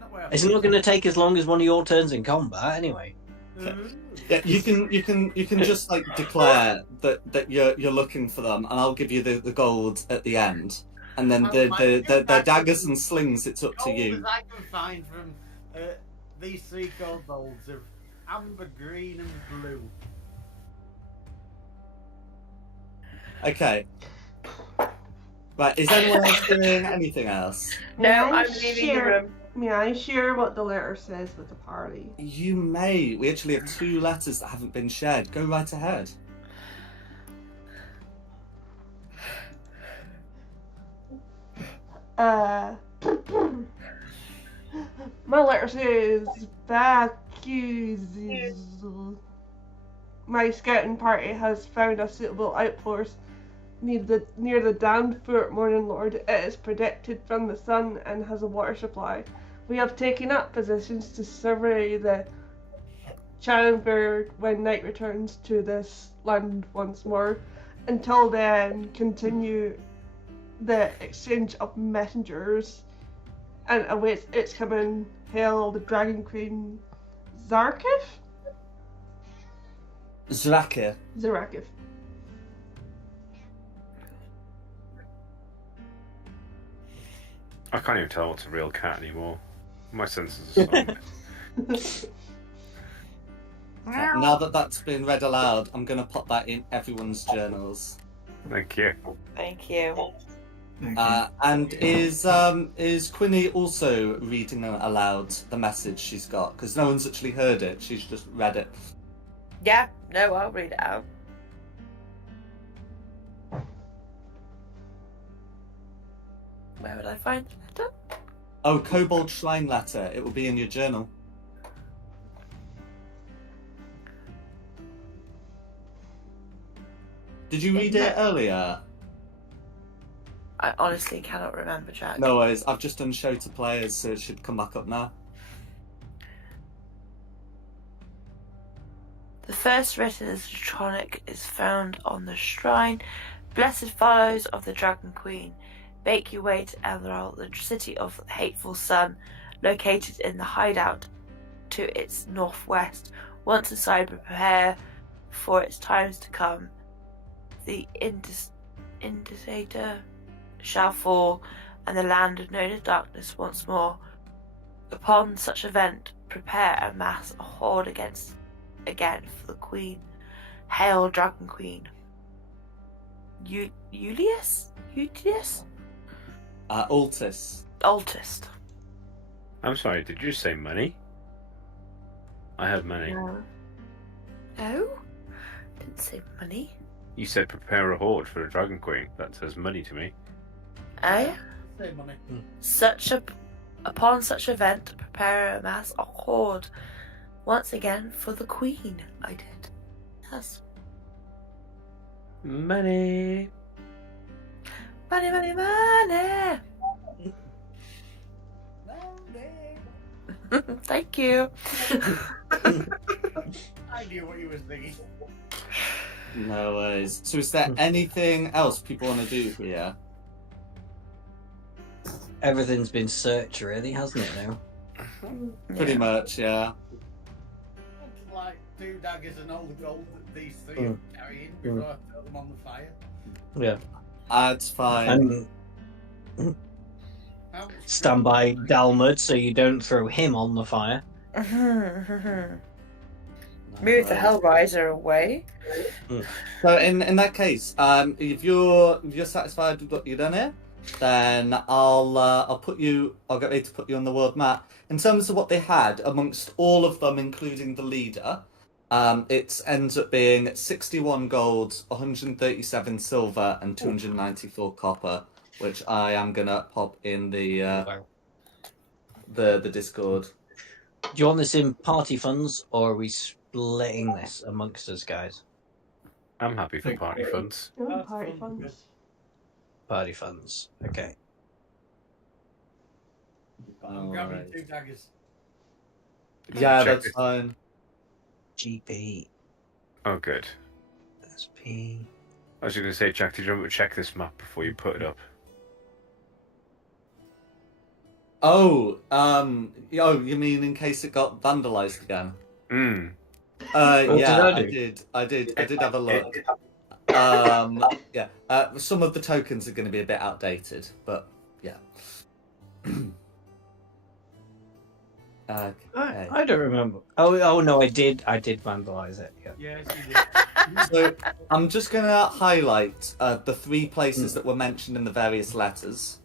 Not where I It's not thought. going to take as long as one of your turns in combat, anyway. Yeah, you can just like declare that you're looking for them, and I'll give you the gold at the end. And then the daggers and slings, it's up to Gold you. as I can find from these 3 kobolds of amber, green, and blue. Okay. Right, is anyone else doing anything else? No, I'm leaving the room. May I share what the letter says with the party? You may. We actually have 2 letters that haven't been shared. Go right ahead. My letter says, Bacchus. My scouting party has found a suitable outpost near the damned Fort Morning Lord. It is protected from the sun and has a water supply. We have taken up positions to survey the chamber when night returns to this land once more. Until then, continue the exchange of messengers and awaits its coming. Hail the Dragon Queen Zarakith? Zrakir. Zarakith. I can't even tell what's a real cat anymore. My senses are so Now that that's been read aloud, I'm going to put that in everyone's journals. Thank you. Thank you. And is Quinny also reading aloud the message she's got? Because no one's actually heard it. She's just read it. Yeah, no, I'll read it out. Where would I find the letter? Oh, Kobold Shrine Letter. It will be in your journal. Did you read it earlier? I honestly cannot remember, Jack. No worries. I've just done show to players, so it should come back up now. The first written as Draconic is found on the shrine. Blessed follows of the Dragon Queen, make your way to Emerald, the city of the hateful sun, located in the hideout to its northwest. Once inside, prepare for its times to come. The Indicator shall fall, and the land known as darkness once more. Upon such event, prepare and mass a horde again for the Queen. Hail, Dragon Queen. Ulysses? Altus. Altist. I'm sorry, did you say money? I have money. No. Didn't say money. You said prepare a horde for the Dragon Queen. That says money to me. Eh? Say money. Upon such event, prepare and mass a horde once again for the Queen. I did. Yes. Money. Money, money, money. Thank you. I knew what you were thinking. No worries. So is there anything else people want to do here? Everything's been searched, really, hasn't it, now? Pretty much, yeah. Like 2 daggers and all the gold that these 3 are carrying before I throw them on the fire. Yeah. That's fine. And stand by Dalmud so you don't throw him on the fire. Move the Hellraiser away. So in that case, if you're satisfied with what you've done here, then I'll get ready to put you on the world map. In terms of what they had amongst all of them, including the leader, it ends up being 61 gold, 137 silver, and 294 copper, which I am gonna pop in the Discord. Do you want this in party funds, or are we splitting this amongst us, guys? I'm happy for party funds. Oh, party funds. Party funds. Okay. I'm grabbing 2 daggers. Yeah, Check that's it. fine. GP. Oh, good. SP. I was going to say, Jack, did you remember to check this map before you put it up? Oh, you mean in case it got vandalized again? What Yeah, did I do? I did have a look. Yeah, some of the tokens are going to be a bit outdated, but yeah. Okay. I don't remember. Oh no, I did vandalize it. Yeah. Yes, you did. So I'm just going to highlight the 3 places that were mentioned in the various letters.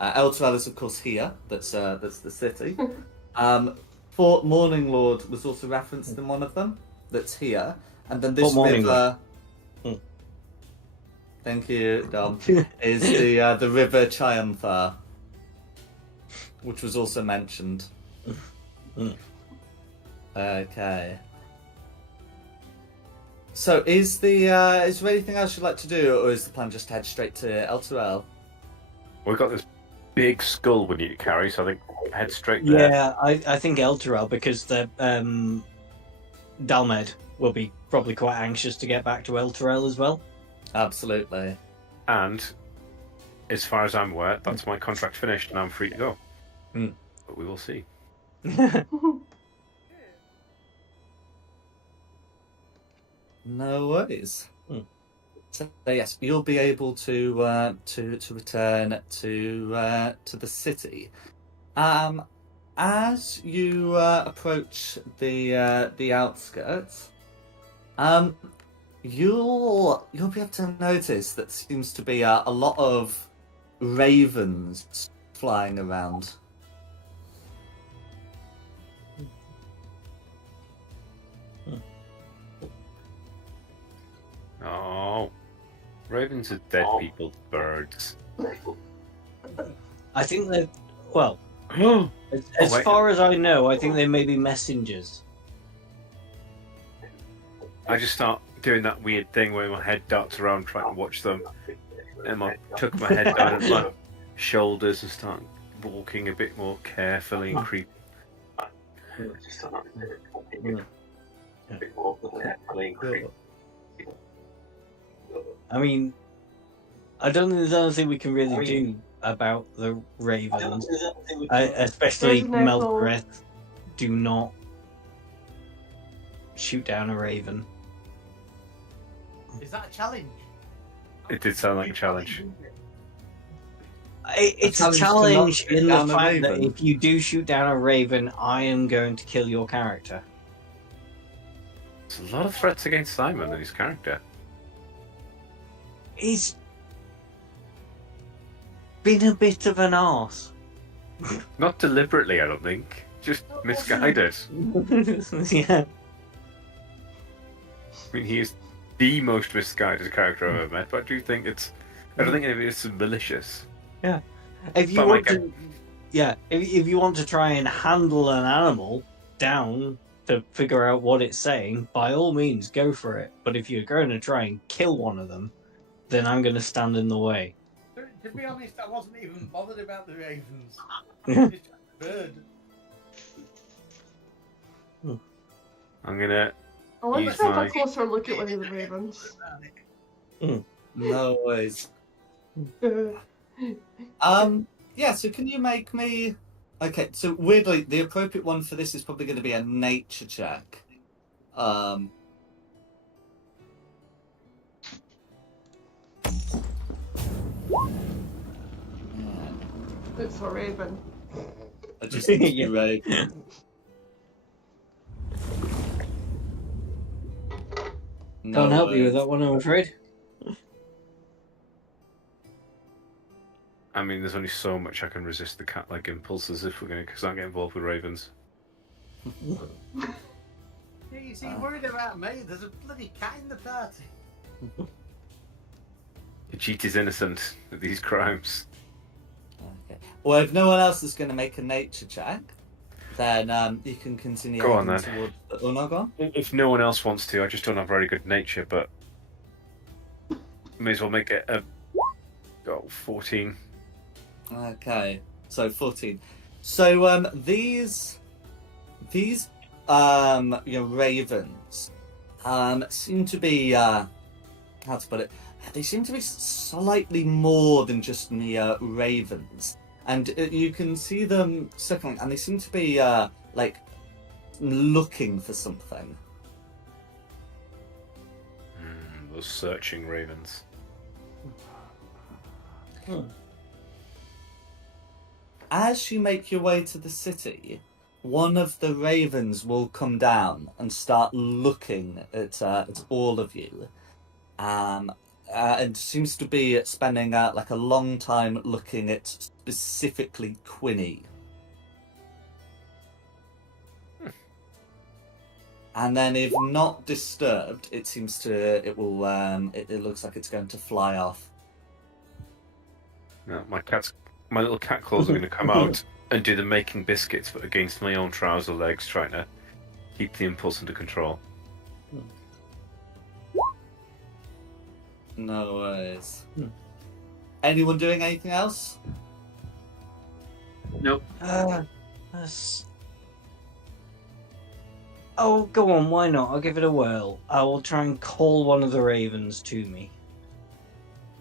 Elturel is, of course, here. That's the city. Fort Morning Lord was also referenced in one of them. That's here. And then this Fort river... Thank you, Dom. Is the River Chianthar, which was also mentioned. Okay. So is there anything else you'd like to do, or is the plan just to head straight to Elturel? We've got this big skull we need to carry, so I think head straight there. Yeah, I think Elturel, because the Dalmed will be probably quite anxious to get back to Elturel as well. Absolutely. And as far as I'm aware, that's my contract finished and I'm free to go. But we will see. No worries. So yes, you'll be able to return to the city. As you approach the outskirts, you'll be able to notice that seems to be a lot of ravens flying around. Oh, ravens are dead people's birds. I think that, well, as far as I know, I think they may be messengers. I just start doing that weird thing where my head darts around trying to watch them, and I tuck my head down at my shoulders and start walking a bit more carefully and creepy. I mean, I don't think there's anything we can really do about the ravens, especially There's no Melkreth. Do not shoot down a raven. Is that a challenge? It did sound like a challenge. It's a challenge challenge to not shoot in the down a fact that raven. if you do shoot down a raven, I am going to kill your character. There's a lot of threats against Simon and his character. He's been a bit of an arse. Not deliberately, I don't think. Just misguided. Yeah. I mean, he is the most misguided character I've ever met, but I do think I don't think any of it is malicious. Yeah. If you But want like to, if you want to try and handle an animal down to figure out what it's saying, by all means, go for it. But if you're going to try and kill one of them, then I'm going to stand in the way. To be honest, I wasn't even bothered about the ravens. It's just a bird. I'm gonna. Let's Use have my- a closer look at one of the ravens. No worries. Yeah, so can you make me... Okay, so weirdly, the appropriate one for this is probably going to be a nature check. It's a raven. I just need to Yeah. be ready. Can't help you with that one, I'm afraid. I mean, there's only so much I can resist the cat-like impulses if we're gonna start getting involved with ravens. Yeah, you see, worried about me. There's a bloody cat in the party. Ajit is innocent of these crimes. Okay. Well, if no one else is going to make a nature check, then you can continue Go on, heading then. toward... Oh, no, go on. If no one else wants to, I just don't have very good nature, but may as well make it a 14. Okay, so 14. So these ravens seem to be how to put it? They seem to be slightly more than just mere ravens. and you can see them circling, and they seem to be like looking for something. Those searching ravens. As you make your way to the city, one of the ravens will come down and start looking at all of you. And seems to be spending like a long time looking at specifically Quinny. And then, if not disturbed, it looks like it's going to fly off. No, my little cat claws are going to come out and do the making biscuits, but against my own trouser legs, trying to keep the impulse under control. No worries. Anyone doing anything else? Nope. Oh, go on, why not? I'll give it a whirl. I will try and call one of the ravens to me.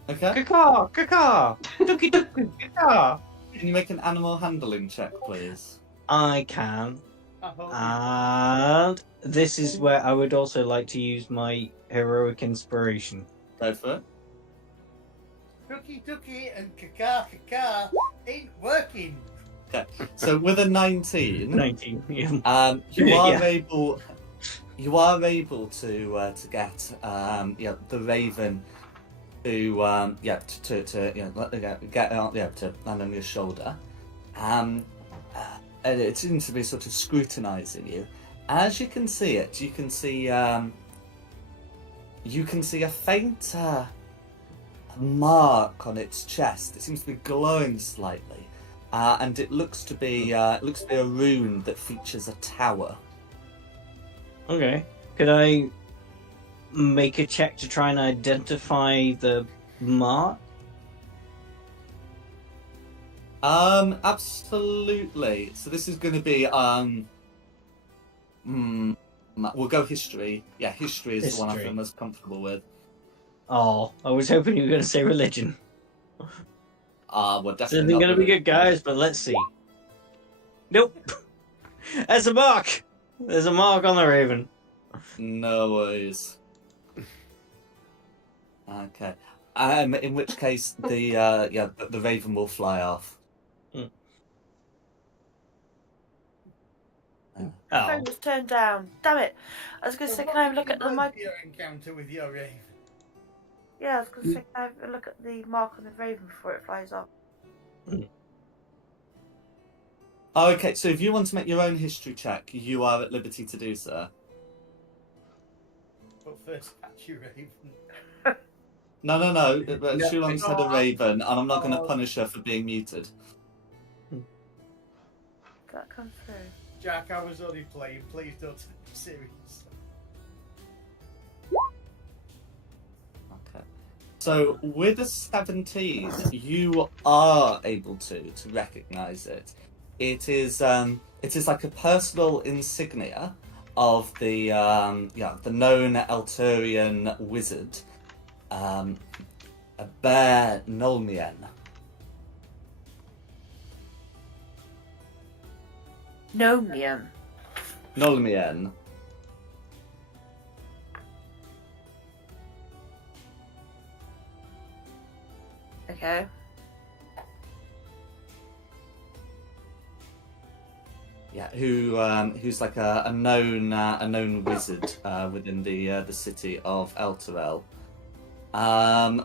Okay. Caw, caw, dookie dookie, caw. Can you make an animal handling check, please? I can. And this is where I would also like to use my heroic inspiration. Go for it. Dookie and caca ain't working. Okay. So with a 19, 19. Yeah. you are Yeah. able to get the raven to get out to land on your shoulder, and it seems to be sort of scrutinizing you. As you can see it, you can see a faint mark on its chest. It seems to be glowing slightly, and it looks to be a rune that features a tower. Okay. Could I make a check to try and identify the mark? Absolutely. So this is going to be we'll go history. Yeah, history is the one I feel most comfortable with. Oh, I was hoping you were going to say religion. We're This definitely isn't not going to be good, guys, but let's see. Nope. There's a mark. There's a mark on the raven. No worries. Okay. In which case, the raven will fly off. Phone Oh. was turned down. Damn it! I was going to say, can I have a look at the mark? Your encounter with your raven. Yeah, I was going to say, can I have a look at the mark on the raven before it flies off? Oh, okay, so if you want to make your own history check, you are at liberty to do so. But first, catch your raven. No. Shulong's had a raven, and I'm not going to punish her for being muted. Did that come through? Jack, I was only playing. Please don't take me serious. Okay. So with a 17, you are able to recognise it. It is like a personal insignia of the known Elturian wizard, a bear Nolmien. Nomium. Nolmien. Okay. Yeah, who's like a known wizard within the city of Elturel. And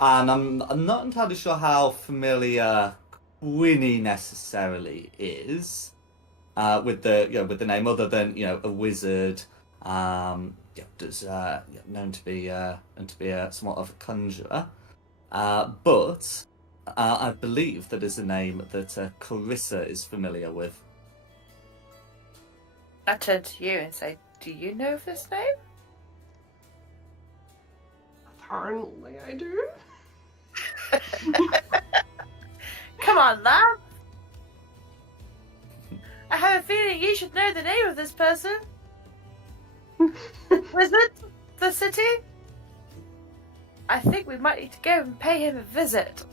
I'm not entirely sure how familiar Quinny necessarily is with the name, other than a wizard. Known to be somewhat of a conjurer, but I believe that is a name that Clarissa is familiar with. I turn to you and say, do you know of this name? Apparently I do. Come on, lad. I have a feeling you should know the name of this person. Wizard? The city? I think we might need to go and pay him a visit.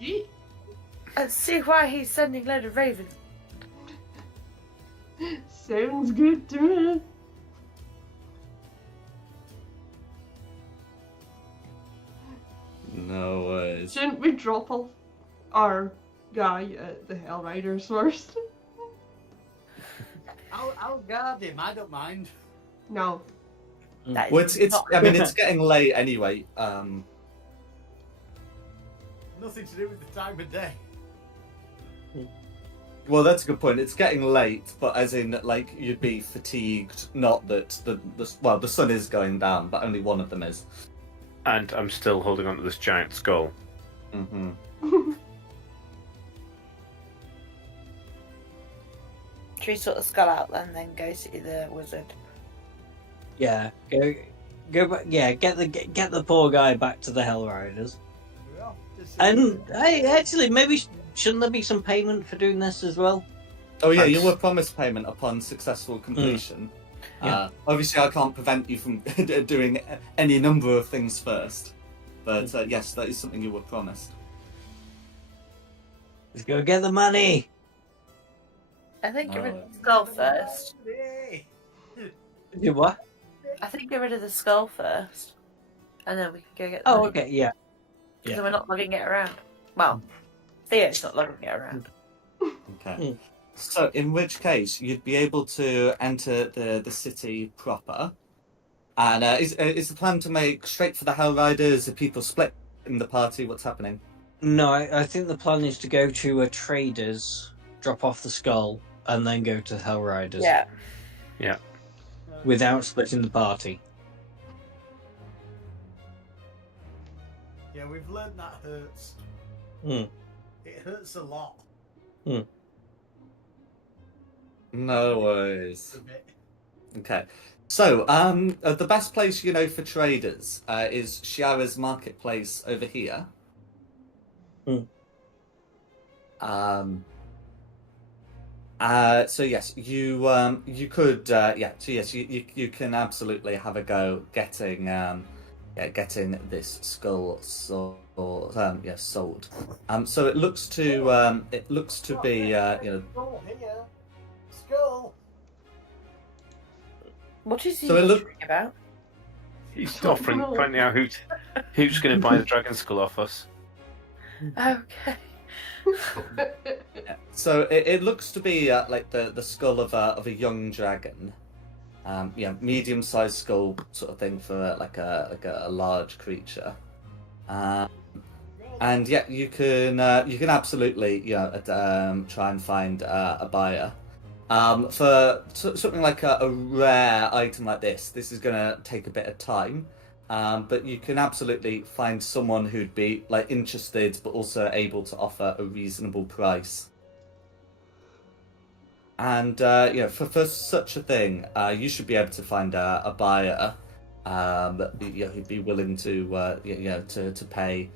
Yeah. And see why he's sending a load of ravens. Sounds good to me. No worries. Shouldn't we drop off our guy at the Hell Riders first? I'll guard him. I don't mind. No. That Well, is it's not- I mean, it's getting late anyway. Nothing to do with the time of day. Well, that's a good point. It's getting late, but as in, like, you'd be fatigued. Not that the sun is going down, but only one of them is. And I'm still holding on to this giant skull. Mm-hmm. Should we sort the skull out then go see the wizard? Yeah, go back. Yeah, get the poor guy back to the Hell Riders. Yeah, this is- And hey, actually, maybe shouldn't there be some payment for doing this as well? Oh yeah, you Thanks. were promised payment upon successful completion. Yeah. Obviously, I can't prevent you from doing any number of things first, but yes, that is something you were promised. Let's go get the money. I think get rid No. of the skull first. Hey. Do what? I think get rid of the skull first. And then we can go get the Oh, money. okay, yeah. Because Yeah. then we're not lugging it around. Well, Theo's not lugging it around. Okay. So, in which case, you'd be able to enter the city proper. And is the plan to make straight for the Hell Riders? Are people split in the party? What's happening? No, I think the plan is to go to a trader's, drop off the skull, and then go to Hell Riders. Yeah. Without splitting the party. Yeah, we've learned that hurts. Hmm. It hurts a lot. No worries. A bit. Okay. So, the best place you know for traders is Shiara's marketplace over here. So yes, you could So yes, you can absolutely have a go getting this skull sold. Sold. So it looks to be Skull here. Skull. What is he So it look- talking about? He's Oh, offering, no. finding out who's going to buy the dragon skull off us. Okay. So it looks to be like the skull of a young dragon. Medium-sized skull sort of thing for like a large creature. And yeah, you can absolutely try and find a buyer. For something like a rare item like this is going to take a bit of time. But you can absolutely find someone who'd be like interested, but also able to offer a reasonable price. And for such a thing, you should be able to find a buyer who'd be willing to pay.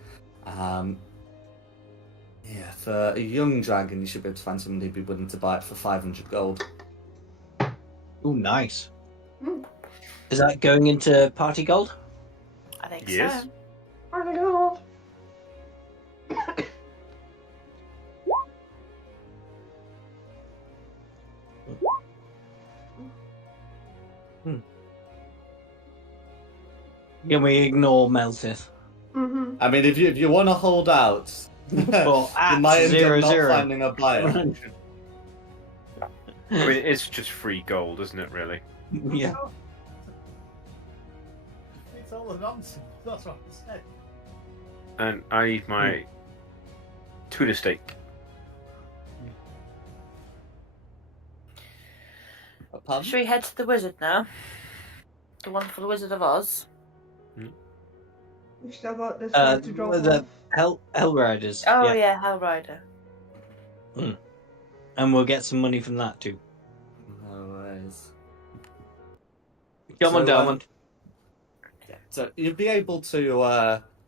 For a young dragon, you should be able to find someone who'd be willing to buy it for 500 gold. Oh, nice. Mm. Is that going into party gold? I think Yes. so. Oh my god. Can we ignore Meltith? Mm-hmm. I mean, if you want to hold out, Well, you might end up not 0-0. finding a buyer. I mean, it's just free gold, isn't it, really? Yeah. It's all a nonsense. That's what I said. And I need my tuna steak. Pardon? Should we head to the wizard now? The wonderful Wizard of Oz. We still got this Uh, one to drop the off. Hell Riders. Oh yeah, Hell Rider. And we'll get some money from that too. No worries. Come on, So, Diamond. So you'd be able to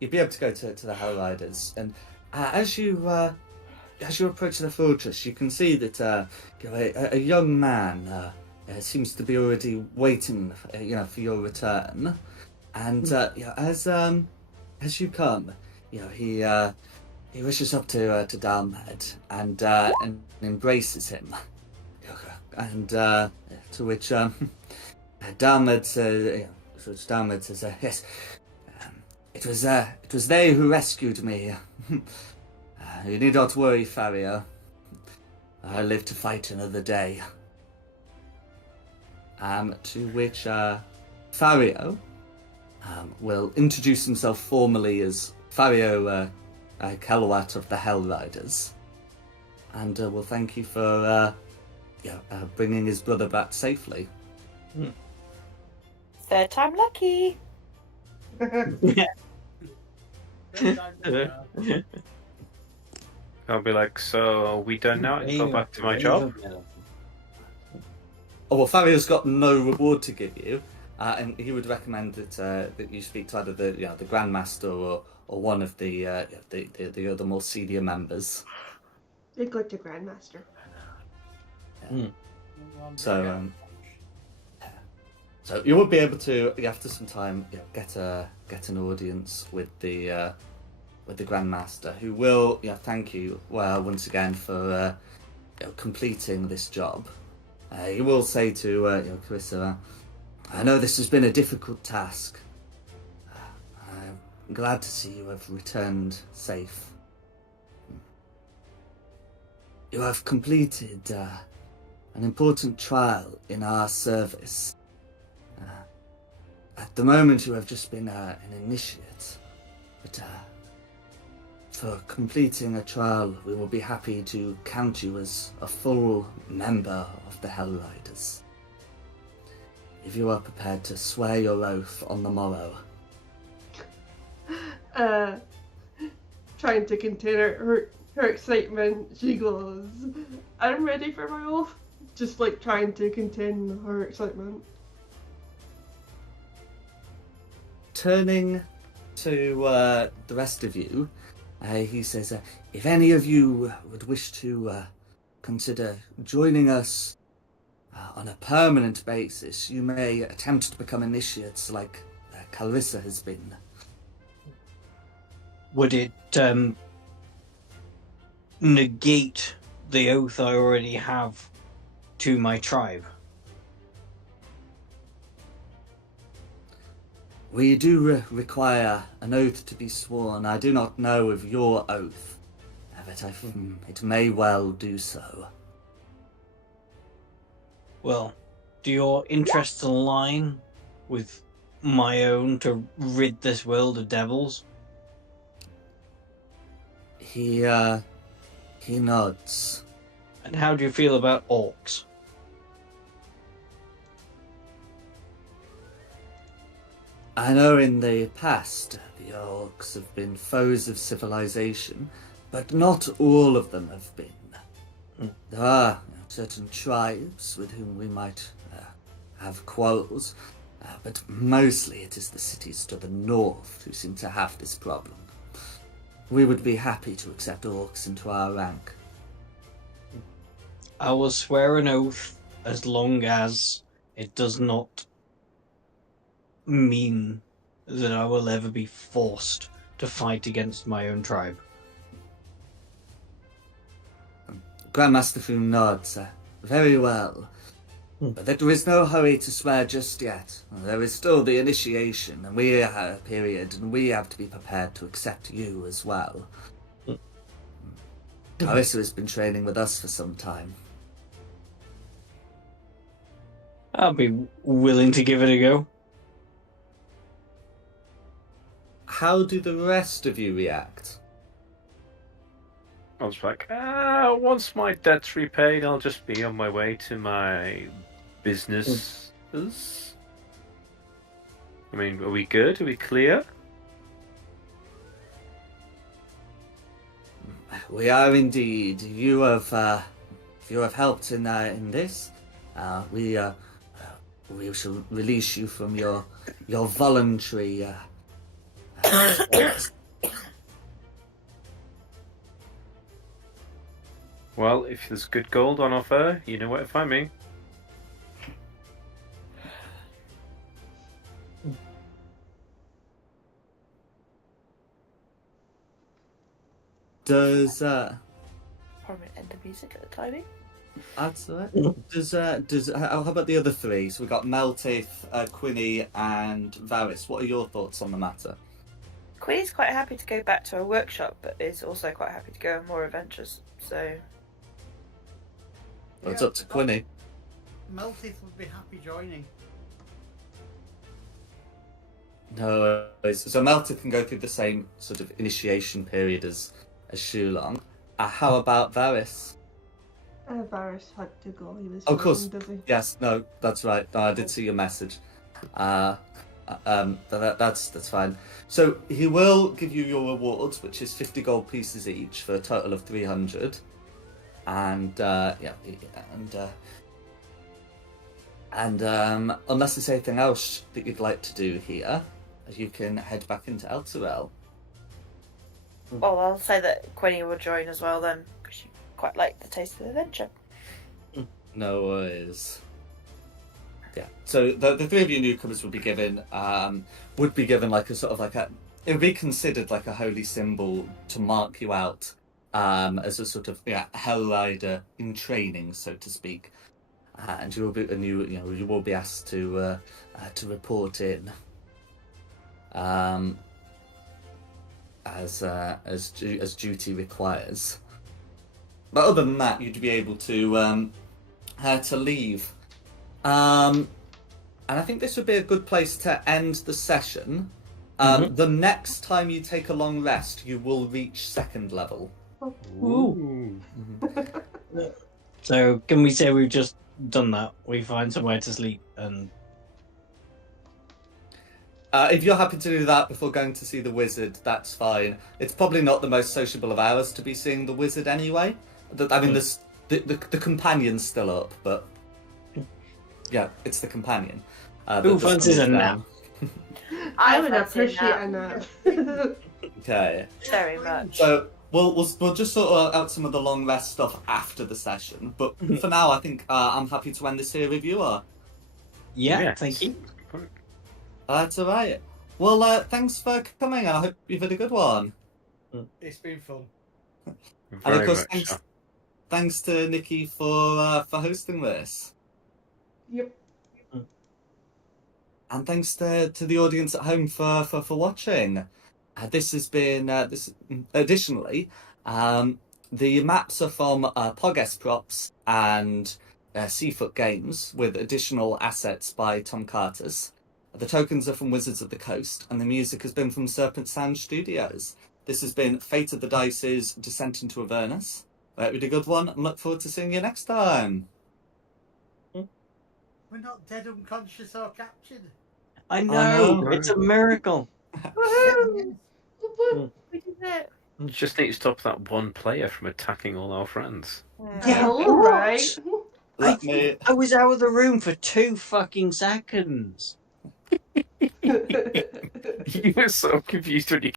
go to the Hell Riders, and as you approach the fortress, you can see that a young man seems to be already waiting, for your return, and as you come, he he rushes up to Dalmed and embraces him. And to which Dalmed says, yes, it was they who rescued me. You need not worry, Fario. I live to fight another day. To which Fario will introduce himself formally as Fario Kelwat of the Hell Riders, and will thank you for bringing his brother back safely. Third time lucky. I'll be like, so are we done now? I can go back to my job? Oh, well, Fario's got no reward to give you, and he would recommend that you speak to either the Grandmaster or one of the other more senior members. They go to Grandmaster. Yeah. So you would be able to, after some time, get an audience with the Grandmaster, who will thank you once again for completing this job. He will say to Carissa, I know this has been a difficult task. I'm glad to see you have returned safe. You have completed an important trial in our service. At the moment, you have just been an initiate, but for completing a trial, we will be happy to count you as a full member of the Hell Riders. If you are prepared to swear your oath on the morrow. Trying to contain her excitement, she goes, I'm ready for my oath. Just like trying to contain her excitement. Turning to the rest of you, he says, if any of you would wish to consider joining us on a permanent basis, you may attempt to become initiates like Clarissa has been. Would it negate the oath I already have to my tribe? We do require an oath to be sworn. I do not know of your oath, but it may well do so. Well, do your interests align with my own to rid this world of devils? He nods. And how do you feel about orcs? I know in the past the orcs have been foes of civilization, but not all of them have been. There are certain tribes with whom we might have quarrels, but mostly it is the cities to the north who seem to have this problem. We would be happy to accept orcs into our rank. I will swear an oath as long as it does not mean that I will ever be forced to fight against my own tribe. Grandmaster Fu nods. Very well. But there is no hurry to swear just yet. There is still the initiation, and we have a period, and we have to be prepared to accept you as well. Clarissa has been training with us for some time. I'll be willing to give it a go. How do the rest of you react? I was like, once my debt's repaid, I'll just be on my way to my businesses. I mean, are we good? Are we clear? We are indeed. You have helped in this. We shall release you from your voluntary. Well, if there's good gold on offer, you know where to find me. Does Probably end the music at the timing. that's all right. Does how about the other three? So we've got Meltith, Quinny, and Varys. What are your thoughts on the matter? Queen's quite happy to go back to her workshop, but is also quite happy to go on more adventures. So Well, it's up to Quinny. Meltith would be happy joining. No, so Meltith can go through the same sort of initiation period as Shulong. How about Varys? Varys had to go. He was Of course. busy. Yes, no, that's right. No, I did see your message. That's fine. So he will give you your rewards, which is 50 gold pieces each for a total of 300. And unless there's anything else that you'd like to do here, you can head back into Elturel. well, I'll say that Quinny will join as well then, because she quite liked the taste of adventure. No worries. Yeah. So the three of you newcomers would be given like a sort of like a, it would be considered like a holy symbol to mark you out as a sort of Hell Rider in training, so to speak. And you will be asked to report in as duty requires. But other than that, you'd be able to leave. And I think this would be a good place to end the session. The next time you take a long rest, you will reach second level. Ooh. So can we say we've just done that? We find somewhere to sleep and. If you're happy to do that before going to see the wizard, that's fine. It's probably not the most sociable of hours to be seeing the wizard anyway. I mean, the companion's still up, but yeah, it's the companion. Who fancies a nap? I would fancy appreciate that. a nap. Okay. Very much. So we'll just sort of out some of the long rest stuff after the session. But for now, I think I'm happy to end this here with you. Yeah, Yes. thank you. That's all right. Well, thanks for coming. I hope you've had a good one. It's been fun. And of Very course, much so. thanks to Nikki for hosting this. Yep. And thanks to the audience at home for watching. This has been additionally, the maps are from Poges Props and Seafoot Games with additional assets by Tom Carters. The tokens are from Wizards of the Coast, and the music has been from Serpent Sound Studios. This has been Fate of the Dice's Descent into Avernus. Hope you had a good one, and look forward to seeing you next time. We're not dead, unconscious, or captured. I know, know. it's a miracle. Woohoo! We did it. Just need to stop that one player from attacking all our friends. Yeah, All right. I was out of the room for 2 fucking seconds. You were so confused when you